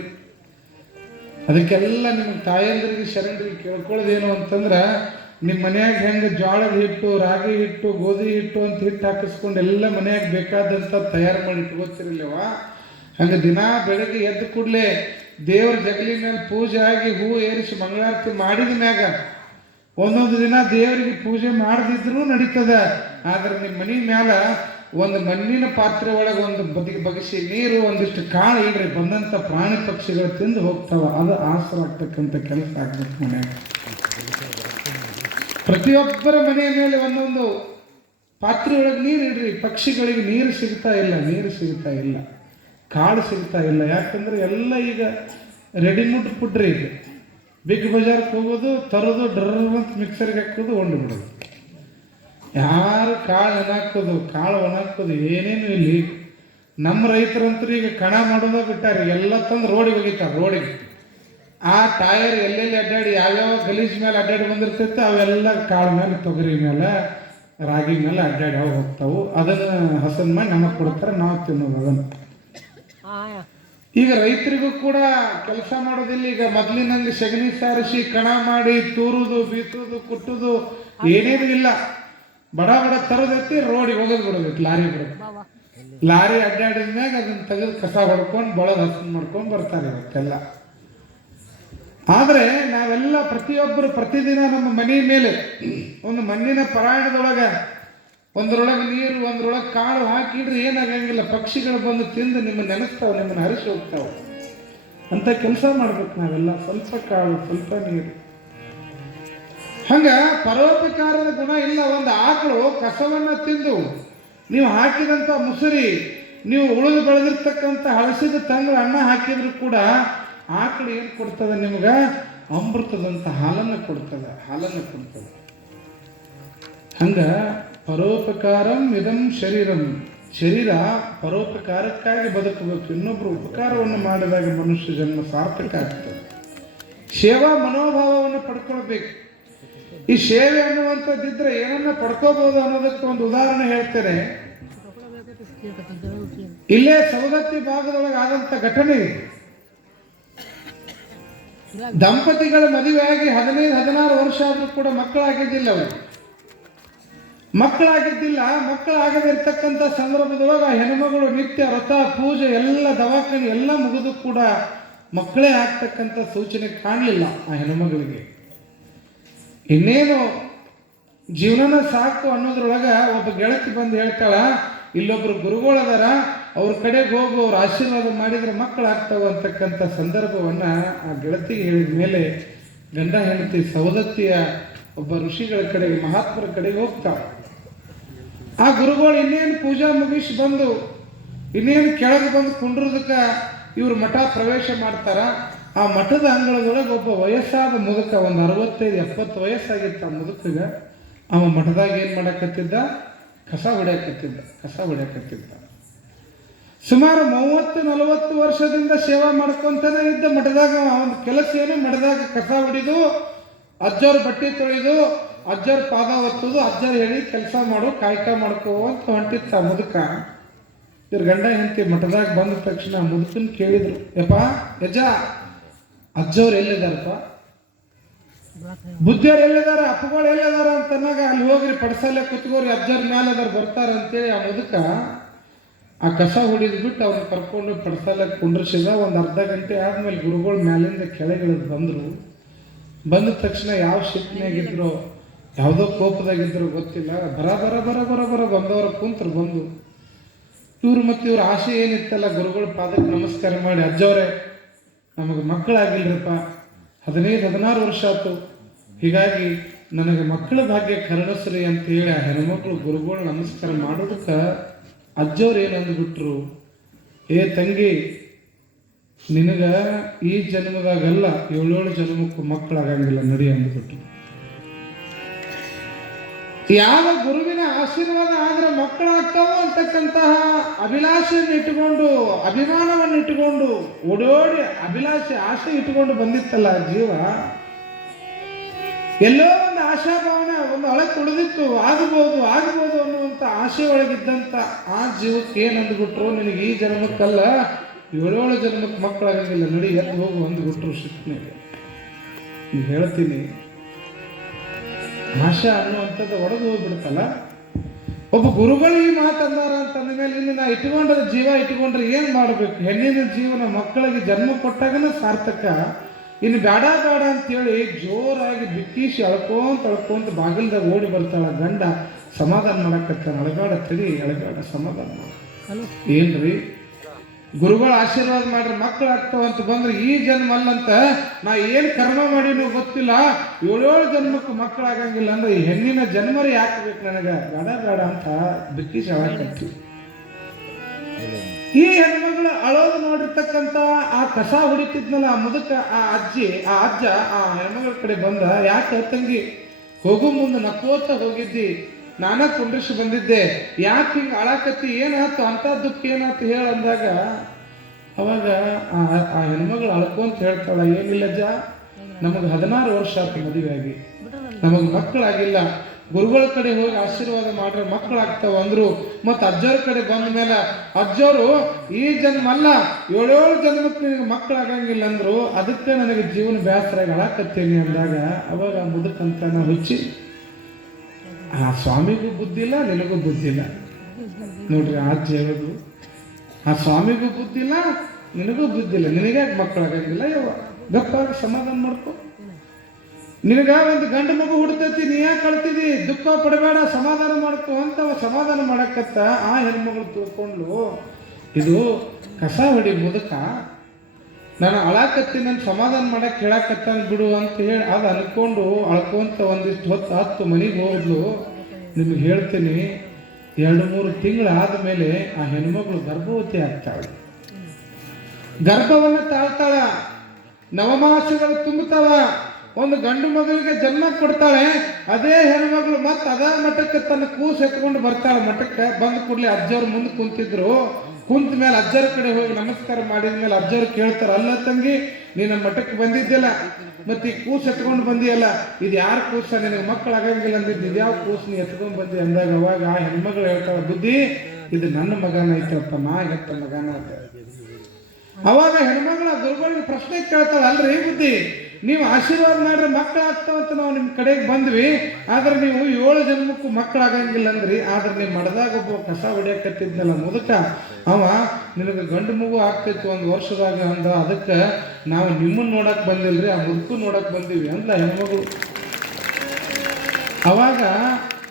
ಅದಕ್ಕೆಲ್ಲ ನಿಮ್ಗೆ ತಾಯಂದ್ರಿಗೆ ಶರಣರಿಗೆ ಕೇಳ್ಕೊಳ್ಳೋದೇನು ಅಂತಂದ್ರೆ, ನಿಮ್ಮ ಮನ್ಯಾಗ ಹೆಂಗೆ ಜೋಳದ ಹಿಟ್ಟು, ರಾಗಿ ಹಿಟ್ಟು, ಗೋಧಿ ಹಿಟ್ಟು ಅಂತ ಹಿಟ್ಟು ಹಾಕಿಸ್ಕೊಂಡು ಎಲ್ಲ ಮನ್ಯಾಗ ಬೇಕಾದಂಥ ತಯಾರು ಮಾಡಿ ಇಟ್ಕೋತಿರಲಿವ. ಹಂಗೆ ದಿನ ಬೆಳಗ್ಗೆ ಎದ್ದು ಕೂಡಲೇ ದೇವ್ರ ಜಗಲಿ ಮೇಲೆ ಪೂಜೆ ಆಗಿ ಹೂ ಏರಿಸಿ ಮಂಗಳಾರತಿ ಮಾಡಿದ ಮ್ಯಾಗ ಒಂದೊಂದು ದಿನ ದೇವರಿಗೆ ಪೂಜೆ ಮಾಡದಿದ್ರೂ ನಡೀತದ. ಆದ್ರೆ ನಿಮ್ಮ ಮನೆ ಮ್ಯಾಲ ಒಂದು ಮಣ್ಣಿನ ಪಾತ್ರೆ ಒಳಗೆ ಒಂದು ಬಗಸಿ ನೀರು, ಒಂದಿಷ್ಟು ಕಾಳು ಇಡ್ರಿ, ಬಂದಂಥ ಪ್ರಾಣಿ ಪಕ್ಷಿಗಳು ತಿಂದು ಹೋಗ್ತಾವ. ಅದು ಆಸರ ಆಗ್ತಕ್ಕಂಥ ಕೆಲಸ ಆಗ್ಬೇಕು ಮನ್ಯಾಗ. ಪ್ರತಿಯೊಬ್ಬರ ಮನೆಯ ಮೇಲೆ ಒಂದೊಂದು ಪಾತ್ರೆ ಒಳಗೆ ನೀರು ಇಡ್ರಿ. ಪಕ್ಷಿಗಳಿಗೆ ನೀರು ಸಿಗ್ತಾ ಇಲ್ಲ, ಕಾಳು ಸಿಗ್ತಾ ಇಲ್ಲ. ಯಾಕಂದ್ರೆ ಎಲ್ಲ ಈಗ ರೆಡಿಮೇಡ್ ಫುಡ್ರಿ. ಈಗ ಬಿಗ್ ಬಜಾರ್ಗೆ ಹೋಗೋದು, ತರೋದು, ಡ್ರರ್ ಅಂತ ಮಿಕ್ಸರ್ಗೆ ಹಾಕೋದು, ಹೊಂಡು ಬಿಡೋದು. ಯಾರು ಕಾಳು ಒಣಾಕೋದು ಏನೇನು ಇಲ್ಲಿ. ನಮ್ಮ ರೈತರಂತೂ ಈಗ ಕಣ ಮಾಡೋದ ಬಿಟ್ಟಾರೆ. ಎಲ್ಲ ತಂದು ರೋಡಿಗೆ ಹೋಗಿತಾರೆ. ರೋಡಿಗೆ ಆ ಟೈರ್ ಎಲ್ಲೆಲ್ಲಿ ಅಡ್ಡಾಡಿ ಯಾವ್ಯಾವ ಗಲೀಜ್ ಮೇಲೆ ಅಡ್ಡಾಡಿ ಬಂದಿರ್ತೈತೆ ಅವೆಲ್ಲ ಕಾಳು ಮೇಲೆ, ತೊಗರಿ ಮೇಲೆ, ರಾಗಿ ಮೇಲೆ ಅಡ್ಡಾಡಿ ಅವು ಹೋಗ್ತಾವು. ಅದನ್ನು ಹಸನ್ ಮಾಡಿ ನಮಗೆ ಕೊಡ್ತಾರೆ, ನಾವು ತಿನ್ನೋದು ಅದನ್ನು. ಈಗ ರೈತರಿಗೂ ಕೂಡ ಕೆಲಸ ಮಾಡೋದಿಲ್ಲ. ಈಗ ಮೊದಲಿನಲ್ಲಿ ಸಗಣಿ ಸಾರಿಸಿ ಕಣ ಮಾಡಿ ತೂರುದು, ಬೀಸುದು, ಕುಟ್ಟುದು ಏನೇನು ಇಲ್ಲ. ಬಡ ತರೋದೈತಿ, ರೋಡಿಗೆ ಹೋಗೋದು ಬಿಡೋದೈತಿ, ಲಾರಿ ಬಿಡೋದು. ಲಾರಿ ಅಡ್ಡಾಡಿದ ಮ್ಯಾಗ ಅದನ್ನ ತೆಗೆದು ಕಸ ಹೊಡ್ಕೊಂಡು ಬಳದು ಹಸನ್ ಮಾಡ್ಕೊಂಡು ಬರ್ತಾರೆ ಇವತ್ತೆಲ್ಲ. ಆದರೆ ನಾವೆಲ್ಲ ಪ್ರತಿಯೊಬ್ಬರು ಪ್ರತಿದಿನ ನಮ್ಮ ಮನೆ ಮೇಲೆ ಒಂದು ಮಣ್ಣಿನ ಪರಾಯಣದೊಳಗೆ ಒಂದ್ರೊಳಗೆ ನೀರು, ಒಂದ್ರೊಳಗೆ ಕಾಳು ಹಾಕಿಡ್ರಿ ಏನಾಗಂಗಿಲ್ಲ. ಪಕ್ಷಿಗಳು ಬಂದು ತಿಂದು ನಿಮ್ಮನ್ನು ನೆನೆಸ್ತಾವೆ, ನಿಮ್ಮನ್ನು ಹರಿಸಿ ಹೋಗ್ತಾವೆ. ಅಂತ ಕೆಲಸ ಮಾಡ್ಬೇಕು ನಾವೆಲ್ಲ. ಸ್ವಲ್ಪ ಕಾಳು, ಸ್ವಲ್ಪ ನೀರು. ಹಂಗ ಪರೋಪಕಾರದ ಗುಣ ಇಲ್ಲ. ಒಂದು ಆಕಳು ಕಸವನ್ನು ತಿಂದು ನೀವು ಹಾಕಿದಂಥ ಮುಸುರಿ, ನೀವು ಉಳಿದು ಬೆಳೆದಿರ್ತಕ್ಕಂಥ ಹಳಸಿದ ತಂಗಳು ಅನ್ನ ಹಾಕಿದ್ರು ಕೂಡ ಆಕಳು ಏನು ಕೊಡ್ತದೆ ನಿಮ್ಗೆ? ಅಮೃತದಂಥ ಹಾಲನ್ನು ಕೊಡ್ತದೆ. ಹಂಗ ಪರೋಪಕಾರಂ ಇದಂ ಶರೀರಂ. ಶರೀರ ಪರೋಪಕಾರಕ್ಕಾಗಿ ಬದುಕಬೇಕು. ಇನ್ನೊಬ್ಬರು ಉಪಕಾರವನ್ನು ಮಾಡಿದಾಗ ಮನುಷ್ಯ ಜನ್ಮ ಸಾರ್ಥಕ ಆಗ್ತದೆ. ಸೇವಾ ಮನೋಭಾವವನ್ನು ಪಡ್ಕೊಳ್ಬೇಕು. ಈ ಸೇವೆ ಅನ್ನುವಂಥದ್ದಿದ್ರೆ ಏನನ್ನ ಪಡ್ಕೋಬಹುದು ಅನ್ನೋದಕ್ಕೆ ಒಂದು ಉದಾಹರಣೆ ಹೇಳ್ತೇನೆ. ಇಲ್ಲೇ ಸವದತ್ತಿ ಭಾಗದೊಳಗೆ ಆದಂಥ ಘಟನೆ ಇದೆ. ದಂಪತಿಗಳ ಮದುವೆಯಾಗಿ 15-16 ವರ್ಷ ಆದರೂ ಕೂಡ ಮಕ್ಕಳಾಗಿದ್ದಿಲ್ಲ ಅವರು. ಮಕ್ಕಳಾಗಿದ್ದಿಲ್ಲ. ಮಕ್ಕಳಾಗದಿರ್ತಕ್ಕಂಥ ಸಂದರ್ಭದೊಳಗೆ ಆ ಹೆಣ್ಮಗಳು ನಿತ್ಯ ವ್ರತ ಪೂಜೆ ಎಲ್ಲ ದವಾಖಾನೆ ಎಲ್ಲ ಮುಗಿದು ಕೂಡ ಮಕ್ಕಳೇ ಆಗ್ತಕ್ಕಂಥ ಸೂಚನೆ ಕಾಣಲಿಲ್ಲ ಆ ಹೆಣ್ಮಗಳಿಗೆ. ಇನ್ನೇನು ಜೀವನನ ಸಾಕು ಅನ್ನೋದ್ರೊಳಗೆ ಒಬ್ಬ ಗೆಳತಿ ಬಂದು ಹೇಳ್ತಾಳ, ಇಲ್ಲೊಬ್ರು ಗುರುಗಳದಾರ, ಅವ್ರ ಕಡೆಗೆ ಹೋಗು, ಅವ್ರ ಆಶೀರ್ವಾದ ಮಾಡಿದರೆ ಮಕ್ಕಳಾಗ್ತಾವ ಅಂತಕ್ಕಂಥ ಸಂದರ್ಭವನ್ನು ಆ ಗೆಳತಿಗೆ ಹೇಳಿದ ಮೇಲೆ ಗಂಡ ಹೆಂಡತಿ ಸವದತ್ತಿಯ ಒಬ್ಬ ಋಷಿಗಳ ಕಡೆಗೆ, ಮಹಾತ್ಮರ ಕಡೆಗೆ ಹೋಗ್ತಾಳೆ. ಆ ಗುರುಗಳು ಇನ್ನೇನು ಪೂಜಾ ಮುಗಿಸಿ ಬಂದು ಇನ್ನೇನು ಕೆಳಗೆ ಬಂದು ಕುಂಡ್ರದಕ್ಕೆ ಇವ್ರು ಮಠ ಪ್ರವೇಶ ಮಾಡ್ತಾರ. ಆ ಮಠದ ಅಂಗಳದೊಳಗೆ ಒಬ್ಬ ವಯಸ್ಸಾದ ಮುದುಕ, ಒಂದು 65-70 ವಯಸ್ಸಾಗಿತ್ತು ಆ ಮುದುಕಗೆ. ಅವ ಮಠದಾಗ ಏನು ಮಾಡಕತ್ತಿದ್ದ? ಕಸ ಹೊಡ್ಯಾಕತ್ತಿದ್ದ. ಸುಮಾರು 30-40 ವರ್ಷದಿಂದ ಸೇವಾ ಮಾಡ್ಕೊಂತಾನೆ ಇದ್ದ ಮಠದಾಗ. ಅವನ ಕೆಲಸ ಏನು? ಮಠದಾಗ ಕಸ ಹೊಡಿದು, ಅಜ್ಜವ್ರ ಬಟ್ಟೆ ತೊಳೆದು, ಅಜ್ಜರ ಪಾದ ಒತ್ತುದು, ಅಜ್ಜರು ಹೇಳಿ ಕೆಲಸ ಮಾಡು, ಕಾಯ್ಕ ಮಾಡ್ಕೋ ಅಂತ ಹೊಂಟಿತ್ತ ಆ ಮುದುಕ. ಇವ್ರ ಗಂಡ ಹೆಂಡತಿ ಮಠದಾಗ ಬಂದ ತಕ್ಷಣ ಮುದುಕನ್ ಕೇಳಿದ್ರು, ಯಪ್ಪ ಯಜ್ಜ, ಅಜ್ಜವ್ರು ಎಲ್ಲಿದಾರಪ್ಪ, ಬುದ್ಧಿಯವ್ರು ಎಲ್ಲಿದಾರ, ಅಪ್ಪಗಳು ಎಲ್ಲಿದಾರ ಅಂತನಾಗ ಅಲ್ಲಿ ಹೋಗ್ರಿ ಪಡಸಾಲೆ ಕುತ್ಕೋರಿ, ಅಜ್ಜರ ಮ್ಯಾಲ ಅದಾರ ಬರ್ತಾರ ಅಂತೇಳಿ ಆ ಮುದುಕ ಆ ಕಸ ಹೊಡಿದ್ ಬಿಟ್ಟು ಅವ್ರನ್ನ ಕರ್ಕೊಂಡು ಪಡಸಾಲೆ ಕುಂಡ್ರಿಸಿದ. ಒಂದು ಅರ್ಧ ಗಂಟೆ ಆದ್ಮೇಲೆ ಗುರುಗಳು ಮ್ಯಾಲಿಂದ ಕೆಳಗಿಳಿದು ಬಂದರು. ಬಂದ ತಕ್ಷಣ ಯಾವ ಶಿಫ್ಟ್ನಾಗಿದ್ರು, ಯಾವುದೋ ಕೋಪದಾಗಿದ್ರು ಗೊತ್ತಿಲ್ಲ, ಬರ ಬಂದವರು ಕುಂತರು. ಬಂದು ಇವ್ರು ಮತ್ತು ಇವ್ರ ಆಸೆ ಏನಿತ್ತಲ್ಲ, ಗುರುಗಳ ಪಾದಕ್ಕೆ ನಮಸ್ಕಾರ ಮಾಡಿ, ಅಜ್ಜವ್ರೆ ನಮಗೆ ಮಕ್ಕಳಾಗಿಲ್ರಪ್ಪ, 15-16 ವರ್ಷ ಆಯ್ತು, ಹೀಗಾಗಿ ನನಗೆ ಮಕ್ಕಳ ಭಾಗ್ಯ ಕರುಣಿಸ್ರಿ ಅಂತೇಳಿ ಆ ಹೆಣ್ಮಕ್ಳು ಗುರುಗಳು ನಮಸ್ಕಾರ ಮಾಡೋದಕ್ಕೆ ಅಜ್ಜವ್ರು ಏನು ಅಂದ್ಬಿಟ್ರು, ಏ ತಂಗಿ, ನಿನಗ ಈ ಜನ್ಮದಾಗಲ್ಲ 7 ಜನ್ಮಕ್ಕೂ ಮಕ್ಕಳಾಗಂಗಿಲ್ಲ ನಡಿ ಅಂದ್ಬಿಟ್ರು. ಯಾವ ಗುರುವಿನ ಆಶೀರ್ವಾದ ಆದ್ರೆ ಮಕ್ಕಳಾಗ್ತಾವ ಅಂತಕ್ಕಂತಹ ಅಭಿಲಾಷೆಯನ್ನು ಇಟ್ಟುಕೊಂಡು, ಅಭಿಮಾನವನ್ನು ಇಟ್ಟುಕೊಂಡು, ಓಡೋಡಿ ಅಭಿಲಾಷೆ ಆಸೆ ಇಟ್ಟುಕೊಂಡು ಬಂದಿತ್ತಲ್ಲ ಜೀವ, ಎಲ್ಲೋ ಒಂದು ಆಶಾಭಾವನೆ, ಒಂದು ಒಳಗೆ ಉಳಿದಿತ್ತು, ಆಗಬಹುದು ಅನ್ನುವಂಥ ಆಸೆ ಒಳಗಿದ್ದಂಥ ಆ ಜೀವಕ್ಕೆ ಏನು ಅಂದ್ಬಿಟ್ರು, ನಿನಗೆ ಈ ಜನ್ಮಕ್ಕಲ್ಲ 7 ಜನ್ಮಕ್ಕೆ ಮಕ್ಕಳಾಗಂಗಿಲ್ಲ ನಡಿ ಎದ್ದು ಹೋಗು ಅಂದ್ಬಿಟ್ರು ಶಿಕ್ಷಣಿಗೆ. ನೀವು ಹೇಳ್ತೀನಿ, ಆಶಾ ಅನ್ನುವಂಥದ್ದು ಒಡೆದು ಹೋಗ್ಬಿಡ್ತಲ್ಲ. ಒಬ್ಬ ಗುರುಗಳು ಈ ಮಾತಂದಾರ ಅಂತಂದ ಮೇಲೆ ಇನ್ನು ನಾ ಇಟ್ಕೊಂಡ್ರೆ ಜೀವ ಇಟ್ಕೊಂಡ್ರೆ ಏನು ಮಾಡಬೇಕು? ಹೆಣ್ಣಿನ ಜೀವನ ಮಕ್ಕಳಿಗೆ ಜನ್ಮ ಕೊಟ್ಟಾಗನ ಸಾರ್ಥಕ. ಇನ್ನು ಬೇಡ ಅಂತೇಳಿ ಜೋರಾಗಿ ಬಿಕ್ಕಿಸಿ ಅಳ್ಕೊಂತ ಬಾಗಿಲ್ದಾಗ ಓಡಿ ಬರ್ತಾಳ. ಗಂಡ ಸಮಾಧಾನ ಮಾಡಕತ್ತಾನ, ಅಳಗಾಡ ತಡಿ, ಅಳಗಾಡ ಸಮಾಧಾನ ಮಾಡ. ಏನ್ರಿ ಗುರುಗಳು ಆಶೀರ್ವಾದ ಮಾಡ್ರಿ ಮಕ್ಕಳಾಗ್ತಾವ ಅಂತ ಬಂದ್ರೆ ಈ ಜನ್ಮ ಅಲ್ಲಂತ ನಾ ಏನು ಕರ್ಮ ಮಾಡಿನೂ ಗೊತ್ತಿಲ್ಲ, 7 ಜನ್ಮಕ್ಕೂ ಮಕ್ಕಳಾಗಂಗಿಲ್ಲ ಅಂದ್ರೆ ಈ ಹೆಣ್ಣಿನ ಜನ್ಮರೇ ಯಾಕೆ ಬೇಕು ನನಗೆ? ಬೇಡ ಅಂತ ಬಿಕ್ಕಿಸಿ ಅಳಕತ್ತಿ. ಈ ಹೆಣ್ಮಗಳು ಅಳೋದು ನೋಡಿರ್ತಕ್ಕಂಥ ಆ ಕಸ ಹೊಡಿತಿದ್ನಲ್ಲ ಆ ಮುದುಕ, ಆ ಅಜ್ಜ ಆ ಹೆಣ್ಮಗಳ ಕಡೆ ಬಂದ, ಯಾಕೆ ತಂಗಿ ಹೋಗು ಮುಂದೆ ನಕ್ಕೋತ ಹೋಗಿದ್ದಿ, ನಾನ ಕುಂಡ್ರಿಸಿ ಬಂದಿದ್ದೆ, ಯಾಕೆ ಹಿಂಗೆ ಅಳಾಕತ್ತಿ, ಏನಾಯ್ತು ಅಂತ ದುಃಖ ಏನಾಯ್ತು ಹೇಳ ಅಂದಾಗ ಅವಾಗ ಆ ಹೆಣ್ಮಗಳು ಅಳ್ಕೊಂತ ಹೇಳ್ತಾಳ, ಏನಿಲ್ಲಜ್ಜ, ನಮಗೆ 16 ವರ್ಷ ಆಯ್ತು ಮದುವೆ ಆಗಿ, ನಮಗೆ ಮಕ್ಕಳಾಗಿಲ್ಲ, ಗುರುಗಳ ಕಡೆ ಹೋಗಿ ಆಶೀರ್ವಾದ ಮಾಡ್ರೆ ಮಕ್ಕಳಾಗ್ತಾವ ಅಂದ್ರು. ಮತ್ತು ಅಜ್ಜವ್ರ ಕಡೆ ಬಂದ ಮೇಲೆ ಅಜ್ಜವರು ಈ ಜನ್ಮ ಅಲ್ಲ 7 ಜನ್ಮಕ್ಕೆ ನಿನಗೆ ಮಕ್ಕಳಾಗಂಗಿಲ್ಲ ಅಂದ್ರು, ಅದಕ್ಕೆ ನನಗೆ ಜೀವನ ಬೇಸರಾಗಿ ಅಳಾಕತ್ತೇನೆ ಅಂದಾಗ ಅವಾಗ ಮುದುಕಂತ ನಾ ಹುಚ್ಚಿ, ಆ ಸ್ವಾಮಿಗೂ ಬುದ್ಧಿ ಇಲ್ಲ, ನಿನಗೂ ಬುದ್ಧಿ ಇಲ್ಲ ನೋಡ್ರಿ. ಅಜ್ಜ ಹೇಳೋದು, ಆ ಸ್ವಾಮಿಗೂ ಬುದ್ಧಿ ಇಲ್ಲ, ನಿನಗೂ ಬುದ್ಧಿ ಇಲ್ಲ, ನಿನಗ್ಯಾಕೆ ಮಕ್ಕಳಾಗಂಗಿಲ್ಲ, ಗಪ್ಪಾಗಿ ಸಮಾಧಾನ ಮಾಡ್ಕೊ, ನಿನಗ ಒಂದು ಗಂಡು ಮಗು ಹುಡ್ತೈತಿ, ನೀ ಯಾಕೆ ಕಳ್ತಿದಿ, ದುಃಖ ಪಡಬೇಡ, ಸಮಾಧಾನ ಮಾಡ್ಕೊ ಅಂತ ಸಮಾಧಾನ ಮಾಡಕತ್ತ. ಆ ಹೆಣ್ಮಗಳು ತಿಳ್ಕೊಂಡ್ಲು, ಇದು ಕಸ ಹೊಡಿ ಮುದುಕ, ನಾನು ಅಳಾಕತ್ತೀನಿ ನನ್ನ ಸಮಾಧಾನ ಮಾಡಕ್ಕೆ ಹೇಳಕತ್ತಾನ ಬಿಡು ಅಂತ ಹೇಳಿ ಅದು ಅನ್ಕೊಂಡು ಅಳ್ಕೊಂತ ಒಂದಿಷ್ಟು ಹೊತ್ತು 10 ಮನೆಗೆ ಹೋದ್ಲು. ನಿಮ್ಗೆ ಹೇಳ್ತೀನಿ, 2-3 ತಿಂಗಳು ಆದಮೇಲೆ ಆ ಹೆಣ್ಮಗಳು ಗರ್ಭವತಿ ಆಗ್ತಾಳೆ. ಗರ್ಭವನ್ನು ತಾಳ್ತಾಳ, ನವಮಾಸಗಳು ತುಂಬುತ್ತಾವ, ಒಂದು ಗಂಡು ಮಗುವಿಗೆ ಜನ್ಮ ಕೊಡ್ತಾಳೆ. ಅದೇ ಹೆಣ್ಮಗಳು ಮತ್ತೆ ಅದ ಮಠಕ್ಕೆ ತನ್ನ ಕೂಸು ಎತ್ಕೊಂಡು ಬರ್ತಾಳೆ. ಮಠಕ್ಕೆ ಬಂದ ಕೂಡಲೇ ಅಜ್ಜವ್ರು ಮುಂದೆ ಕುಂತಿದ್ರು. ಕುಂತ ಮೇಲೆ ಅಜ್ಜರ ಕಡೆ ಹೋಗಿ ನಮಸ್ಕಾರ ಮಾಡಿದ ಮೇಲೆ ಅಜ್ಜವ್ರು ಕೇಳ್ತಾರೆ, ಅಲ್ಲ ತಂಗಿ, ನೀನು ಮಠಕ್ಕೆ ಬಂದಿದ್ದಿಲ್ಲ, ಮತ್ತೆ ಈ ಕೂಸು ಎತ್ಕೊಂಡು ಬಂದಿಯಲ್ಲ, ಇದು ಯಾರ ಕೂಸ, ನಿನಗೆ ಮಕ್ಕಳಾಗಂಗಿಲ್ಲ ಅಂದಿದ್ದು, ಇದ್ಯಾವ ಕೂಸು ನೀ ಎತ್ಕೊಂಡು ಬಂದಿ ಅಂದಾಗ ಅವಾಗ ಆ ಹೆಣ್ಮಗಳು ಹೇಳ್ತಾಳೆ, ಬುದ್ಧಿ ಇದು ನನ್ನ ಮಗನ ಐತಪ್ಪ, ನಾ ಹೆತ್ತ ಮಗನ ಅಂತ. ಅವಾಗ ಹೆಣ್ಮಗಳ ಗುರುಗಳಿಗೆ ಪ್ರಶ್ನೆ ಕೇಳ್ತಾಳೆ, ಅಲ್ರಿ ಬುದ್ಧಿ ನೀವು ಆಶೀರ್ವಾದ ಮಾಡ್ರೆ ಮಕ್ಕಳು ಆಗ್ತಾವಂತ ನಾವು ನಿಮ್ಮ ಕಡೆಗೆ ಬಂದ್ವಿ, ಆದ್ರೆ ನೀವು 7 ಜನ್ಮಕ್ಕೂ ಮಕ್ಕಳಾಗಂಗಿಲ್ಲ ಅಂದ್ರಿ. ಆದ್ರೆ ನೀವು ಮಡದಾಗ ಒಬ್ಬ ಕಸ ಹೊಡಿಯಕತ್ತಿದ್ನಲ್ಲ ಮುದುಕ, ಅವ ನಿನಗೆ ಗಂಡು ಮಗು ಆಗ್ತೈತಿ 1 ವರ್ಷದಾಗ ಅಂದ. ಅದಕ್ಕೆ ನಾವು ನಿಮ್ಮನ್ನು ನೋಡಕ್ ಬಂದಿಲ್ರಿ, ಆ ಮುದುಕು ನೋಡಕ್ ಬಂದೀವಿ ಅಂದ ಹೆಣ್ಮಗಳು. ಅವಾಗ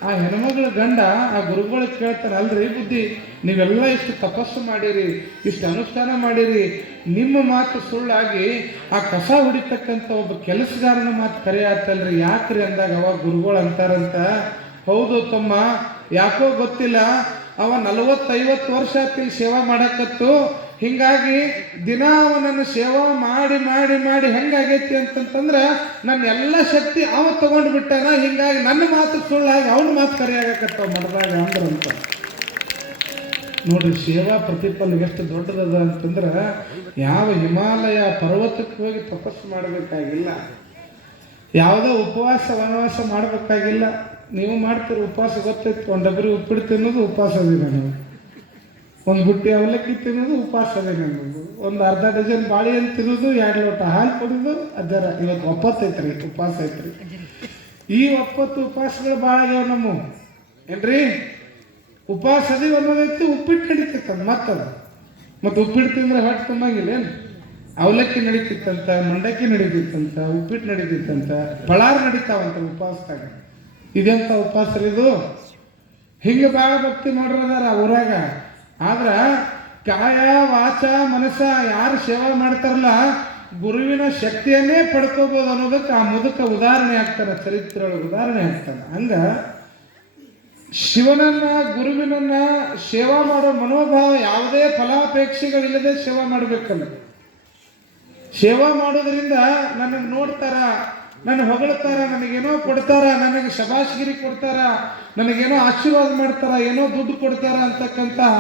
ಆ ಹೆಣ್ಮಗಳ ಗಂಡ ಆ ಗುರುಗಳಿಗೆ ಕೇಳ್ತಾನೆ, ಅಲ್ರಿ ಬುದ್ಧಿ, ನೀವೆಲ್ಲ ಇಷ್ಟು ತಪಸ್ಸು ಮಾಡಿರಿ, ಇಷ್ಟು ಅನುಷ್ಠಾನ ಮಾಡಿರಿ, ನಿಮ್ಮ ಮಾತು ಸುಳ್ಳಾಗಿ ಆ ಕಸ ಹೊಡಿತಕ್ಕಂಥ ಒಬ್ಬ ಕೆಲಸಗಾರನ ಮಾತು ಕರೆ ಆತಲ್ರಿ, ಯಾಕ್ರಿ ಅಂದಾಗ ಅವಾಗ ಗುರುಗಳು ಅಂತಾರಂತ, ಹೌದು ತಮ್ಮ, ಯಾಕೋ ಗೊತ್ತಿಲ್ಲ, ಅವ 40-50 ವರ್ಷ ಆತಿಲ್ ಸೇವಾ ಮಾಡಕತ್ತು, ಹಿಂಗಾಗಿ ದಿನ ಅವನನ್ನು ಸೇವಾ ಮಾಡಿ ಮಾಡಿ ಮಾಡಿ ಹೆಂಗಾಗೈತಿ ಅಂತಂತಂದ್ರೆ ನನ್ನ ಎಲ್ಲ ಶಕ್ತಿ ಅವ ತಗೊಂಡು ಬಿಟ್ಟಾನ, ಹಿಂಗಾಗಿ ನನ್ನ ಮಾತು ಸುಳ್ಳಾಗಿ ಅವನ ಮಾತು ಕರೆಯಾಗಕತ್ತವ ಮಡದಾಗ ಅಂದ್ರಂತ. ನೋಡ್ರಿ, ಸೇವಾ ಪ್ರತಿಫಲ ಎಷ್ಟು ದೊಡ್ಡದದ ಅಂತಂದ್ರೆ ಯಾವ ಹಿಮಾಲಯ ಪರ್ವತಕ್ಕೆ ಹೋಗಿ ತಪಸ್ಸು ಮಾಡಬೇಕಾಗಿಲ್ಲ, ಯಾವುದೋ ಉಪವಾಸ ವನವಾಸ ಮಾಡಬೇಕಾಗಿಲ್ಲ. ನೀವು ಮಾಡ್ತೀರಿ ಉಪವಾಸ, ಗೊತ್ತೈತಿ, ಒಂದು ಡಬರಿ ಉಪ್ಪಿಟ್ಟು ತಿನ್ನೋದು ಉಪವಾಸ ಅದಿನ, ನೀವು ಒಂದು ಬುಟ್ಟಿ ಅವಲಕ್ಕಿ ತಿನ್ನೋದು ಉಪವಾಸ ಅದಿನ, ನಮ್ಮದು ಒಂದು ಅರ್ಧ ಡಜನ್ ಬಾಳೆಹಣ್ಣು ತಿನ್ನೋದು, 2 ಲೋಟ ಹಾಲು ಕುಡಿದು ಅದರ. ಇವತ್ತು 9 ಐತ್ರಿ ಉಪವಾಸ ಐತ್ರಿ. ಈ 9 ಉಪವಾಸಗಳು ಭಾಳ ಆಗ್ಯಾವ ನಮ್ಮ ಏನ್ರಿ. ಉಪವಾಸ ಅದೀವಿ ಅನ್ನೋದೈತಿ, ಉಪ್ಪಿಟ್ಟು ನಡೀತಿತ್ತಂತ ಮತ್ತದು. ಮತ್ತು ಉಪ್ಪಿಟ್ಟು ತಿಂದ್ರೆ ಹೊಟ್ಟೆ ತುಂಬಂಗಿಲ್ಲ ಏನು, ಅವಲಕ್ಕಿ ನಡೀತಿತ್ತಂತ, ಮಂಡಕ್ಕಿ ನಡೀತಿತ್ತಂತ, ಉಪ್ಪಿಟ್ಟು ನಡೀತಿತ್ತಂತ, ಫಳಾರ್ ನಡೀತಾವಂತ ಉಪವಾಸದಾಗ. ಇದೆಂತ ಉಪವಾಸ ಇದು? ಹಿಂಗೆ ಭಾಳ ಭಕ್ತಿ ಮಾಡೋರದಾರ ಊರಾಗ. ಆದ್ರೆ ಕಾಯ ವಾಚ ಮನಸ್ಸ ಯಾರು ಸೇವಾ ಮಾಡ್ತಾರಲ್ಲ ಗುರುವಿನ ಶಕ್ತಿಯನ್ನೇ ಪಡ್ಕೋಬೋದು ಅನ್ನೋದಕ್ಕೆ ಆ ಮುದುಕ ಉದಾಹರಣೆ ಆಗ್ತಾನೆ, ಚರಿತ್ರೆಯೊಳಗೆ ಉದಾಹರಣೆ ಆಗ್ತಾನೆ. ಹಂಗ ಶಿವನನ್ನ ಗುರುವಿನನ್ನ ಸೇವಾ ಮಾಡೋ ಮನೋಭಾವ, ಯಾವುದೇ ಫಲಾಪೇಕ್ಷೆಗಳಿಲ್ಲದೆ ಸೇವಾ ಮಾಡಬೇಕಲ್ಲ. ಸೇವಾ ಮಾಡೋದ್ರಿಂದ ನನಗೆ ನೋಡ್ತಾರ, ನನ್ನ ಹೊಗಳ್ತಾರ, ನನಗೇನೋ ಕೊಡ್ತಾರ, ನನಗೆ ಶಬಾಷ್ಗಿರಿ ಕೊಡ್ತಾರ, ನನಗೇನೋ ಆಶೀರ್ವಾದ ಮಾಡ್ತಾರ, ಏನೋ ದುಡ್ಡು ಕೊಡ್ತಾರ ಅಂತಕ್ಕಂತಹ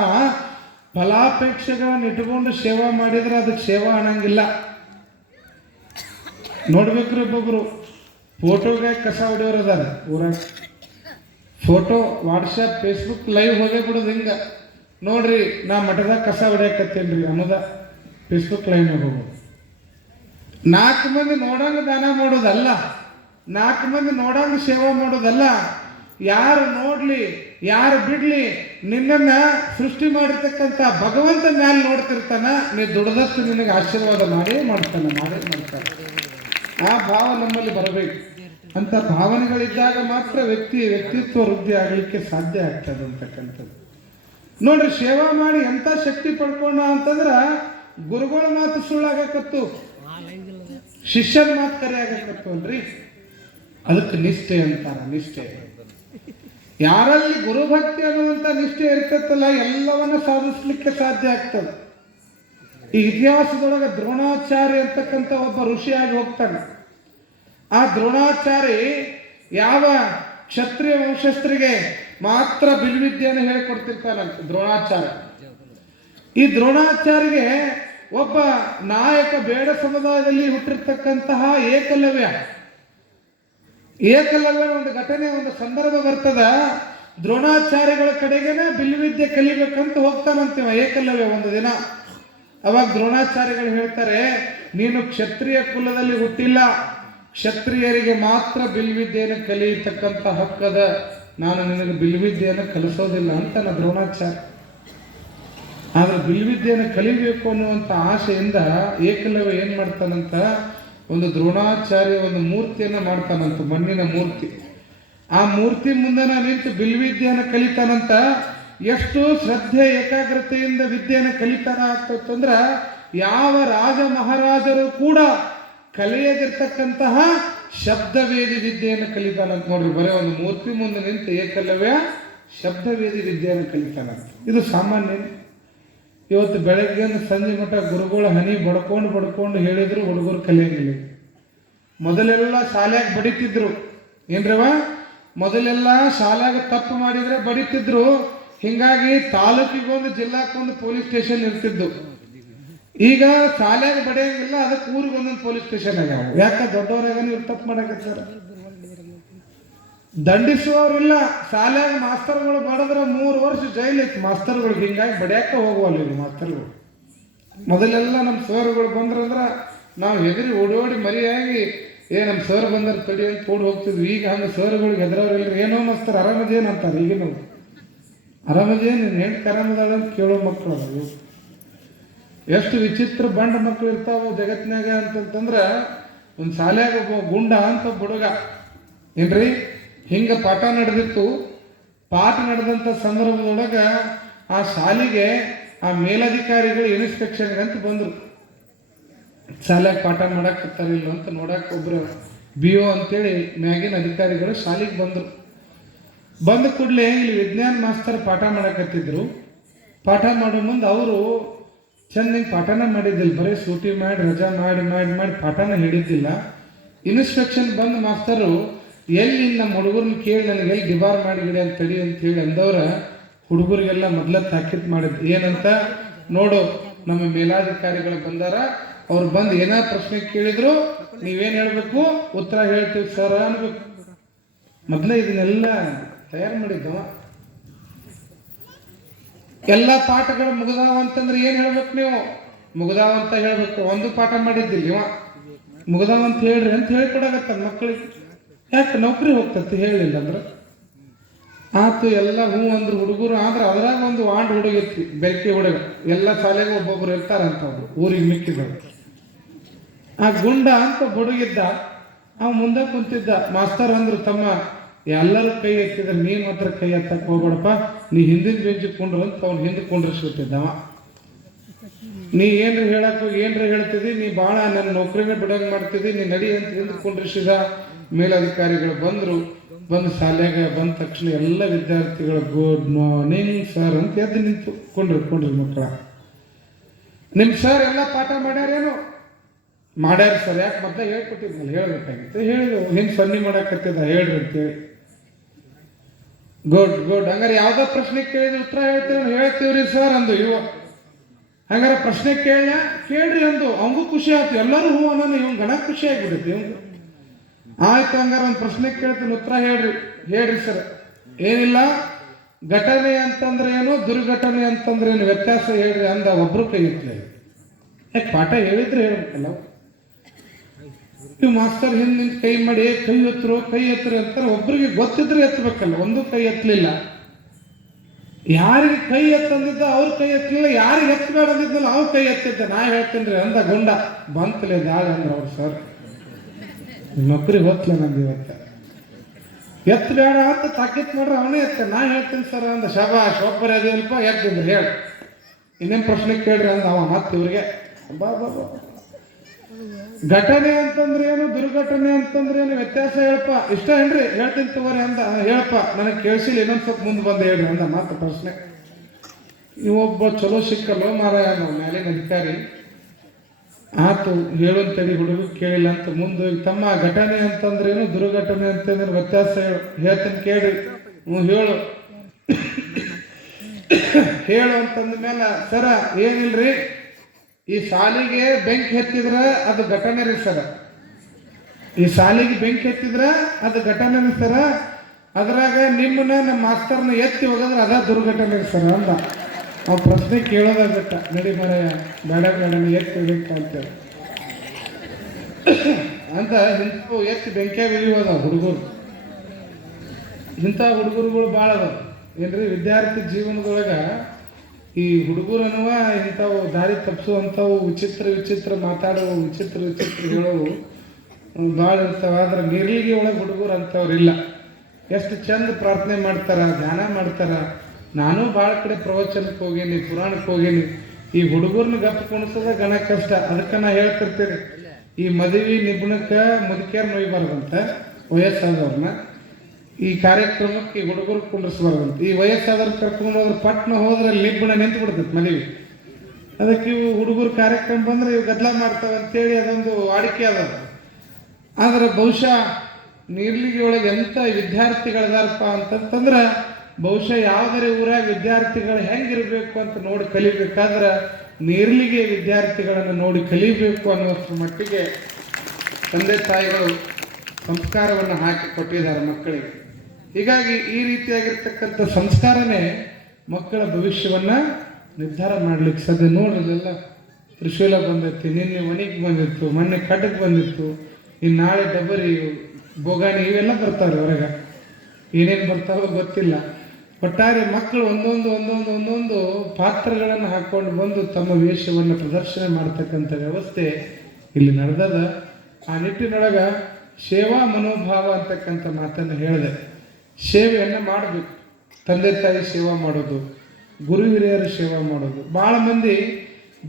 ಫಲಾಪೇಕ್ಷೆಗಳನ್ನು ಇಟ್ಕೊಂಡು ಸೇವಾ ಮಾಡಿದ್ರೆ ಅದಕ್ಕೆ ಸೇವಾ ಅನ್ನಂಗಿಲ್ಲ. ನೋಡ್ಬೇಕ್ರಿ, ಒಬ್ಬೊಬ್ರು ಫೋಟೋಗೆ ಕಸ ಹೊಡೆಯೋರು ಅದಾರ ಊರಾಗ. ಫೋಟೋ ವಾಟ್ಸಪ್ ಫೇಸ್ಬುಕ್ ಲೈವ್ ಹೋಗೇ ಬಿಡೋದು. ಹಿಂಗೆ ನೋಡ್ರಿ, ನಾ ಮಠದಾಗ ಕಸ ಹೊಡೆಯಕತ್ತೇನ್ರಿ ಅನ್ನೋದ ಫೇಸ್ಬುಕ್ ಲೈವ್ನಾಗ ಹೋಗೋದು. 4 ಮಂದಿ ನೋಡಂಗೆ ದಾನ ಮಾಡೋದಲ್ಲ, 4 ಮಂದಿ ನೋಡಂಗೆ ಸೇವಾ ಮಾಡೋದಲ್ಲ. ಯಾರು ನೋಡ್ಲಿ ಯಾರು ಬಿಡ್ಲಿ, ನಿನ್ನನ್ನ ಸೃಷ್ಟಿ ಮಾಡಿರ್ತಕ್ಕಂಥ ಭಗವಂತ ಮ್ಯಾಲೆ ನೋಡ್ತಿರ್ತಾನ, ನೀ ದುಡ್ದಷ್ಟು ನಿನಗೆ ಆಶೀರ್ವಾದ ಮಾಡೇ ಮಾಡ್ತಾನೆ. ಆ ಭಾವ ನಮ್ಮಲ್ಲಿ ಬರಬೇಕು. ಅಂತ ಭಾವನೆಗಳಿದ್ದಾಗ ಮಾತ್ರ ವ್ಯಕ್ತಿತ್ವ ವೃದ್ಧಿ ಆಗಲಿಕ್ಕೆ ಸಾಧ್ಯ ಆಗ್ತದೆ ಅಂತಕ್ಕಂಥದ್ದು. ನೋಡ್ರಿ, ಸೇವಾ ಮಾಡಿ ಎಂಥ ಶಕ್ತಿ ಪಡ್ಕೊಂಡ ಅಂತಂದ್ರೆ ಗುರುಗಳ ಮಾತು ಸುಳ್ಳಾಗಕತ್ತು, ಶಿಷ್ಯನ ಮಾತು ಕರೆ ಆಗಕತ್ತು ಅಲ್ರಿ. ಅದಕ್ಕೆ ನಿಷ್ಠೆ ಅಂತಾರ. ನಿಷ್ಠೆ, ಯಾರಲ್ಲಿ ಗುರುಭಕ್ತಿ ಅನ್ನುವಂಥ ನಿಷ್ಠೆ ಇರ್ತೈತಲ್ಲ ಎಲ್ಲವನ್ನ ಸಾಧಿಸ್ಲಿಕ್ಕೆ ಸಾಧ್ಯ ಆಗ್ತದೆ. ಈ ಇತಿಹಾಸದೊಳಗೆ ದ್ರೋಣಾಚಾರ್ಯ ಅಂತಕ್ಕಂಥ ಒಬ್ಬ ಋಷಿಯಾಗಿ ಹೋಗ್ತಾನೆ. ಆ ದ್ರೋಣಾಚಾರಿ ಯಾವ ಕ್ಷತ್ರಿಯ ವಂಶಸ್ಥರಿಗೆ ಮಾತ್ರ ಬಿಲ್ವಿದ್ಯೆಯನ್ನು ಹೇಳಿಕೊಡ್ತಿರ್ತಾನಂತ ದ್ರೋಣಾಚಾರ್ಯ. ಈ ದ್ರೋಣಾಚಾರ್ಯಗೆ ಒಬ್ಬ ನಾಯಕ, ಬೇಡ ಸಮುದಾಯದಲ್ಲಿ ಹುಟ್ಟಿರ್ತಕ್ಕಂತಹ ಏಕಲವ್ಯನ ಒಂದು ಘಟನೆ, ಒಂದು ಸಂದರ್ಭ ಬರ್ತದ. ದ್ರೋಣಾಚಾರ್ಯಗಳ ಕಡೆಗೇನೆ ಬಿಲ್ವಿದ್ಯೆ ಕಲಿಬೇಕಂತ ಹೋಗ್ತಾನಂತೀವ ಏಕಲವ್ಯ ಒಂದು ದಿನ. ಅವಾಗ ದ್ರೋಣಾಚಾರ್ಯಗಳು ಹೇಳ್ತಾರೆ, ನೀನು ಕ್ಷತ್ರಿಯ ಕುಲದಲ್ಲಿ ಹುಟ್ಟಿಲ್ಲ, ಕ್ಷತ್ರಿಯರಿಗೆ ಮಾತ್ರ ಬಿಲ್ವಿದ್ಯೆಯನ್ನು ಕಲಿಯತಕ್ಕಂಥ ಹಕ್ಕದ, ನಾನು ನಿನಗೆ ಬಿಲ್ವಿದ್ಯೆಯನ್ನು ಕಲಿಸೋದಿಲ್ಲ ಅಂತ ದ್ರೋಣಾಚಾರ್ಯ. ಆದ್ರೆ ಬಿಲ್ವಿದ್ಯೆಯನ್ನು ಕಲಿಬೇಕು ಅನ್ನುವಂಥ ಆಸೆಯಿಂದ ಏಕಲವ್ಯ ಏನ್ ಮಾಡ್ತಾನಂತ, ಒಂದು ದ್ರೋಣಾಚಾರ್ಯ ಒಂದು ಮೂರ್ತಿಯನ್ನು ಮಾಡ್ತಾನಂತ, ಮಣ್ಣಿನ ಮೂರ್ತಿ. ಆ ಮೂರ್ತಿ ಮುಂದೆ ನಿಂತು ಬಿಲ್ವಿದ್ಯೆಯನ್ನು ಕಲಿತಾನಂತ. ಎಷ್ಟು ಶ್ರದ್ಧೆ ಏಕಾಗ್ರತೆಯಿಂದ ವಿದ್ಯೆಯನ್ನು ಕಲಿತಾನ ಆಗ್ತಂದ್ರ ಯಾವ ರಾಜ ಮಹಾರಾಜರು ಕೂಡ ಕಲಿಯದಿರ್ತಕ್ಕಂತಹ ಶಬ್ದವೇದಿ ವಿದ್ಯೆಯನ್ನು ಕಲಿತಾನಂತ. ನೋಡ್ರಿ, ಬರೀ ಒಂದು ಮೂರ್ತಿ ಮುಂದೆ ನಿಂತು ಏಕಲವ್ಯ ಶಬ್ದವೇದಿ ವಿದ್ಯೆಯನ್ನು ಕಲಿತಾನಂತ. ಇದು ಸಾಮಾನ್ಯ. ಇವತ್ತು ಬೆಳಗ್ಗೆ ಸಂಜೆ ಮಠ ಗುರುಗಳ ಹನಿ ಬಡ್ಕೊಂಡು ಹೇಳಿದ್ರು ಹುಡುಗರು ಕಲಿಯಂಗಿಲ್ಲ. ಮೊದಲೆಲ್ಲ ಶಾಲ್ಯಾಗ ಬಡಿತಿದ್ರು ಏನ್ರವ, ಮೊದಲೆಲ್ಲ ಶಾಲ್ಯಾಗ ತಪ್ಪು ಮಾಡಿದ್ರೆ ಬಡಿತಿದ್ರು. ಹಿಂಗಾಗಿ ತಾಲೂಕಿಗೊಂದು ಜಿಲ್ಲಾಕ್ಕೊಂದು ಪೊಲೀಸ್ ಸ್ಟೇಷನ್ ಇರ್ತಿದ್ದು. ಈಗ ಶಾಲ್ಯಾಗ ಬಡಿಯಂಗಿಲ್ಲ, ಅದಕ್ಕೆ ಊರಿಗೆ ಒಂದೊಂದು ಪೊಲೀಸ್ ಸ್ಟೇಷನ್ ಆಗ್ಯಾವ. ಯಾಕೆ? ದೊಡ್ಡವರಾಗ ಇವ್ರು ತಪ್ಪು ಮಾಡಕತ್ತಾರ, ದಂಡಿಸುವವ್ರಿಲ್ಲ. ಶಾಲ್ಯಾಗ ಮಾಸ್ತರ್ಗಳು ಬಡದ್ರ 3 ವರ್ಷ ಜೈಲ್ ಐತಿ ಮಾಸ್ತರ್ಗಳಿಗೆ. ಹಿಂಗಾಗಿ ಬಡಿಯಾಕ ಹೋಗುವಲ್ಲ ಇವ್ರು ಮಾಸ್ತರ್ಗಳು. ಮೊದಲೆಲ್ಲ ನಮ್ಮ ಸರ್ಗಳು ಬಂದ್ರಂದ್ರ ನಾವು ಹೆದರಿ ಓಡಿ ಮರಿಯಾಗಿ ನಮ್ಮ ಸರ್ ಬಂದ್ರೆ ತಡಿ ಅಂತ ಓಡಿ ಹೋಗ್ತಿದ್ವಿ. ಈಗ ಹಂಗೆ ಸರ್ಗಳಿಗೆ ಹೆದರವ್ರಿಲ್ಲ. ಏನೋ ಮಸ್ತರ ಆರಾಮದೇನು ಅಂತಾರೆ ಈಗಿನ ಆರಾಮದೇನು ನಿನ್ನ ಹೆಂಡ್ತಿ ಆರಾಮದಾಳ ಅಂತ ಕೇಳೋ ಮಕ್ಕಳು ಅವು. ಎಷ್ಟು ವಿಚಿತ್ರ ಬಂಡ ಮಕ್ಕಳು ಇರ್ತಾವ ಜಗತ್ತಿನಾಗ ಅಂತಂತಂದ್ರೆ, ಒಂದು ಶಾಲ್ಯಾಗ ಒಬ್ಬ ಗುಂಡ ಅಂತ ಒಬ್ಬ ಹುಡುಗ ಏನ್ರಿ ಹಿಂಗೆ ಪಾಠ ನಡೆದಿತ್ತು. ಪಾಠ ನಡೆದಂಥ ಸಂದರ್ಭದೊಳಗೆ ಆ ಶಾಲೆಗೆ ಆ ಮೇಲಧಿಕಾರಿಗಳು ಇನ್ಸ್ಪೆಕ್ಷನ್ಗೆ ಅಂತ ಬಂದರು. ಶಾಲೆಗೆ ಪಾಠ ಮಾಡಾಕತ್ತಾರಿಲ್ಲ ಅಂತ ನೋಡಕ್ಕೆ ಒಬ್ಬರು BO ಅಂತೇಳಿ ಮ್ಯಾಗಿನ ಅಧಿಕಾರಿಗಳು ಶಾಲೆಗೆ ಬಂದರು. ಬಂದ ಕೂಡಲೇ ಇಲ್ಲಿ ವಿಜ್ಞಾನ ಮಾಸ್ತರ್ ಪಾಠ ಮಾಡಕತ್ತಿದ್ರು. ಪಾಠ ಮಾಡೋ ಮುಂದೆ ಅವರು ಚೆಂದ ಪಾಠನ ಮಾಡಿದ್ದಿಲ್ಲ, ಬರೀ ಸೂಟಿ ಮಾಡಿ ರಜಾ ಮಾಡಿ ಮಾಡಿ ಮಾಡಿ ಪಾಠನ ಹಿಡಿದಿಲ್ಲ. ಇನ್ಸ್ಪೆಕ್ಷನ್ ಬಂದ ಮಾಸ್ತರು ಎಲ್ಲಿ ನಮ್ಮ ಹುಡುಗರನ್ನ ಕೇಳಿ ನನಗೆ ಎಲ್ಲಿ ಡಿಬಾರ್ ಮಾಡಿಬಿಡಿ ಅಂತ ತಡಿ ಅಂತೇಳಿ ಅಂದವ್ರ ಹುಡುಗರಿಗೆಲ್ಲ ಮೊದಲ ತಾಕೀತ್ ಮಾಡಿದ್ದು ಏನಂತ, ನೋಡು ನಮ್ಮ ಮೇಲಾಧಿಕಾರಿಗಳು ಬಂದಾರ, ಅವ್ರು ಬಂದು ಏನೋ ಪ್ರಶ್ನೆ ಕೇಳಿದ್ರು ನೀವೇನು ಹೇಳ್ಬೇಕು, ಉತ್ತರ ಹೇಳ್ತೀವಿ ಸರ್ ಅನ್ಬೇಕು. ಮೊದಲೇ ಇದನ್ನೆಲ್ಲ ತಯಾರು ಮಾಡಿದ್ದವ. ಎಲ್ಲ ಪಾಠಗಳು ಮುಗಿದಾವ ಅಂತಂದ್ರೆ ಏನು ಹೇಳ್ಬೇಕು ನೀವು, ಮುಗಿದಾವ ಅಂತ ಹೇಳ್ಬೇಕು. ಒಂದು ಪಾಠ ಮಾಡಿದ್ದಿಲ್ಲ ಇವ, ಮುಗಿದಾವ ಅಂತ ಹೇಳ್ರಿ ಅಂತ ಹೇಳ್ಕೊಡಾಗತ್ತ ಮಕ್ಕಳಿಗೆ. ಯಾಕೆ ನೌಕರಿ ಹೋಗ್ತತಿ ಹೇಳಿಲ್ಲ ಅಂದ್ರೆ ಆತು. ಎಲ್ಲ ಹೂ ಅಂದ್ರು ಹುಡುಗರು. ಆದ್ರೆ ಅದ್ರಾಗ ಒಂದು ವಾಂಡ್ ಹುಡುಗಿತ್ತು, ಬೆರಕೆ ಹುಡುಗ. ಎಲ್ಲ ಶಾಲೆಗೆ ಒಬ್ಬೊಬ್ರು ಇರ್ತಾರಂತವ್ರು ಊರಿಗೆ ಮಿಕ್ಕಿದ್ರು. ಆ ಗುಂಡ ಅಂತ ಹುಡುಗಿದ್ದ, ಅವ ಮುಂದೆ ಕುಂತಿದ್ದ. ಮಾಸ್ತರ್ ಅಂದ್ರು, ತಮ್ಮ ಎಲ್ಲರೂ ಕೈ ಎತ್ತಿದ್ರೆ ನೀ ಮಾತ್ರ ಕೈ ಎತ್ತಕ್ಕೆ ಹೋಗ್ಬೇಡಪ್ಪ, ನೀ ಹಿಂದಿನ ಬೆಂಚಿಗೆ ಕುಂಡ್ರು ಅಂತ ಅವ್ನು ಹಿಂದೆ ಕುಂಡ್ರಿಸ್ಬಿಟ್ಟಿದ್ದವ. ನೀ ಏನ್ರಿ ಹೇಳಕ್ ಹೋಗಿ ಏನ್ರಿ ಹೇಳ್ತಿದ್ದಿ, ನೀ ಭಾಳ ನನ್ನ ನೌಕರಿನ ಬಿಡಂಗೆ ಮಾಡ್ತಿದ್ದಿ, ನೀ ನಡಿ ಅಂತ ಹಿಂದೆ ಕುಂಡ್ರಿಸಿದ. ಮೇಲಧಿಕಾರಿಗಳು ಬಂದರು. ಬಂದು ಶಾಲೆಗೆ ಬಂದ ತಕ್ಷಣ ಎಲ್ಲ ವಿದ್ಯಾರ್ಥಿಗಳು ಗುಡ್ ಮಾರ್ನಿಂಗ್ ಸರ್ ಅಂತ ಎದ್ದು ನಿಂತು ಕೊಂಡ್ರಿ ಮಕ್ಕಳ. ನಿಮ್ಮ ಸರ್ ಎಲ್ಲ ಪಾಠ ಮಾಡ್ಯಾರೇನು? ಮಾಡ್ಯಾರ ಸರ್. ಯಾಕೆ ಮತ್ತೆ ಹೇಳ್ಕೊಟ್ಟಿದ್ನಲ್ಲ, ಹೇಳ್ಬೇಕಾಗಿತ್ತು. ಹೇಳಿದ್ರು ಹಿಂಗೆ ಸೊನ್ನೆ ಮಾಡಾಕತ್ತಿದ ಹೇಳ್ರಿ ಅಂತೇಳಿ. ಗುಡ್ ಹಂಗಾರೆ ಯಾವ್ದೋ ಪ್ರಶ್ನೆ ಕೇಳಿದ್ರೆ ಉತ್ತರ ಹೇಳ್ತೀವ್ರಿ ಸರ್ ಅಂದು ಇವ. ಹಂಗಾರೆ ಪ್ರಶ್ನೆ ಕೇಳ್ರಿ ಅಂದು ಅವಂಗೂ ಖುಷಿ ಆಯ್ತು. ಎಲ್ಲರೂ ಹೂ ಅನ್ನೋ ಇವ್ ಗಣ ಖುಷಿ ಆಗ್ಬಿಡುತ್ತೆ ಇವಂಗ. ಆಯ್ತು ಹಂಗಾರೆ ಒಂದು ಪ್ರಶ್ನೆ ಕೇಳ್ತೀನಿ, ಉತ್ತರ ಹೇಳ್ರಿ ಸರ್. ಏನಿಲ್ಲ, ಘಟನೆ ಅಂತಂದ್ರೆ ಏನು, ದುರ್ಘಟನೆ ಅಂತಂದ್ರೆ ಏನು, ವ್ಯತ್ಯಾಸ ಹೇಳ್ರಿ ಅಂದ. ಒಬ್ರು ಕೈ ಎತ್ತಲೇ. ಯಾಕೆ ಪಾಠ ಹೇಳಿದ್ರೆ ಹೇಳ್ಬೇಕಲ್ಲ. ನೀವು ಮಾಸ್ತರ್ ಹಿಂದೆ ನಿಂತು ಕೈ ಮಾಡಿ ಕೈ ಎತ್ತರು ಅಂತಾರೆ. ಒಬ್ರಿಗೆ ಗೊತ್ತಿದ್ರೆ ಎತ್ತಬೇಕಲ್ಲ, ಒಂದು ಕೈ ಎತ್ತಲಿಲ್ಲ. ಯಾರಿಗೆ ಕೈ ಎತ್ತಂದಿದ್ದ ಅವ್ರ ಕೈ ಎತ್ತಲಿಲ್ಲ, ಯಾರಿಗೆ ಎತ್ತಬೇಡ ಅಂದಿದ್ನಲ್ಲ ಅವ್ರು ಕೈ ಎತ್ತಿದ್ದ. ನಾ ಹೇಳ್ತೀನಿ ಅಂದ ಗುಂಡ. ಬಂತಲೇ ದಾಳ ಅಂದ್ರೆ ಅವ್ರು ಸರ್ ನೌಕರಿ ಹೊತ್ತಲ ನಂದು ಇವತ್ತು. ಎತ್ತಬೇಡ ಅಂತ ತಾಕೀತ್ ಮಾಡ್ರೆ ಅವನೇ ಎತ್ತ. ನಾ ಹೇಳ್ತೀನಿ ಸರ್ ಅಂದ. ಶಬಾಷ್ ಒಬ್ಬರೇ ಅದೇಲ್ಪ ಎತ್ತಿಂದ್ರೆ ಹೇಳಿ, ಇನ್ನೇನು ಪ್ರಶ್ನೆ ಕೇಳ್ರಿ ಅಂದ ಅವ. ಮತ್ತೆ ಇವ್ರಿಗೆ ಘಟನೆ ಅಂತಂದ್ರೆ ಏನು, ದುರ್ಘಟನೆ ಅಂತಂದ್ರೆ ಏನು, ವ್ಯತ್ಯಾಸ ಹೇಳಪ್ಪ. ಇಷ್ಟ ಏನ್ರಿ, ಹೇಳ್ತೀನಿ ತಗೋರಿ ಅಂದ. ಹೇಳಪ್ಪ ನನಗೆ ಕೇಳಿಸಿಲ್ಲ, ಇನ್ನೊಂದು ಸ್ವಲ್ಪ ಮುಂದೆ ಬಂದು ಹೇಳ್ರಿ ಅಂದ. ಮತ್ತೆ ಪ್ರಶ್ನೆ. ಇವೊಬ್ಬ ಚಲೋ ಸಿಕ್ಕಲ್ಲೋ ಮಾರಾಯ ನಾವು ಮೇಲಿನ ಅಧಿಕಾರಿ. ಆತು ಹೇಳುವಂತೇಳಿ ಹುಡುಗ ಕೇಳಿಲ್ಲ ಅಂತ ಮುಂದೆ, ತಮ್ಮ ಘಟನೆ ಅಂತಂದ್ರೆ ಏನು, ದುರ್ಘಟನೆ ಅಂತಂದ್ರೆ ವ್ಯತ್ಯಾಸ ಹೇಳ್ತೀನಿ ಕೇಳ್ರಿ. ಹೇಳು ಅಂತಂದ ಮೇಲೆ, ಸರ ಏನಿಲ್ರಿ, ಈ ಶಾಲೆಗೆ ಬೆಂಕಿ ಹತ್ತಿದ್ರೆ ಅದು ಘಟನೆ ರೀ ಸರ. ಈ ಶಾಲೆಗೆ ಬೆಂಕಿ ಹತ್ತಿದ್ರೆ ಅದು ಘಟನೆ ರೀ ಸರ. ಅದ್ರಾಗ ನಿಮ್ಮನ್ನ ನಮ್ಮ ಮಾಸ್ತರ್ನ ಎತ್ತಿ ಹೋಗೋದ್ರೆ ಅದ ದುರ್ಘಟನೆ ರೀ ಸರ ಅಂದ. ಅವ್ ಪ್ರಶ್ನೆ ಕೇಳೋದಾಗತ್ತ. ನಡಿ ಮರೆಯ ಬೇಡ ಎತ್ತಿ ಹೋಗ್ಬೇಕು ಅಂತೇಳಿ ಅಂತ ಇಂಥ ಎತ್ತಿ ಬೆಂಕಿಯಾಗ ಉಳಿಯೋದ ಹುಡುಗರು. ಇಂಥ ಹುಡುಗರುಗಳು ಭಾಳ ಅದಾವ ಏನ್ರಿ ವಿದ್ಯಾರ್ಥಿ ಜೀವನದೊಳಗೆ. ಈ ಹುಡುಗರು ಅನ್ನುವ ಇಂಥವು ದಾರಿ ತಪ್ಪಿಸುವಂಥವು ವಿಚಿತ್ರ ಮಾತಾಡುವ ವಿಚಿತ್ರ ಹೇಳೋವು ಭಾಳ ಇರ್ತಾವೆ. ಆದ್ರೆ ನಿರ್ಲಿಗೆ ಒಳಗೆ ಹುಡುಗರು ಅಂಥವ್ರಿಲ್ಲ. ಎಷ್ಟು ಚಂದ ಪ್ರಾರ್ಥನೆ ಮಾಡ್ತಾರ, ಧ್ಯಾನ ಮಾಡ್ತಾರ. ನಾನು ಭಾಳ ಕಡೆ ಪ್ರವಚನಕ್ಕೆ ಹೋಗೀನಿ, ಪುರಾಣಕ್ಕೆ ಹೋಗೀನಿ. ಈ ಹುಡುಗರ್ನ ಗಪ್ಪ ಕುಣಿಸೋದ ಗಣ ಕಷ್ಟ. ಅದಕ್ಕೆ ನಾ ಹೇಳ್ತಿರ್ತೀನಿ, ಈ ಮದುವೆ ನಿಬುಣಕ್ಕೆ ಮುದುಕಿಯರ್ ನೋಯ್ಬಾರ್ದಂತ, ವಯಸ್ಸಾದವ್ರನ್ನ ಈ ಕಾರ್ಯಕ್ರಮಕ್ಕೆ ಈ ಹುಡುಗರು ಕುಂಡಿಸ್ಬಾರ್ದಂತ. ಈ ವಯಸ್ಸಾದವ್ರು ಕರ್ಕೊಂಡು ಹೋದ್ರೆ ಪಟ್ನ ಹೋದ್ರೆ ನಿಬ್ಬಣ ನಿಂತು ಬಿಡ್ತೈತೆ ಮದುವೆ. ಅದಕ್ಕೆ ಇವು ಹುಡುಗರು ಕಾರ್ಯಕ್ರಮ ಬಂದ್ರೆ ಇವು ಗದ್ದಲ ಮಾಡ್ತಾವೆ ಅಂತೇಳಿ ಅದೊಂದು ವಾಡಿಕೆ ಅದ. ಆದ್ರೆ ಬಹುಶಃ ನೀರ್ಲಿಗೆ ಒಳಗೆ ಎಂಥ ವಿದ್ಯಾರ್ಥಿಗಳದಾರಪ್ಪ ಅಂತಂತಂದ್ರೆ, ಬಹುಶಃ ಯಾವುದರ ಊರಾಗ ವಿದ್ಯಾರ್ಥಿಗಳು ಹೆಂಗಿರಬೇಕು ಅಂತ ನೋಡಿ ಕಲಿಬೇಕಾದ್ರೆ ನೀರ್ಲಿಗೆ ವಿದ್ಯಾರ್ಥಿಗಳನ್ನು ನೋಡಿ ಕಲಿಬೇಕು ಅನ್ನೋದ್ರ ಮಟ್ಟಿಗೆ ತಂದೆ ತಾಯಿಗಳು ಸಂಸ್ಕಾರವನ್ನು ಹಾಕಿ ಕೊಟ್ಟಿದ್ದಾರೆ ಮಕ್ಕಳಿಗೆ. ಹೀಗಾಗಿ ಈ ರೀತಿಯಾಗಿರ್ತಕ್ಕಂಥ ಸಂಸ್ಕಾರನೇ ಮಕ್ಕಳ ಭವಿಷ್ಯವನ್ನು ನಿರ್ಧಾರ ಮಾಡ್ಲಿಕ್ಕೆ ಸಾಧ್ಯ. ನೋಡ್ರಲ್ಲ ತ್ರಿಶೂಲ ಬಂದೈತಿ, ನಿನ್ನೆ ಮಣಿಗೆ ಬಂದಿತ್ತು, ಮೊನ್ನೆ ಕಟ್ಟಕ್ಕೆ ಬಂದಿತ್ತು, ಇನ್ನು ನಾಳೆ ಡಬರಿ ಬೋಗಾಣಿ ಇವೆಲ್ಲ ಬರ್ತಾವ್ರಿ ಹೊರಗೆ. ಏನೇನು ಬರ್ತಾವೋ ಗೊತ್ತಿಲ್ಲ. ಒಟ್ಟಾರೆ ಮಕ್ಕಳು ಒಂದೊಂದು ಪಾತ್ರಗಳನ್ನು ಹಾಕ್ಕೊಂಡು ಬಂದು ತಮ್ಮ ವೇಷವನ್ನು ಪ್ರದರ್ಶನ ಮಾಡ್ತಕ್ಕಂಥ ವ್ಯವಸ್ಥೆ ಇಲ್ಲಿ ನಡೆದದ. ಆ ನಿಟ್ಟಿನೊಳಗೆ ಸೇವಾ ಮನೋಭಾವ ಅಂತಕ್ಕಂಥ ಮಾತನ್ನು ಹೇಳಿದೆ. ಸೇವೆಯನ್ನು ಮಾಡಬೇಕು. ತಂದೆ ತಾಯಿ ಸೇವಾ ಮಾಡೋದು, ಗುರು ಹಿರಿಯರ ಸೇವಾ ಮಾಡೋದು. ಭಾಳ ಮಂದಿ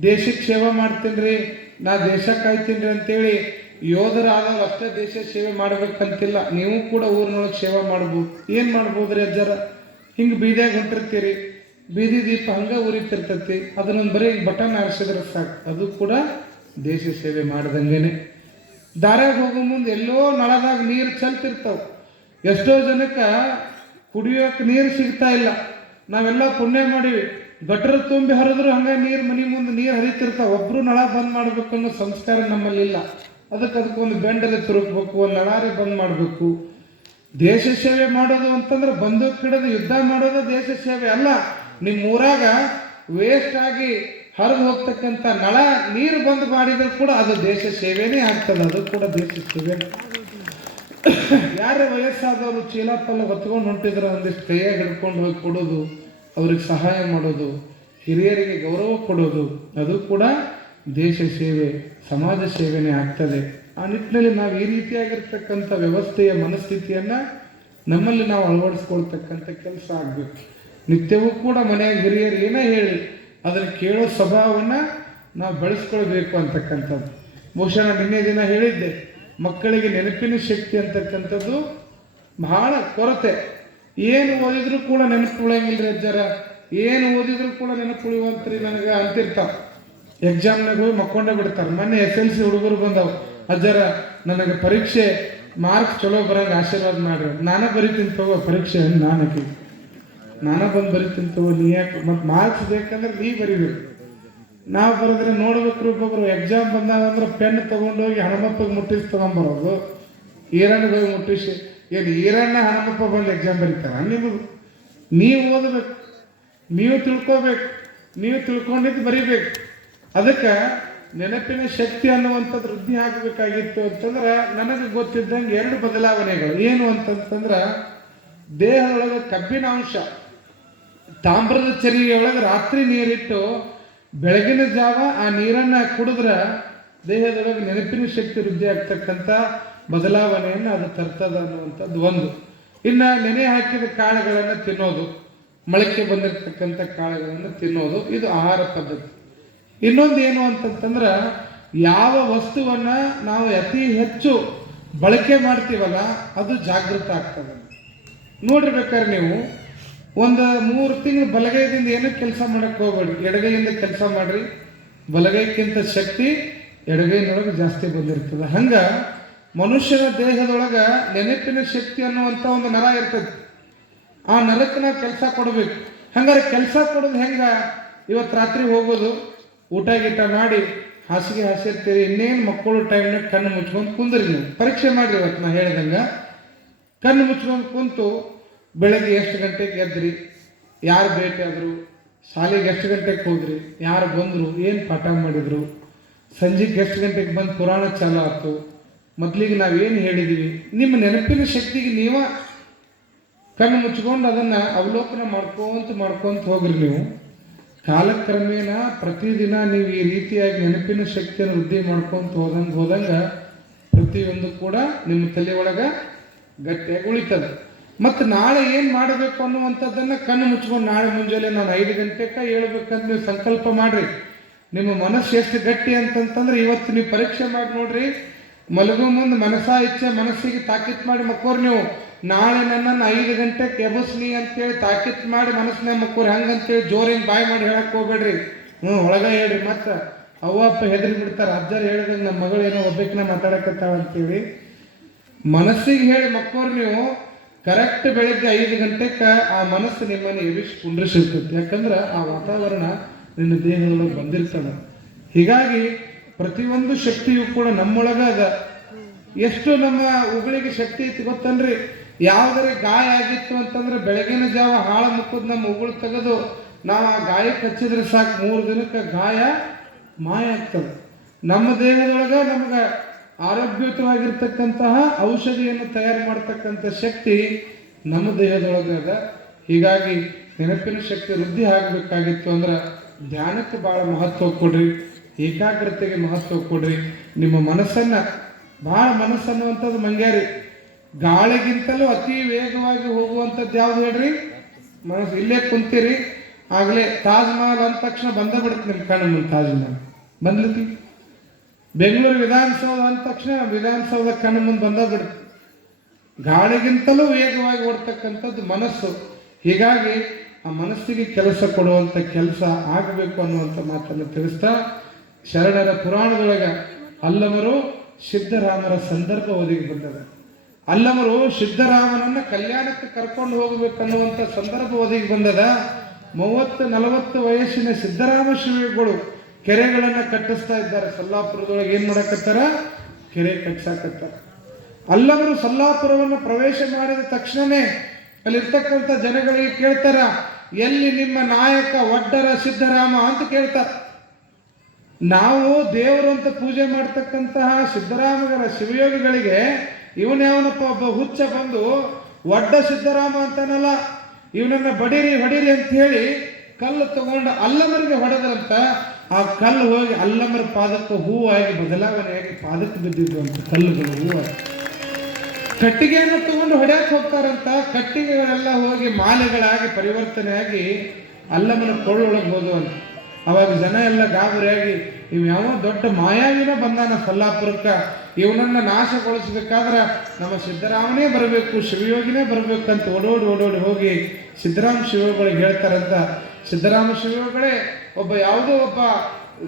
ದೇಶಕ್ಕೆ ಸೇವಾ ಮಾಡ್ತೀನಿ ರೀ, ನಾ ದೇಶ ಕಾಯ್ತೀನಿ ರೀ ಅಂತೇಳಿ ಯೋಧರಾದವ್ರು ಅಷ್ಟೇ ದೇಶ ಸೇವೆ ಮಾಡ್ಬೇಕಂತಿಲ್ಲ. ನೀವು ಕೂಡ ಊರಿನೊಳಗೆ ಸೇವಾ ಮಾಡ್ಬೋದು. ಏನು ಮಾಡ್ಬೋದು ರೀ ಅಜ್ಜರ? ಹಿಂಗೆ ಬೀದಿಯಾಗ ಹೊಂಟಿರ್ತೀರಿ, ಬೀದಿ ದೀಪ ಹಂಗೆ ಉರಿತಿರ್ತೈತಿ, ಅದನ್ನೊಂದು ಬರೀ ಬಟನ್ ಆರಿಸಿದ್ರೆ ಸಾಕು, ಅದು ಕೂಡ ದೇಶ ಸೇವೆ ಮಾಡ್ದಂಗೆನೆ. ದಾರ್ಯಾಗ ಹೋಗೋ ಮುಂದೆ ಎಲ್ಲೋ ನಳದಾಗ ನೀರು ಚೆಲ್ತಿರ್ತಾವೆ. ಎಷ್ಟೋ ಜನಕ್ಕೆ ಕುಡಿಯೋಕೆ ನೀರು ಸಿಗ್ತಾ ಇಲ್ಲ. ನಾವೆಲ್ಲ ಪುಣ್ಯ ಮಾಡೀವಿ, ಗಟ್ರ ತುಂಬಿ ಹರಿದ್ರು ಹಂಗೆ ನೀರು ಮನೆ ಮುಂದೆ ನೀರು ಹರಿತಿರ್ತಾವೆ. ಒಬ್ಬರು ನಳ ಬಂದ್ ಮಾಡ್ಬೇಕು ಅನ್ನೋ ಸಂಸ್ಕಾರ ನಮ್ಮಲ್ಲಿಲ್ಲ. ಅದಕ್ಕೊಂದು ಬೆಂಡಲ್ಲಿ ತಿರುಗಬೇಕು, ಒಂದು ನಳಾರಿ ಬಂದ್ ಮಾಡಬೇಕು. ದೇಶ ಸೇವೆ ಮಾಡೋದು ಅಂತಂದ್ರೆ ಬಂದೂಕ್ ಹಿಡಿದು ಯುದ್ಧ ಮಾಡೋದು ದೇಶ ಸೇವೆ ಅಲ್ಲ. ನಿಮ್ಮ ಊರಾಗ ವೇಸ್ಟ್ ಆಗಿ ಹರಿದು ಹೋಗ್ತಕ್ಕಂಥ ನಳ ನೀರು ಬಂದ್ ಮಾಡಿದ್ರು ಕೂಡ ಅದು ದೇಶ ಸೇವೆನೇ ಆಗ್ತದೆ, ಅದು ಕೂಡ ದೇಶ ಸೇವೆ. ಯಾರೇ ವಯಸ್ಸಾದವರು ಚೀಲ ಪಲ್ಲ ಹೊತ್ಕೊಂಡು ಹೊಂಟಿದ್ರೆ ಒಂದಿಷ್ಟು ಕೈಯಾಗ ಹಿಡ್ಕೊಂಡು ಹೋಗಿ ಕೊಡೋದು, ಅವ್ರಿಗೆ ಸಹಾಯ ಮಾಡೋದು, ಹಿರಿಯರಿಗೆ ಗೌರವ ಕೊಡೋದು, ಅದು ಕೂಡ ದೇಶ ಸೇವೆ, ಸಮಾಜ ಸೇವೆನೇ ಆಗ್ತದೆ. ಆ ನಿಟ್ಟಿನಲ್ಲಿ ನಾವು ಈ ರೀತಿಯಾಗಿರ್ತಕ್ಕಂಥ ವ್ಯವಸ್ಥೆಯ ಮನಸ್ಥಿತಿಯನ್ನು ನಮ್ಮಲ್ಲಿ ನಾವು ಅಳವಡಿಸ್ಕೊಳ್ತಕ್ಕಂಥ ಕೆಲಸ ಆಗಬೇಕು. ನಿತ್ಯವೂ ಕೂಡ ಮನೆಯಾಗ ಹಿರಿಯರು ಏನೇ ಹೇಳಿ ಅದನ್ನು ಕೇಳೋ ಸ್ವಭಾವವನ್ನು ನಾವು ಬೆಳೆಸ್ಕೊಳ್ಬೇಕು ಅಂತಕ್ಕಂಥದ್ದು. ಬಹುಶಃ ನಾನು ನಿನ್ನೆ ದಿನ ಹೇಳಿದ್ದೆ, ಮಕ್ಕಳಿಗೆ ನೆನಪಿನ ಶಕ್ತಿ ಅಂತಕ್ಕಂಥದ್ದು ಬಹಳ ಕೊರತೆ. ಏನು ಓದಿದ್ರು ಕೂಡ ನೆನಪು ಉಳಿಯಂಗಿಲ್ಲ ರೀ ಅಜ್ಜರ, ಏನು ಓದಿದ್ರು ಕೂಡ ನೆನಪು ಉಳಿಯುವಂತ್ರಿ ನನಗೆ ಅಂತಿರ್ತಾರೆ. ಎಕ್ಸಾಮ್ನಾಗ ಹೋಗಿ ಮಕ್ಕೊಂಡೇ ಬಿಡ್ತಾರೆ. ಮೊನ್ನೆ SLC ಹುಡುಗರು ಬಂದವು, ಅಜ್ಜರ ನನಗೆ ಪರೀಕ್ಷೆ ಮಾರ್ಕ್ಸ್ ಚಲೋ ಬರಂಗೆ ಆಶೀರ್ವಾದ ಮಾಡ್ರಿ. ನಾನೇ ಬರಿತೀನಿ ತಗೋ ಪರೀಕ್ಷೆ, ನಾನೇ ಬಂದು ಬರಿತೀನಿ ತಗೋ, ನೀ ಯಾಕೆ ಮತ್ತು ಮಾರ್ಕ್ಸ್ ಬೇಕಂದ್ರೆ ನೀ ಬರಿಬೇಕು. ನಾವು ಬರೆದ್ರೆ ನೋಡ್ಬೇಕ್ರಿ, ಒಬ್ಬೊಬ್ರು ಎಕ್ಸಾಮ್ ಬಂದಾಗಂದ್ರೆ ಪೆನ್ ತೊಗೊಂಡೋಗಿ ಹನುಮಪ್ಪಗೆ ಮುಟ್ಟಿಸಿ ತೊಗೊಂಬರೋದು, ಈರಣ್ಣಿಗೆ ಹೋಗಿ ಮುಟ್ಟಿಸಿ. ಏನು ಈರಣ್ಣ ಹನುಮಪ್ಪ ಬಂದು ಎಕ್ಸಾಮ್ ಬರೀತಾರ? ನೀವು ಓದಬೇಕು, ನೀವು ತಿಳ್ಕೋಬೇಕು, ನೀವು ತಿಳ್ಕೊಂಡಿದ್ದು ಬರಿಬೇಕು. ಅದಕ್ಕೆ ನೆನಪಿನ ಶಕ್ತಿ ಅನ್ನುವಂಥದ್ದು ವೃದ್ಧಿ ಆಗಬೇಕಾಗಿತ್ತು ಅಂತಂದ್ರೆ ನನಗೆ ಗೊತ್ತಿದ್ದಂಗೆ 2 ಬದಲಾವಣೆಗಳು. ಏನು ಅಂತಂತಂದ್ರೆ, ದೇಹದೊಳಗೆ ಕಬ್ಬಿನ ಅಂಶ, ತಾಮ್ರದ ಚರಿಗೆಯೊಳಗೆ ರಾತ್ರಿ ನೀರಿಟ್ಟು ಬೆಳಗಿನ ಜಾವ ಆ ನೀರನ್ನು ಕುಡಿದ್ರೆ ದೇಹದೊಳಗೆ ನೆನಪಿನ ಶಕ್ತಿ ವೃದ್ಧಿ ಆಗ್ತಕ್ಕಂಥ ಬದಲಾವಣೆಯನ್ನು ಅದು ತರ್ತದ ಅನ್ನುವಂಥದ್ದು ಒಂದು. ಇನ್ನು ನೆನೆ ಹಾಕಿದ ಕಾಳುಗಳನ್ನು ತಿನ್ನೋದು, ಮೊಳಕೆ ಬಂದಿರತಕ್ಕಂಥ ಕಾಳುಗಳನ್ನು ತಿನ್ನೋದು, ಇದು ಆಹಾರ ಪದ್ಧತಿ. ಇನ್ನೊಂದು ಏನು ಅಂತಂತಂದ್ರೆ, ಯಾವ ವಸ್ತುವನ್ನು ನಾವು ಅತಿ ಹೆಚ್ಚು ಬಳಕೆ ಮಾಡ್ತೀವಲ್ಲ ಅದು ಜಾಗೃತ ಆಗ್ತದೆ. ನೋಡಿರ್ಬೇಕಾದ್ರೆ ನೀವು ಒಂದು 3 ತಿಂಗಳು ಬಲಗೈದಿಂದ ಏನೂ ಕೆಲಸ ಮಾಡಕ್ಕೆ ಹೋಗ್ಬೇಡಿ, ಎಡಗೈಯಿಂದ ಕೆಲಸ ಮಾಡಿರಿ. ಬಲಗೈಕ್ಕಿಂತ ಶಕ್ತಿ ಎಡಗೈನೊಳಗೆ ಜಾಸ್ತಿ ಬಂದಿರ್ತದೆ. ಹಂಗೆ ಮನುಷ್ಯನ ದೇಹದೊಳಗೆ ನೆನಪಿನ ಶಕ್ತಿ ಅನ್ನುವಂಥ ಒಂದು ನರ ಇರ್ತದೆ. ಆ ನರಕ್ಕೆ ನಾವು ಕೆಲಸ ಕೊಡಬೇಕು. ಹಂಗಾರೆ ಕೆಲಸ ಕೊಡೋದು ಹೆಂಗೆ? ಇವತ್ತು ರಾತ್ರಿ ಹೋಗೋದು, ಊಟ ಗೀಟ ಮಾಡಿ ಹಾಸಿಗೆ ಹಾಸಿರ್ತೀರಿ, ಇನ್ನೇನು ಮಕ್ಕಳು ಟೈಮ್ನಾಗ ಕಣ್ಣು ಮುಚ್ಕೊಂಡು ಕುಂದ್ರಿ. ನೀವು ಪರೀಕ್ಷೆ ಮಾಡಿರಿ. ಇವತ್ತು ನಾ ಹೇಳ್ದಂಗೆ ಕಣ್ಣು ಮುಚ್ಕೊಂಡು ಕುಂತು ಬೆಳಗ್ಗೆ ಎಷ್ಟು ಗಂಟೆಗೆ ಎದ್ರಿ, ಯಾರು ಭೇಟಿ ಆದರು, ಶಾಲೆಗೆ ಎಷ್ಟು ಗಂಟೆಗೆ ಹೋದ್ರಿ, ಯಾರು ಬಂದರು, ಏನು ಪಾಠ ಮಾಡಿದರು, ಸಂಜೆಗೆ ಎಷ್ಟು ಗಂಟೆಗೆ ಬಂದು ಪುರಾಣ ಚಾಲು ಆಯ್ತು, ಮೊದಲಿಗೆ ನಾವೇನು ಹೇಳಿದ್ದೀವಿ. ನಿಮ್ಮ ನೆನಪಿನ ಶಕ್ತಿಗೆ ನೀವ ಕಣ್ಣು ಮುಚ್ಕೊಂಡು ಅದನ್ನು ಅವಲೋಕನ ಮಾಡ್ಕೊಂತ ಹೋಗ್ರಿ. ನೀವು ಕಾಲಕ್ರಮೇಣ ಪ್ರತಿದಿನ ನೀವು ಈ ರೀತಿಯಾಗಿ ನೆನಪಿನ ಶಕ್ತಿಯನ್ನು ವೃದ್ಧಿ ಮಾಡ್ಕೊಂತ ಹೋದಂಗೆ ಪ್ರತಿಯೊಂದು ಕೂಡ ನಿಮ್ಮ ತಲೆ ಒಳಗೆ ಗಟ್ಟಿಯಾಗಿ ಉಳಿತದೆ. ಮತ್ತು ನಾಳೆ ಏನು ಮಾಡಬೇಕು ಅನ್ನುವಂಥದ್ದನ್ನು ಕಣ್ಣು ಮುಚ್ಕೊಂಡು ನಾಳೆ ಮುಂಜಾನೆ ನಾನು 5 ಗಂಟೆಗೆ ಹೇಳ್ಬೇಕಂತ ನೀವು ಸಂಕಲ್ಪ ಮಾಡಿರಿ. ನಿಮ್ಮ ಮನಸ್ಸು ಎಷ್ಟು ಗಟ್ಟಿ ಅಂತಂತಂದ್ರೆ ಇವತ್ತು ನೀವು ಪರೀಕ್ಷೆ ಮಾಡಿ ನೋಡ್ರಿ. ಮಲಗೋ ಮುಂದೆ ಮನಸ್ಸಿಗೆ ತಾಕೀತು ಮಾಡಿ ಮಕ್ಕೋರಿ. ನೀವು ನಾಳೆ ನನ್ನನ್ನು 5 ಗಂಟೆಗೆ ಎಬಸ್ನಿ ಅಂತೇಳಿ ತಾಕೀತು ಮಾಡಿ ಮನಸ್ಸಿನ ಮಕ್ಕೋರಿ. ಹಂಗಂತೇಳಿ ಜೋರೇನು ಬಾಯಿ ಮಾಡಿ ಹೇಳಕ್ಕೆ ಹೋಗ್ಬೇಡ್ರಿ. ಒಳಗೆ ಹೇಳ್ರಿ. ಮತ್ತು ಅವ್ವ ಅಪ್ಪ ಹೆದರಿ ಬಿಡ್ತಾರೆ. ಅಜ್ಜರು ಹೇಳಿದಂಗೆ ನಮ್ಮ ಮಗಳು ಏನೋ ಒಬ್ಬಕಿನ ಮಾತಾಡಕತ್ತಾಳ ಅಂತೇಳಿ ಮನಸ್ಸಿಗೆ ಹೇಳಿ ಮಕ್ಕೋರಿ. ನೀವು ಕರೆಕ್ಟ್ ಬೆಳಗ್ಗೆ 5 ಗಂಟೆಗೆ ಆ ಮನಸ್ಸು ನಿಮ್ಮನ್ನು ಎಬ್ಬಿಸಿ ಕುಂಡ್ರಿಸಿರ್ತೈತಿ. ಯಾಕಂದ್ರೆ ಆ ವಾತಾವರಣ ನಿನ್ನ ದೇಹದೊಳಗೆ ಬಂದಿರ್ತದೆ. ಹೀಗಾಗಿ ಪ್ರತಿಯೊಂದು ಶಕ್ತಿಯು ಕೂಡ ನಮ್ಮೊಳಗೆ ಅದ. ಎಷ್ಟು ನಮ್ಮ ಉಗುಳಿಗೆ ಶಕ್ತಿ ಐತಿ ಗೊತ್ತನ್ರಿ? ಯಾವುದರ ಗಾಯ ಆಗಿತ್ತು ಅಂತಂದ್ರೆ ಬೆಳಗಿನ ಜಾವ ಹಾಳು ಮುಕ್ಕದ ನಮ್ಮ ಉಗುಳು ತೆಗೆದು ನಾವು ಆ ಗಾಯಕ್ಕೆ ಹಚ್ಚಿದ್ರೆ ಸಾಕು, 3 ದಿನಕ್ಕೆ ಗಾಯ ಮಾಯ ಆಗ್ತದೆ. ನಮ್ಮ ದೇಹದೊಳಗೆ ನಮ್ಗೆ ಆರೋಗ್ಯಯುತವಾಗಿರ್ತಕ್ಕಂತಹ ಔಷಧಿಯನ್ನು ತಯಾರು ಮಾಡ್ತಕ್ಕಂಥ ಶಕ್ತಿ ನಮ್ಮ ದೇಹದೊಳಗೆ ಅದ. ಹೀಗಾಗಿ ನೆನಪಿನ ಶಕ್ತಿ ವೃದ್ಧಿ ಆಗಬೇಕಾಗಿತ್ತು ಅಂದ್ರೆ ಧ್ಯಾನಕ್ಕೆ ಭಾಳ ಮಹತ್ವ ಕೊಡ್ರಿ, ಏಕಾಗ್ರತೆಗೆ ಮಹತ್ವ ಕೊಡ್ರಿ. ನಿಮ್ಮ ಮನಸ್ಸನ್ನು ಮನಸ್ಸನ್ನುವಂಥದ್ದು ಮಂಗ್ಯಾರಿ, ಗಾಳಿಗಿಂತಲೂ ಅತಿ ವೇಗವಾಗಿ ಹೋಗುವಂಥದ್ದು ಯಾವ್ದು ಹೇಳ್ರಿ? ಮನಸ್ಸು. ಇಲ್ಲೇ ಕುಂತೀರಿ, ಆಗಲೇ ತಾಜ್ ಮಹಲ್ ಅಂದ ತಕ್ಷಣ ಬಂದ ಬಿಡುತ್ತೆ ನಿಮ್ಮ ಕಣ್ಣು ಮುಂದೆ. ತಾಜ್ ಮಹಲ್ ಬಂದ್ಲತಿ. ಬೆಂಗಳೂರು ವಿಧಾನಸೌಧ ಅಂದ ತಕ್ಷಣ ವಿಧಾನಸೌಧ ಕಣ್ಣು ಮುಂದೆ ಬಂದ ಬಿಡುತ್ತೆ. ಗಾಳಿಗಿಂತಲೂ ವೇಗವಾಗಿ ಓಡ್ತಕ್ಕಂಥದ್ದು ಮನಸ್ಸು. ಹೀಗಾಗಿ ಆ ಮನಸ್ಸಿಗೆ ಕೆಲಸ ಕೊಡುವಂಥ ಕೆಲಸ ಆಗಬೇಕು ಅನ್ನುವಂಥ ಮಾತನ್ನು ತಿಳಿಸ್ತಾ, ಶರಣರ ಪುರಾಣದೊಳಗೆ ಅಲ್ಲಮರು ಸಿದ್ದರಾಮರ ಸಂದರ್ಭ ಒದಗಿ ಬಂದದ. ಅಲ್ಲಮರು ಸಿದ್ದರಾಮನನ್ನ ಕಲ್ಯಾಣಕ್ಕೆ ಕರ್ಕೊಂಡು ಹೋಗಬೇಕನ್ನುವಂಥ ಸಂದರ್ಭ ಒದಗಿ ಬಂದದ. 30-40 ವಯಸ್ಸಿನ ಸಿದ್ದರಾಮ ಶಿವಗಳು ಕೆರೆಗಳನ್ನು ಕಟ್ಟಿಸ್ತಾ ಇದ್ದಾರೆ. ಸಲ್ಲಾಪುರದೊಳಗೆ ಏನು ಮಾಡಕತ್ತಾರ? ಕೆರೆ ಕಟ್ಸಾಕತ್ತಾರ. ಅಲ್ಲಮರು ಸಲ್ಲಾಪುರವನ್ನು ಪ್ರವೇಶ ಮಾಡಿದ ತಕ್ಷಣನೇ ಅಲ್ಲಿರ್ತಕ್ಕಂಥ ಜನಗಳಿಗೆ ಕೇಳ್ತಾರ, ಎಲ್ಲಿ ನಿಮ್ಮ ನಾಯಕ ಒಡ್ಡರ ಸಿದ್ದರಾಮ ಅಂತ ಕೇಳ್ತಾರ. ನಾವು ದೇವರು ಅಂತ ಪೂಜೆ ಮಾಡ್ತಕ್ಕಂತಹ ಸಿದ್ದರಾಮಗರ ಶಿವಯೋಗಿಗಳಿಗೆ ಇವನ್ಯಾವನಪ್ಪ ಒಬ್ಬ ಹುಚ್ಚ ಬಂದು ಒಡ್ಡ ಸಿದ್ದರಾಮ ಅಂತಾನಲ್ಲ, ಇವನನ್ನ ಬಡೀರಿ ಹೊಡೀರಿ ಅಂತ ಹೇಳಿ ಕಲ್ಲು ತಗೊಂಡು ಅಲ್ಲಮರಿಗೆ ಹೊಡೆದ್ರಂತ. ಆ ಕಲ್ಲು ಹೋಗಿ ಅಲ್ಲಮರ ಪಾದಕ್ಕೆ ಹೂವಾಗಿ ಬದಲಾವಣೆಯಾಗಿ ಪಾದಕ್ಕೆ ಬಿದ್ದಿದ್ದು ಅಂತ ಕಲ್ಲುಗಳು ಹೂವಾಗಿ. ಕಟ್ಟಿಗೆಯನ್ನು ತಗೊಂಡು ಹೊಡೆಯಕ್ಕೆ ಹೋಗ್ತಾರಂತ. ಕಟ್ಟಿಗೆಗಳೆಲ್ಲ ಹೋಗಿ ಮಾಲೆಗಳಾಗಿ ಪರಿವರ್ತನೆಯಾಗಿ ಅಲ್ಲಮನ ಕೊಳ್ಳೊಳಗೆ ಹೋದವಂತ. ಅವಾಗ ಜನ ಎಲ್ಲ ಗಾಬರಿಯಾಗಿ, ಇವ್ ಯಾವ ದೊಡ್ಡ ಮಾಯಾವಿನ ಬಂದಾನ ಸಲ್ಲಾಪುರಕ್ಕೆ, ಇವನನ್ನ ನಾಶಗೊಳಿಸ್ಬೇಕಾದ್ರೆ ನಮ್ಮ ಸಿದ್ದರಾಮನೇ ಬರಬೇಕು, ಶಿವಯೋಗಿನೇ ಬರಬೇಕಂತ ಓಡೋಡಿ ಹೋಗಿ ಸಿದ್ದರಾಮ ಶಿವಗಳಿಗೆ ಹೇಳ್ತಾರಂತ. ಸಿದ್ದರಾಮ ಶಿವಗಳೇ ಯಾವುದೋ ಒಬ್ಬ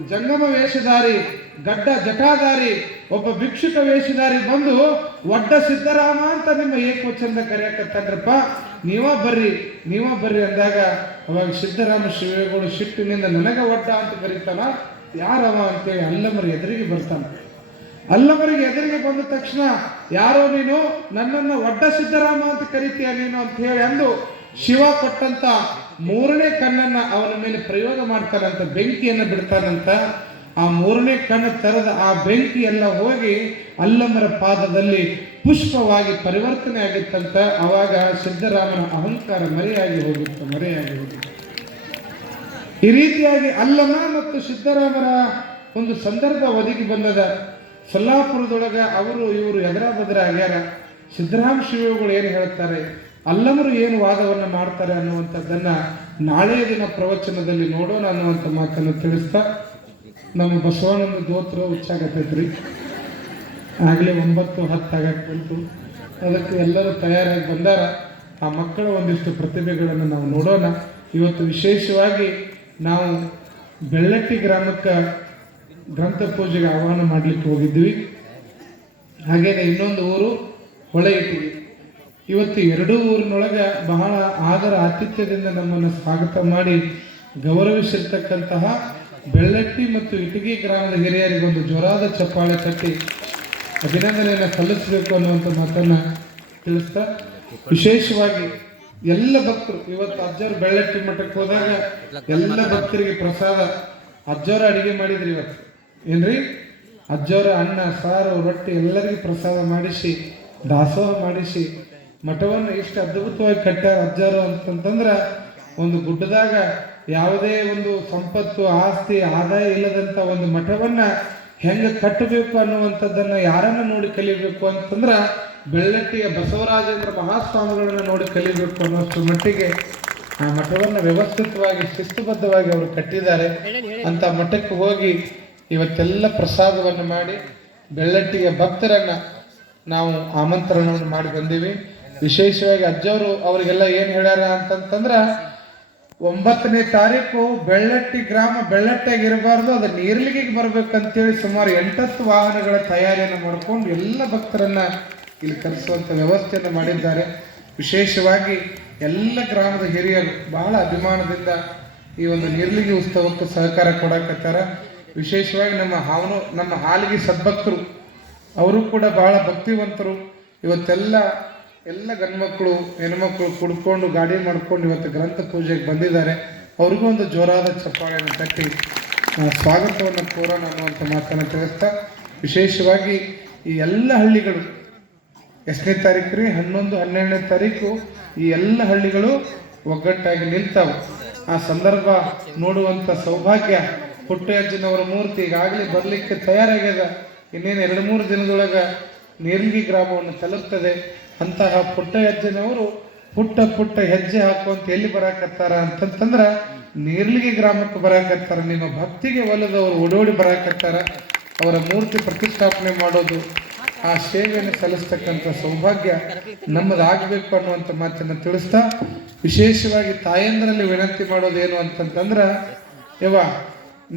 ಜಂಗಮ ವೇಷಧಾರಿ, ಗಡ್ಡ ಜಟಾಧಾರಿ, ಒಬ್ಬ ಭಿಕ್ಷುಕ ವೇಷಧಾರಿ ಬಂದು ಒಡ್ಡ ಸಿದ್ದರಾಮ ಅಂತ ನಿಮ್ಮ ಏಕವಚನದ ಕರೆಯಕತ್ತಂದ್ರಪ್ಪ, ನೀವ ಬರ್ರಿ ಅಂದಾಗ ಅವಾಗ ಸಿದ್ದರಾಮ ಶಿವಗಳು ಸಿಟ್ಟಿನಿಂದ ನನಗ ಒಡ್ಡ ಅಂತ ಕರೀತಾನ, ಯಾರವ ಅಂತೇಳಿ ಅಲ್ಲಮರ ಎದುರಿಗೆ ಬರ್ತಾನೆ. ಅಲ್ಲಮರಿಗೆ ಎದುರಿಗೆ ಬಂದ ತಕ್ಷಣ, ಯಾರೋ ನೀನು ನನ್ನನ್ನು ಒಡ್ಡ ಸಿದ್ದರಾಮ ಅಂತ ಕರಿತೀಯ ನೀನು ಅಂತ ಹೇಳಿ ಅಂದು ಶಿವ ಕೊಟ್ಟಂತ 3ನೇ ಕಣ್ಣನ್ನ ಅವನ ಮೇಲೆ ಪ್ರಯೋಗ ಮಾಡ್ತಾನಂತ, ಬೆಂಕಿಯನ್ನು ಬಿಡ್ತಾನಂತ. ಆ 3ನೇ ಕಣ್ಣು ತೆರೆದ ಆ ಬೆಂಕಿ ಎಲ್ಲ ಹೋಗಿ ಅಲ್ಲಮರ ಪಾದದಲ್ಲಿ ಪುಷ್ಪವಾಗಿ ಪರಿವರ್ತನೆ ಆಗಿತ್ತಂತ. ಅವಾಗ ಸಿದ್ದರಾಮನ ಅಹಂಕಾರ ಮರೆಯಾಗಿ ಹೋಗಿತ್ತು. ಈ ರೀತಿಯಾಗಿ ಅಲ್ಲಮ ಮತ್ತು ಸಿದ್ದರಾಮರ ಒಂದು ಸಂದರ್ಭ ಒದಗಿ ಬಂದದ. ಸಲ್ಲಾಪುರದೊಳಗ ಇವರು ಎದರ ಬದರ ಆಗ್ಯಾರ. ಸಿದ್ದರಾಮ ಶಿವಗಳು ಏನು ಹೇಳ್ತಾರೆ, ಅಲ್ಲಮರು ಏನು ವಾದವನ್ನು ಮಾಡ್ತಾರೆ ಅನ್ನುವಂಥದ್ದನ್ನ ನಾಳೆಯ ದಿನ ಪ್ರವಚನದಲ್ಲಿ ನೋಡೋಣ ಅನ್ನುವಂಥ ಮಾತನ್ನು ತಿಳಿಸ್ತಾ, ನಮ್ಮ ಬಸವಣ್ಣನ ದೋತ್ರ ಹುಚ್ಚಾಗತ್ತೈತ್ರಿ. ಆಗಲೇ 9:10 ಆಗಕ್ಕೆ ಬಂತು. ಅದಕ್ಕೆ ಎಲ್ಲರೂ ತಯಾರಾಗಿ ಬಂದಾರ. ಆ ಮಕ್ಕಳ ಒಂದಿಷ್ಟು ಪ್ರತಿಭೆಗಳನ್ನು ನಾವು ನೋಡೋಣ. ಇವತ್ತು ವಿಶೇಷವಾಗಿ ನಾವು ಬೆಳ್ಳಟ್ಟಿ ಗ್ರಾಮಕ್ಕೆ ಗ್ರಂಥ ಪೂಜೆಗೆ ಆಹ್ವಾನ ಮಾಡಲಿಕ್ಕೆ ಹೋಗಿದ್ವಿ. ಹಾಗೇನೆ ಇನ್ನೊಂದು ಊರು ಹೊಳೆಯಿಟ್ಟಿಗೆ. ಇವತ್ತು 2 ಊರಿನೊಳಗೆ ಬಹಳ ಆದರ ಆತಿಥ್ಯದಿಂದ ನಮ್ಮನ್ನು ಸ್ವಾಗತ ಮಾಡಿ ಗೌರವಿಸಿರ್ತಕ್ಕಂತಹ ಬೆಳ್ಳಟ್ಟಿ ಮತ್ತು ಇಟಗಿ ಗ್ರಾಮದ ಹಿರಿಯರಿಗೆ ಒಂದು ಜೋರಾದ ಚಪ್ಪಾಳೆ ತಟ್ಟಿ ಅಭಿನಂದನೆಯನ್ನು ಸಲ್ಲಿಸಬೇಕು ಅನ್ನುವಂಥ ಮಾತನ್ನು ತಿಳಿಸ್ತಾ, ವಿಶೇಷವಾಗಿ ಎಲ್ಲ ಭಕ್ತರು ಇವತ್ತು ಅಜ್ಜವರು ಬೆಳ್ಳಟ್ಟಿ ಮಠಕ್ಕೆ ಹೋದಾಗ ಎಲ್ಲ ಭಕ್ತರಿಗೆ ಪ್ರಸಾದ ಅಜ್ಜವರು ಅಡಿಗೆ ಮಾಡಿದ್ರಿ. ಇವತ್ತು ಏನ್ರಿ ಅಜ್ಜವರ ಅನ್ನ ಸಾರು ರೊಟ್ಟಿ ಎಲ್ಲರಿಗೂ ಪ್ರಸಾದ ಮಾಡಿಸಿ ದಾಸೋಹ ಮಾಡಿಸಿ ಮಠವನ್ನು ಇಷ್ಟು ಅದ್ಭುತವಾಗಿ ಕಟ್ಟಾರ ಅಜ್ಜರು ಅಂತಂತಂದ್ರೆ, ಒಂದು ಗುಡ್ಡದಾಗ ಯಾವುದೇ ಒಂದು ಸಂಪತ್ತು ಆಸ್ತಿ ಆದಾಯ ಇಲ್ಲದಂಥ ಒಂದು ಮಠವನ್ನು ಹೆಂಗೆ ಕಟ್ಟಬೇಕು ಅನ್ನುವಂಥದ್ದನ್ನು ಯಾರನ್ನು ನೋಡಿ ಕಲಿಬೇಕು ಅಂತಂದ್ರೆ ಬೆಳ್ಳಟ್ಟಿಯ ಬಸವರಾಜೇಂದ್ರ ಮಹಾಸ್ವಾಮಿಗಳನ್ನು ನೋಡಿ ಕಲಿಬೇಕು ಅನ್ನೋಷ್ಟು ಮಟ್ಟಿಗೆ ಆ ಮಠವನ್ನು ವ್ಯವಸ್ಥಿತವಾಗಿ ಶಿಸ್ತುಬದ್ಧವಾಗಿ ಅವರು ಕಟ್ಟಿದ್ದಾರೆ. ಅಂತ ಮಠಕ್ಕೆ ಹೋಗಿ ಇವತ್ತೆಲ್ಲ ಪ್ರಸಾದವನ್ನು ಮಾಡಿ ಬೆಳ್ಳಟ್ಟಿಯ ಭಕ್ತರನ್ನು ನಾವು ಆಮಂತ್ರಣವನ್ನು ಮಾಡಿ ಬಂದೀವಿ. ವಿಶೇಷವಾಗಿ ಅಜ್ಜವರು ಅವರಿಗೆಲ್ಲ ಏನು ಹೇಳ್ಯಾರ ಅಂತಂತಂದ್ರೆ, 9ನೇ ತಾರೀಕು ಬೆಳ್ಳಟ್ಟಿ ಗ್ರಾಮ ಬೆಳ್ಳಟ್ಟಿಯಾಗಿ ಇರಬಾರ್ದು, ಅದು ನೀರ್ಲಿಗೆ ಬರ್ಬೇಕಂತೇಳಿ ಸುಮಾರು 8-10 ವಾಹನಗಳ ತಯಾರಿಯನ್ನು ಮಾಡ್ಕೊಂಡು ಎಲ್ಲ ಭಕ್ತರನ್ನ ಇಲ್ಲಿ ಕರೆಸುವಂಥ ವ್ಯವಸ್ಥೆಯನ್ನು ಮಾಡಿದ್ದಾರೆ. ವಿಶೇಷವಾಗಿ ಎಲ್ಲ ಗ್ರಾಮದ ಹಿರಿಯರು ಬಹಳ ಅಭಿಮಾನದಿಂದ ಈ ಒಂದು ನೀರ್ಲಿಗೆ ಉತ್ಸವಕ್ಕೆ ಸಹಕಾರ ಕೊಡಕತ್ತಾರ. ವಿಶೇಷವಾಗಿ ನಮ್ಮ ಹಾಲಿಗೆ ಸದ್ಭಕ್ತರು ಅವರು ಕೂಡ ಬಹಳ ಭಕ್ತಿವಂತರು. ಇವತ್ತೆಲ್ಲ ಗಂಡ್ಮಕ್ಳು ಹೆಣ್ಮಕ್ಳು ಕುಡ್ಕೊಂಡು ಗಾಡಿ ಮಾಡ್ಕೊಂಡು ಇವತ್ತು ಗ್ರಂಥ ಪೂಜೆಗೆ ಬಂದಿದ್ದಾರೆ. ಅವ್ರಿಗೂ ಒಂದು ಜೋರಾದ ಚಪ್ಪಾಳೆಯನ್ನು ತಟ್ಟಿ ಸ್ವಾಗತವನ್ನು ಕೋರೋಣ ಅನ್ನುವಂಥ ಮಾತನ್ನು ತಿಳಿಸ್ತಾ, ವಿಶೇಷವಾಗಿ ಈ ಎಲ್ಲ ಹಳ್ಳಿಗಳು ಎಷ್ಟನೇ ತಾರೀಕು ರೀ 11, 12ನೇ ತಾರೀಕು ಈ ಎಲ್ಲ ಹಳ್ಳಿಗಳು ಒಗ್ಗಟ್ಟಾಗಿ ನಿಲ್ತಾವೆ. ಆ ಸಂದರ್ಭ ನೋಡುವಂಥ ಸೌಭಾಗ್ಯ ಪುಟ್ಟಯ್ಯಜ್ಜನವರ ಮೂರ್ತಿ ಈಗಾಗಲೇ ಬರಲಿಕ್ಕೆ ತಯಾರಾಗ್ಯದ. ಇನ್ನೇನು 2-3 ದಿನದೊಳಗೆ ನೇರ್ಲಿಗಿ ಗ್ರಾಮವನ್ನು ತಲುಪ್ತದೆ. ಅಂತಹ ಪುಟ್ಟಯ್ಯಜ್ಜನವರು ಪುಟ್ಟ ಹೆಜ್ಜೆ ಹಾಕುವಂತ ಎಲ್ಲಿ ಬರಾಕತ್ತಾರ ಅಂತಂತಂದ್ರೆ ನೇರ್ಲಿಗಿ ಗ್ರಾಮಕ್ಕೆ ಬರಾಕತ್ತಾರ. ನಿಮ್ಮ ಭಕ್ತಿಗೆ ಒಲಿದವರು ಓಡೋಡಿ ಬರಾಕತ್ತಾರ. ಅವರ ಮೂರ್ತಿ ಪ್ರತಿಷ್ಠಾಪನೆ ಮಾಡೋದು, ಆ ಸೇವೆಯನ್ನು ಸಲ್ಲಿಸ್ತಕ್ಕಂಥ ಸೌಭಾಗ್ಯ ನಮ್ಮದಾಗಬೇಕು ಅನ್ನುವಂಥ ಮಾತನ್ನು ತಿಳಿಸ್ತಾ, ವಿಶೇಷವಾಗಿ ತಾಯಂದ್ರಲ್ಲಿ ವಿನಂತಿ ಮಾಡೋದೇನು ಅಂತಂತಂದ್ರೆ, ಯವ್ವ